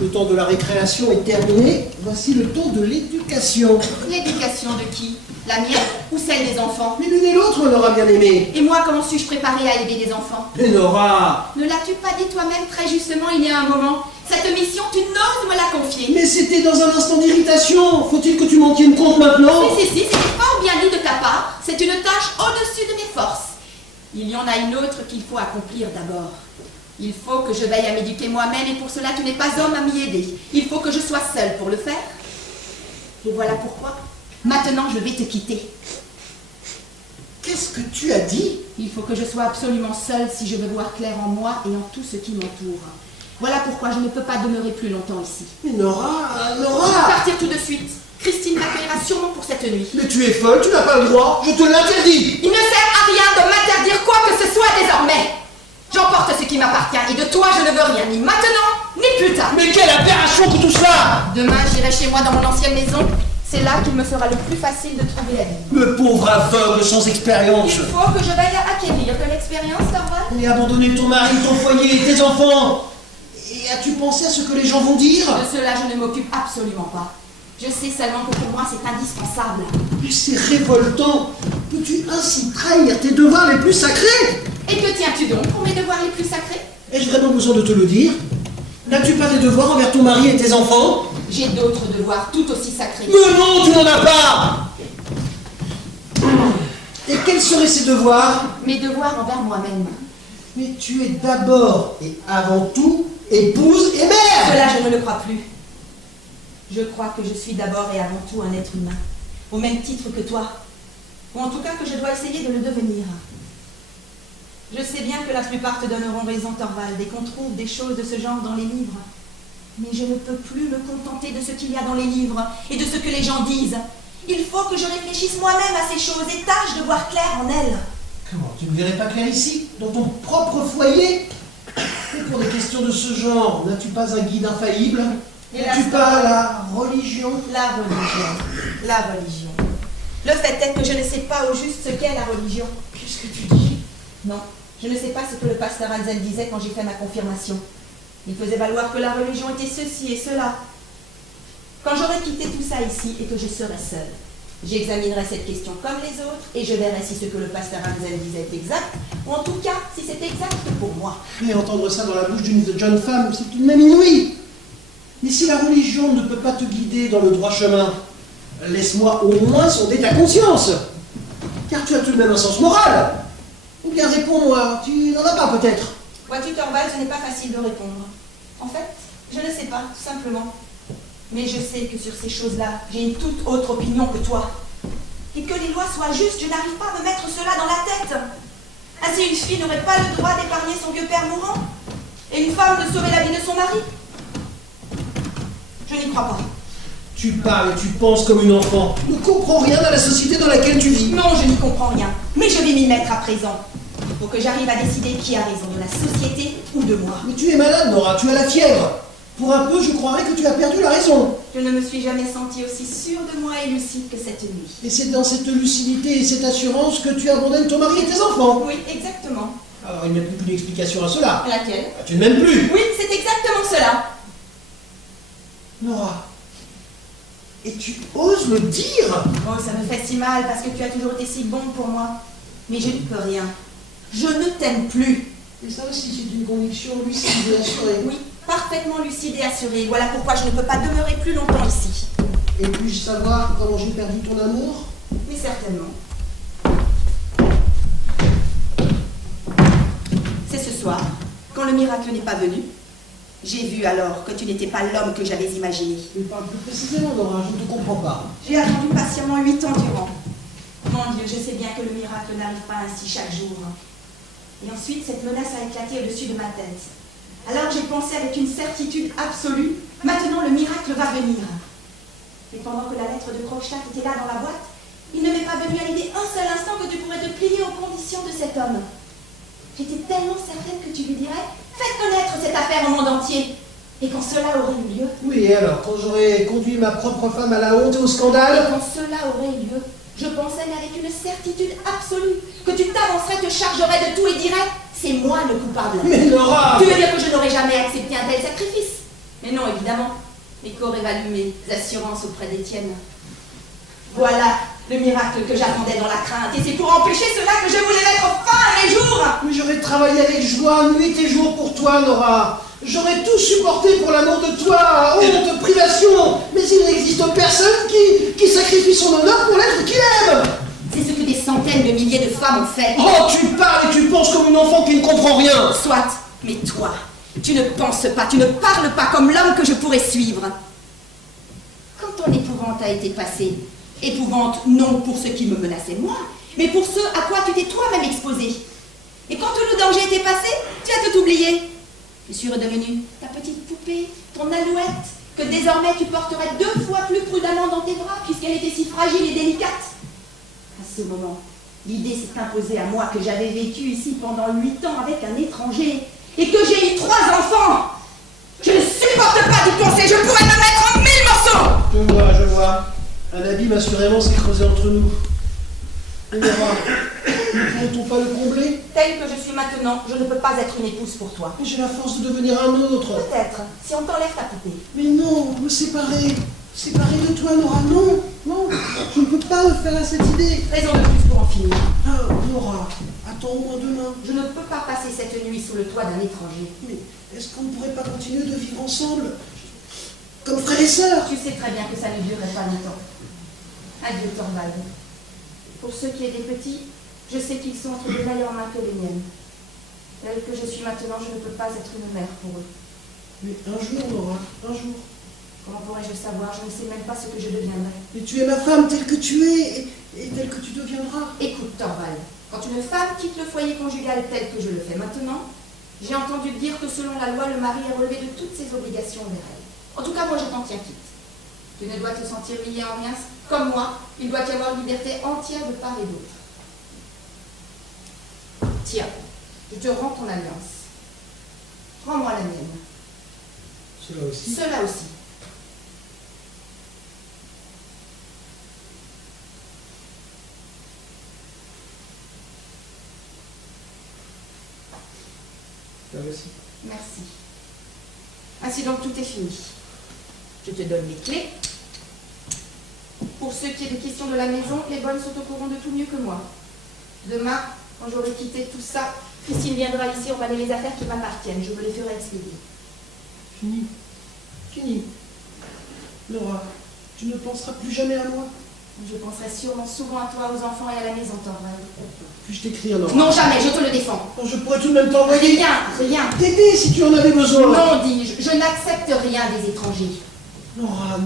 Le temps de la récréation est terminé, voici le temps de l'éducation. L'éducation de qui? La mienne ou celle des enfants? Mais l'une et l'autre, Nora bien-aimée. Et moi, comment suis-je préparée à élever des enfants? Mais Nora! Ne l'as-tu pas dit toi-même très justement il y a un moment? Cette mission, tu n'oses me la confier. Mais c'était dans un instant d'irritation. Faut-il que tu m'en tiennes compte maintenant? Si, c'était fort bien dit de ta part. C'est une tâche au-dessus de mes forces. Il y en a une autre qu'il faut accomplir d'abord. Il faut que je veille à m'éduquer moi-même et pour cela tu n'es pas homme à m'y aider. Il faut que je sois seule pour le faire. Et voilà pourquoi. Maintenant, je vais te quitter. Qu'est-ce que tu as dit? Il faut que je sois absolument seule si je veux voir clair en moi et en tout ce qui m'entoure. Voilà pourquoi je ne peux pas demeurer plus longtemps ici. Mais Nora, Je vais Nora! partir tout de suite. Christine m'accueillera sûrement pour cette nuit. Mais tu es folle, tu n'as pas le droit, je te l'interdis! Il ne sert à rien de m'interdire quoi que ce soit désormais. J'emporte ce qui m'appartient et de toi je ne veux rien, ni maintenant, ni plus tard. Mais quelle aberration que tout cela! Demain j'irai chez moi dans mon ancienne maison. C'est là qu'il me sera le plus facile de trouver la vie. Le pauvre aveugle sans expérience! Il faut que je veille à acquérir de l'expérience, Thorvald. Et abandonner ton mari, ton foyer, tes enfants! Et as-tu pensé à ce que les gens vont dire? De cela je ne m'occupe absolument pas. Je sais seulement que pour moi c'est indispensable. Mais c'est révoltant! Peux-tu ainsi trahir tes devoirs les plus sacrés? Et que tiens-tu donc pour mes devoirs les plus sacrés? Ai-je vraiment besoin de te le dire? N'as-tu pas des devoirs envers ton mari et tes enfants? J'ai d'autres devoirs tout aussi sacrés. Mais non, tu n'en as pas! Et quels seraient ces devoirs? Mes devoirs envers moi-même. Mais tu es d'abord et avant tout épouse et mère! Cela je ne le crois plus. Je crois que je suis d'abord et avant tout un être humain, au même titre que toi, ou en tout cas que je dois essayer de le devenir. Je sais bien que la plupart te donneront raison, Thorvald, et qu'on trouve des choses de ce genre dans les livres. Mais je ne peux plus me contenter de ce qu'il y a dans les livres et de ce que les gens disent. Il faut que je réfléchisse moi-même à ces choses et tâche de voir clair en elles. Comment, tu ne verrais pas clair ici, dans ton propre foyer? Et pour des questions de ce genre, n'as-tu pas un guide infaillible? N'as-tu pas la religion? La religion. La religion. Le fait est que je ne sais pas au juste ce qu'est la religion. Qu'est-ce que tu dis? Non, je ne sais pas ce que le pasteur Hansen disait quand j'ai fait ma confirmation. Il faisait valoir que la religion était ceci et cela. Quand j'aurai quitté tout ça ici et que je serai seule, j'examinerai cette question comme les autres et je verrai si ce que le pasteur Hansen disait est exact, ou en tout cas si c'est exact pour moi. Mais entendre ça dans la bouche d'une jeune femme, c'est tout de même inouï. Mais si la religion ne peut pas te guider dans le droit chemin, laisse-moi au moins sonder ta conscience. Car tu as tout de même un sens moral. Ou bien réponds-moi, tu n'en as pas peut-être. Vois-tu, Thorvald, ce n'est pas facile de répondre. En fait, je ne sais pas, tout simplement. Mais je sais que sur ces choses-là, j'ai une toute autre opinion que toi. Et que les lois soient justes, je n'arrive pas à me mettre cela dans la tête. Ainsi, une fille n'aurait pas le droit d'épargner son vieux père mourant, et une femme de sauver la vie de son mari. Je n'y crois pas. Tu parles et tu penses comme une enfant. Tu ne comprends rien à la société dans laquelle tu vis. Non, je n'y comprends rien. Mais je vais m'y mettre à présent. Il faut que j'arrive à décider qui a raison, de la société ou de moi. Mais tu es malade, Nora, tu as la fièvre. Pour un peu, je croirais que tu as perdu la raison. Je ne me suis jamais sentie aussi sûre de moi et lucide que cette nuit. Et c'est dans cette lucidité et cette assurance que tu abandonnes ton mari et tes enfants. Oui, exactement. Alors il n'y a plus qu'une explication à cela. Laquelle? Ah, tu ne m'aimes plus. Oui, c'est exactement cela. Nora. Et tu oses le dire? Oh, ça me fait si mal parce que tu as toujours été si bon pour moi. Mais je n'y peux rien. Je ne t'aime plus. Et ça aussi, c'est une conviction lucide et assurée. Oui, parfaitement lucide et assurée. Voilà pourquoi je ne peux pas demeurer plus longtemps ici. Et puis-je savoir comment j'ai perdu ton amour? Mais certainement. C'est ce soir, quand le miracle n'est pas venu. J'ai vu alors que tu n'étais pas l'homme que j'avais imaginé. Mais parle plus précisément, Nora, je ne te comprends pas. J'ai attendu patiemment 8 ans durant. Mon Dieu, je sais bien que le miracle n'arrive pas ainsi chaque jour. Et ensuite, cette menace a éclaté au-dessus de ma tête. Alors j'ai pensé avec une certitude absolue, maintenant le miracle va venir. Mais pendant que la lettre de Krogstad était là dans la boîte, il ne m'est pas venu à l'idée un seul instant que tu pourrais te plier aux conditions de cet homme. J'étais tellement certaine que tu lui dirais « Faites connaître cette affaire au monde entier !» Et quand cela aurait eu lieu... Oui, et alors, quand j'aurais conduit ma propre femme à la honte et au scandale? Et quand cela aurait eu lieu, je pensais, mais avec une certitude absolue, que tu t'avancerais, te chargerais de tout et dirais « C'est moi le coupable !» Mais Nora! Tu veux dire que je n'aurais jamais accepté un tel sacrifice? Mais non, évidemment. Mais qu'auraient valu mes assurances auprès d'Étienne? Voilà le miracle que j'attendais dans la crainte. Et c'est pour empêcher cela que je voulais mettre fin à mes jours. Mais j'aurais travaillé avec joie, nuit et jour pour toi, Nora. J'aurais tout supporté pour l'amour de toi, honte, privation. Mais il n'existe personne qui sacrifie son honneur pour l'être qu'il aime. C'est ce que des centaines de milliers de femmes ont fait. Oh, tu parles et tu penses comme une enfant qui ne comprend rien. Soit, mais toi, tu ne penses pas, tu ne parles pas comme l'homme que je pourrais suivre. Quand ton épouvante a été passée, épouvante non pour ce qui me menaçait moi, mais pour ce à quoi tu t'es toi-même exposé. Et quand tout le danger était passé, tu as tout oublié. Je suis redevenue ta petite poupée, ton alouette, que désormais tu porterais 2 fois plus prudemment dans tes bras, puisqu'elle était si fragile et délicate. À ce moment, l'idée s'est imposée à moi que j'avais vécu ici pendant 8 ans avec un étranger, et que j'ai eu 3 enfants. Je ne supporte pas d'y penser, je pourrais me mettre en 1000 morceaux. Je vois. Un abîme assurément s'est creusé entre nous. Et Nora, ne pourrait-on pas le combler? Telle que je suis maintenant, je ne peux pas être une épouse pour toi. Mais j'ai la force de devenir un autre. Peut-être, si on t'enlève ta poupée. Mais non, me séparer. Séparer de toi, Nora, non. Non, je ne peux pas me faire à cette idée. Raison de plus pour en finir. Ah, Nora, attends au moins demain. Je ne peux pas passer cette nuit sous le toit d'un étranger. Mais est-ce qu'on ne pourrait pas continuer de vivre ensemble? Comme frères et sœurs? Tu sais très bien que ça ne durerait pas longtemps. Adieu, Thorvald. Pour ce qui est des petits, je sais qu'ils sont entre de meilleures mains que les miennes. Telle que je suis maintenant, je ne peux pas être une mère pour eux. Mais un jour, Nora, un jour. Comment pourrais-je le savoir? Je ne sais même pas ce que je deviendrai. Mais tu es ma femme telle que tu es et telle que tu deviendras. Écoute, Thorvald, quand une femme quitte le foyer conjugal tel que je le fais maintenant, j'ai entendu dire que selon la loi, le mari est relevé de toutes ses obligations envers elle. En tout cas, moi, je t'en tiens quitte. Tu ne dois te sentir lié en rien. Comme moi, il doit y avoir une liberté entière de part et d'autre. Tiens, je te rends ton alliance. Rends-moi la mienne. Cela aussi. Cela aussi. La voici. Merci. Ainsi donc, tout est fini. Je te donne les clés. Pour ce qui est des questions de la maison, les bonnes sont au courant de tout mieux que moi. Demain, quand j'aurai quitté tout ça, Christine viendra ici emballer les affaires qui m'appartiennent. Je me les ferai expédier. Fini. Fini. Nora, tu ne penseras plus jamais à moi. Je penserai sûrement souvent à toi, aux enfants et à la maison, Thorvald. Puis-je t'écrire, Nora? Non, jamais, je te le défends. Je pourrais tout de même t'envoyer. Rien. T'aider si tu en avais besoin. Non, dis-je, je n'accepte rien des étrangers. Nora,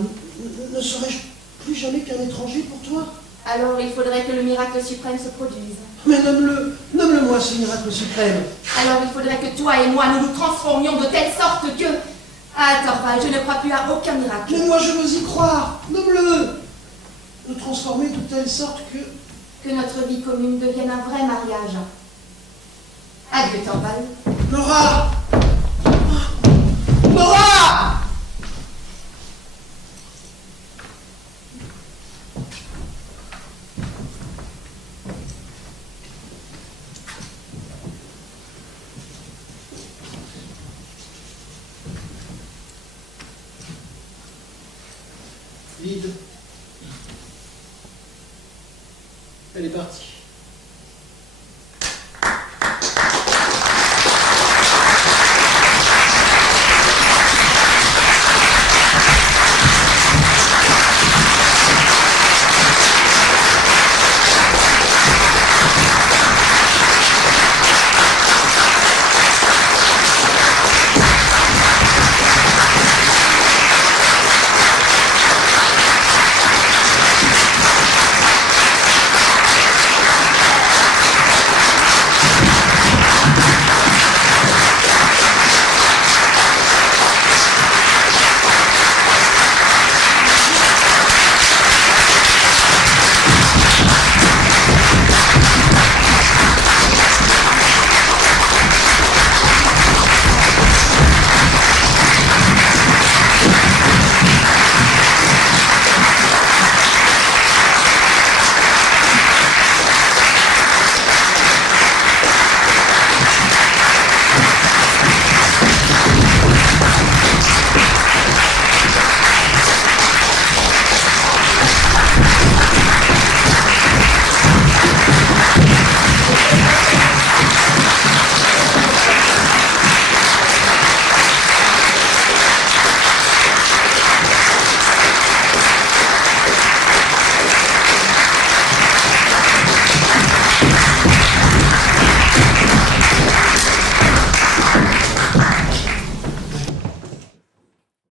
ne serais-je plus jamais qu'un étranger pour toi? Alors, il faudrait que le miracle suprême se produise. Mais nomme-le-moi ce miracle suprême. Alors, il faudrait que toi et moi, nous nous transformions de telle sorte que Ah, Thorvald, je ne crois plus à aucun miracle. Mais moi je veux y croire. Nomme-le. De transformer de telle sorte que... Que notre vie commune devienne un vrai mariage. Adieu, Thorvald. Nora! Nora! Vide. Elle est partie.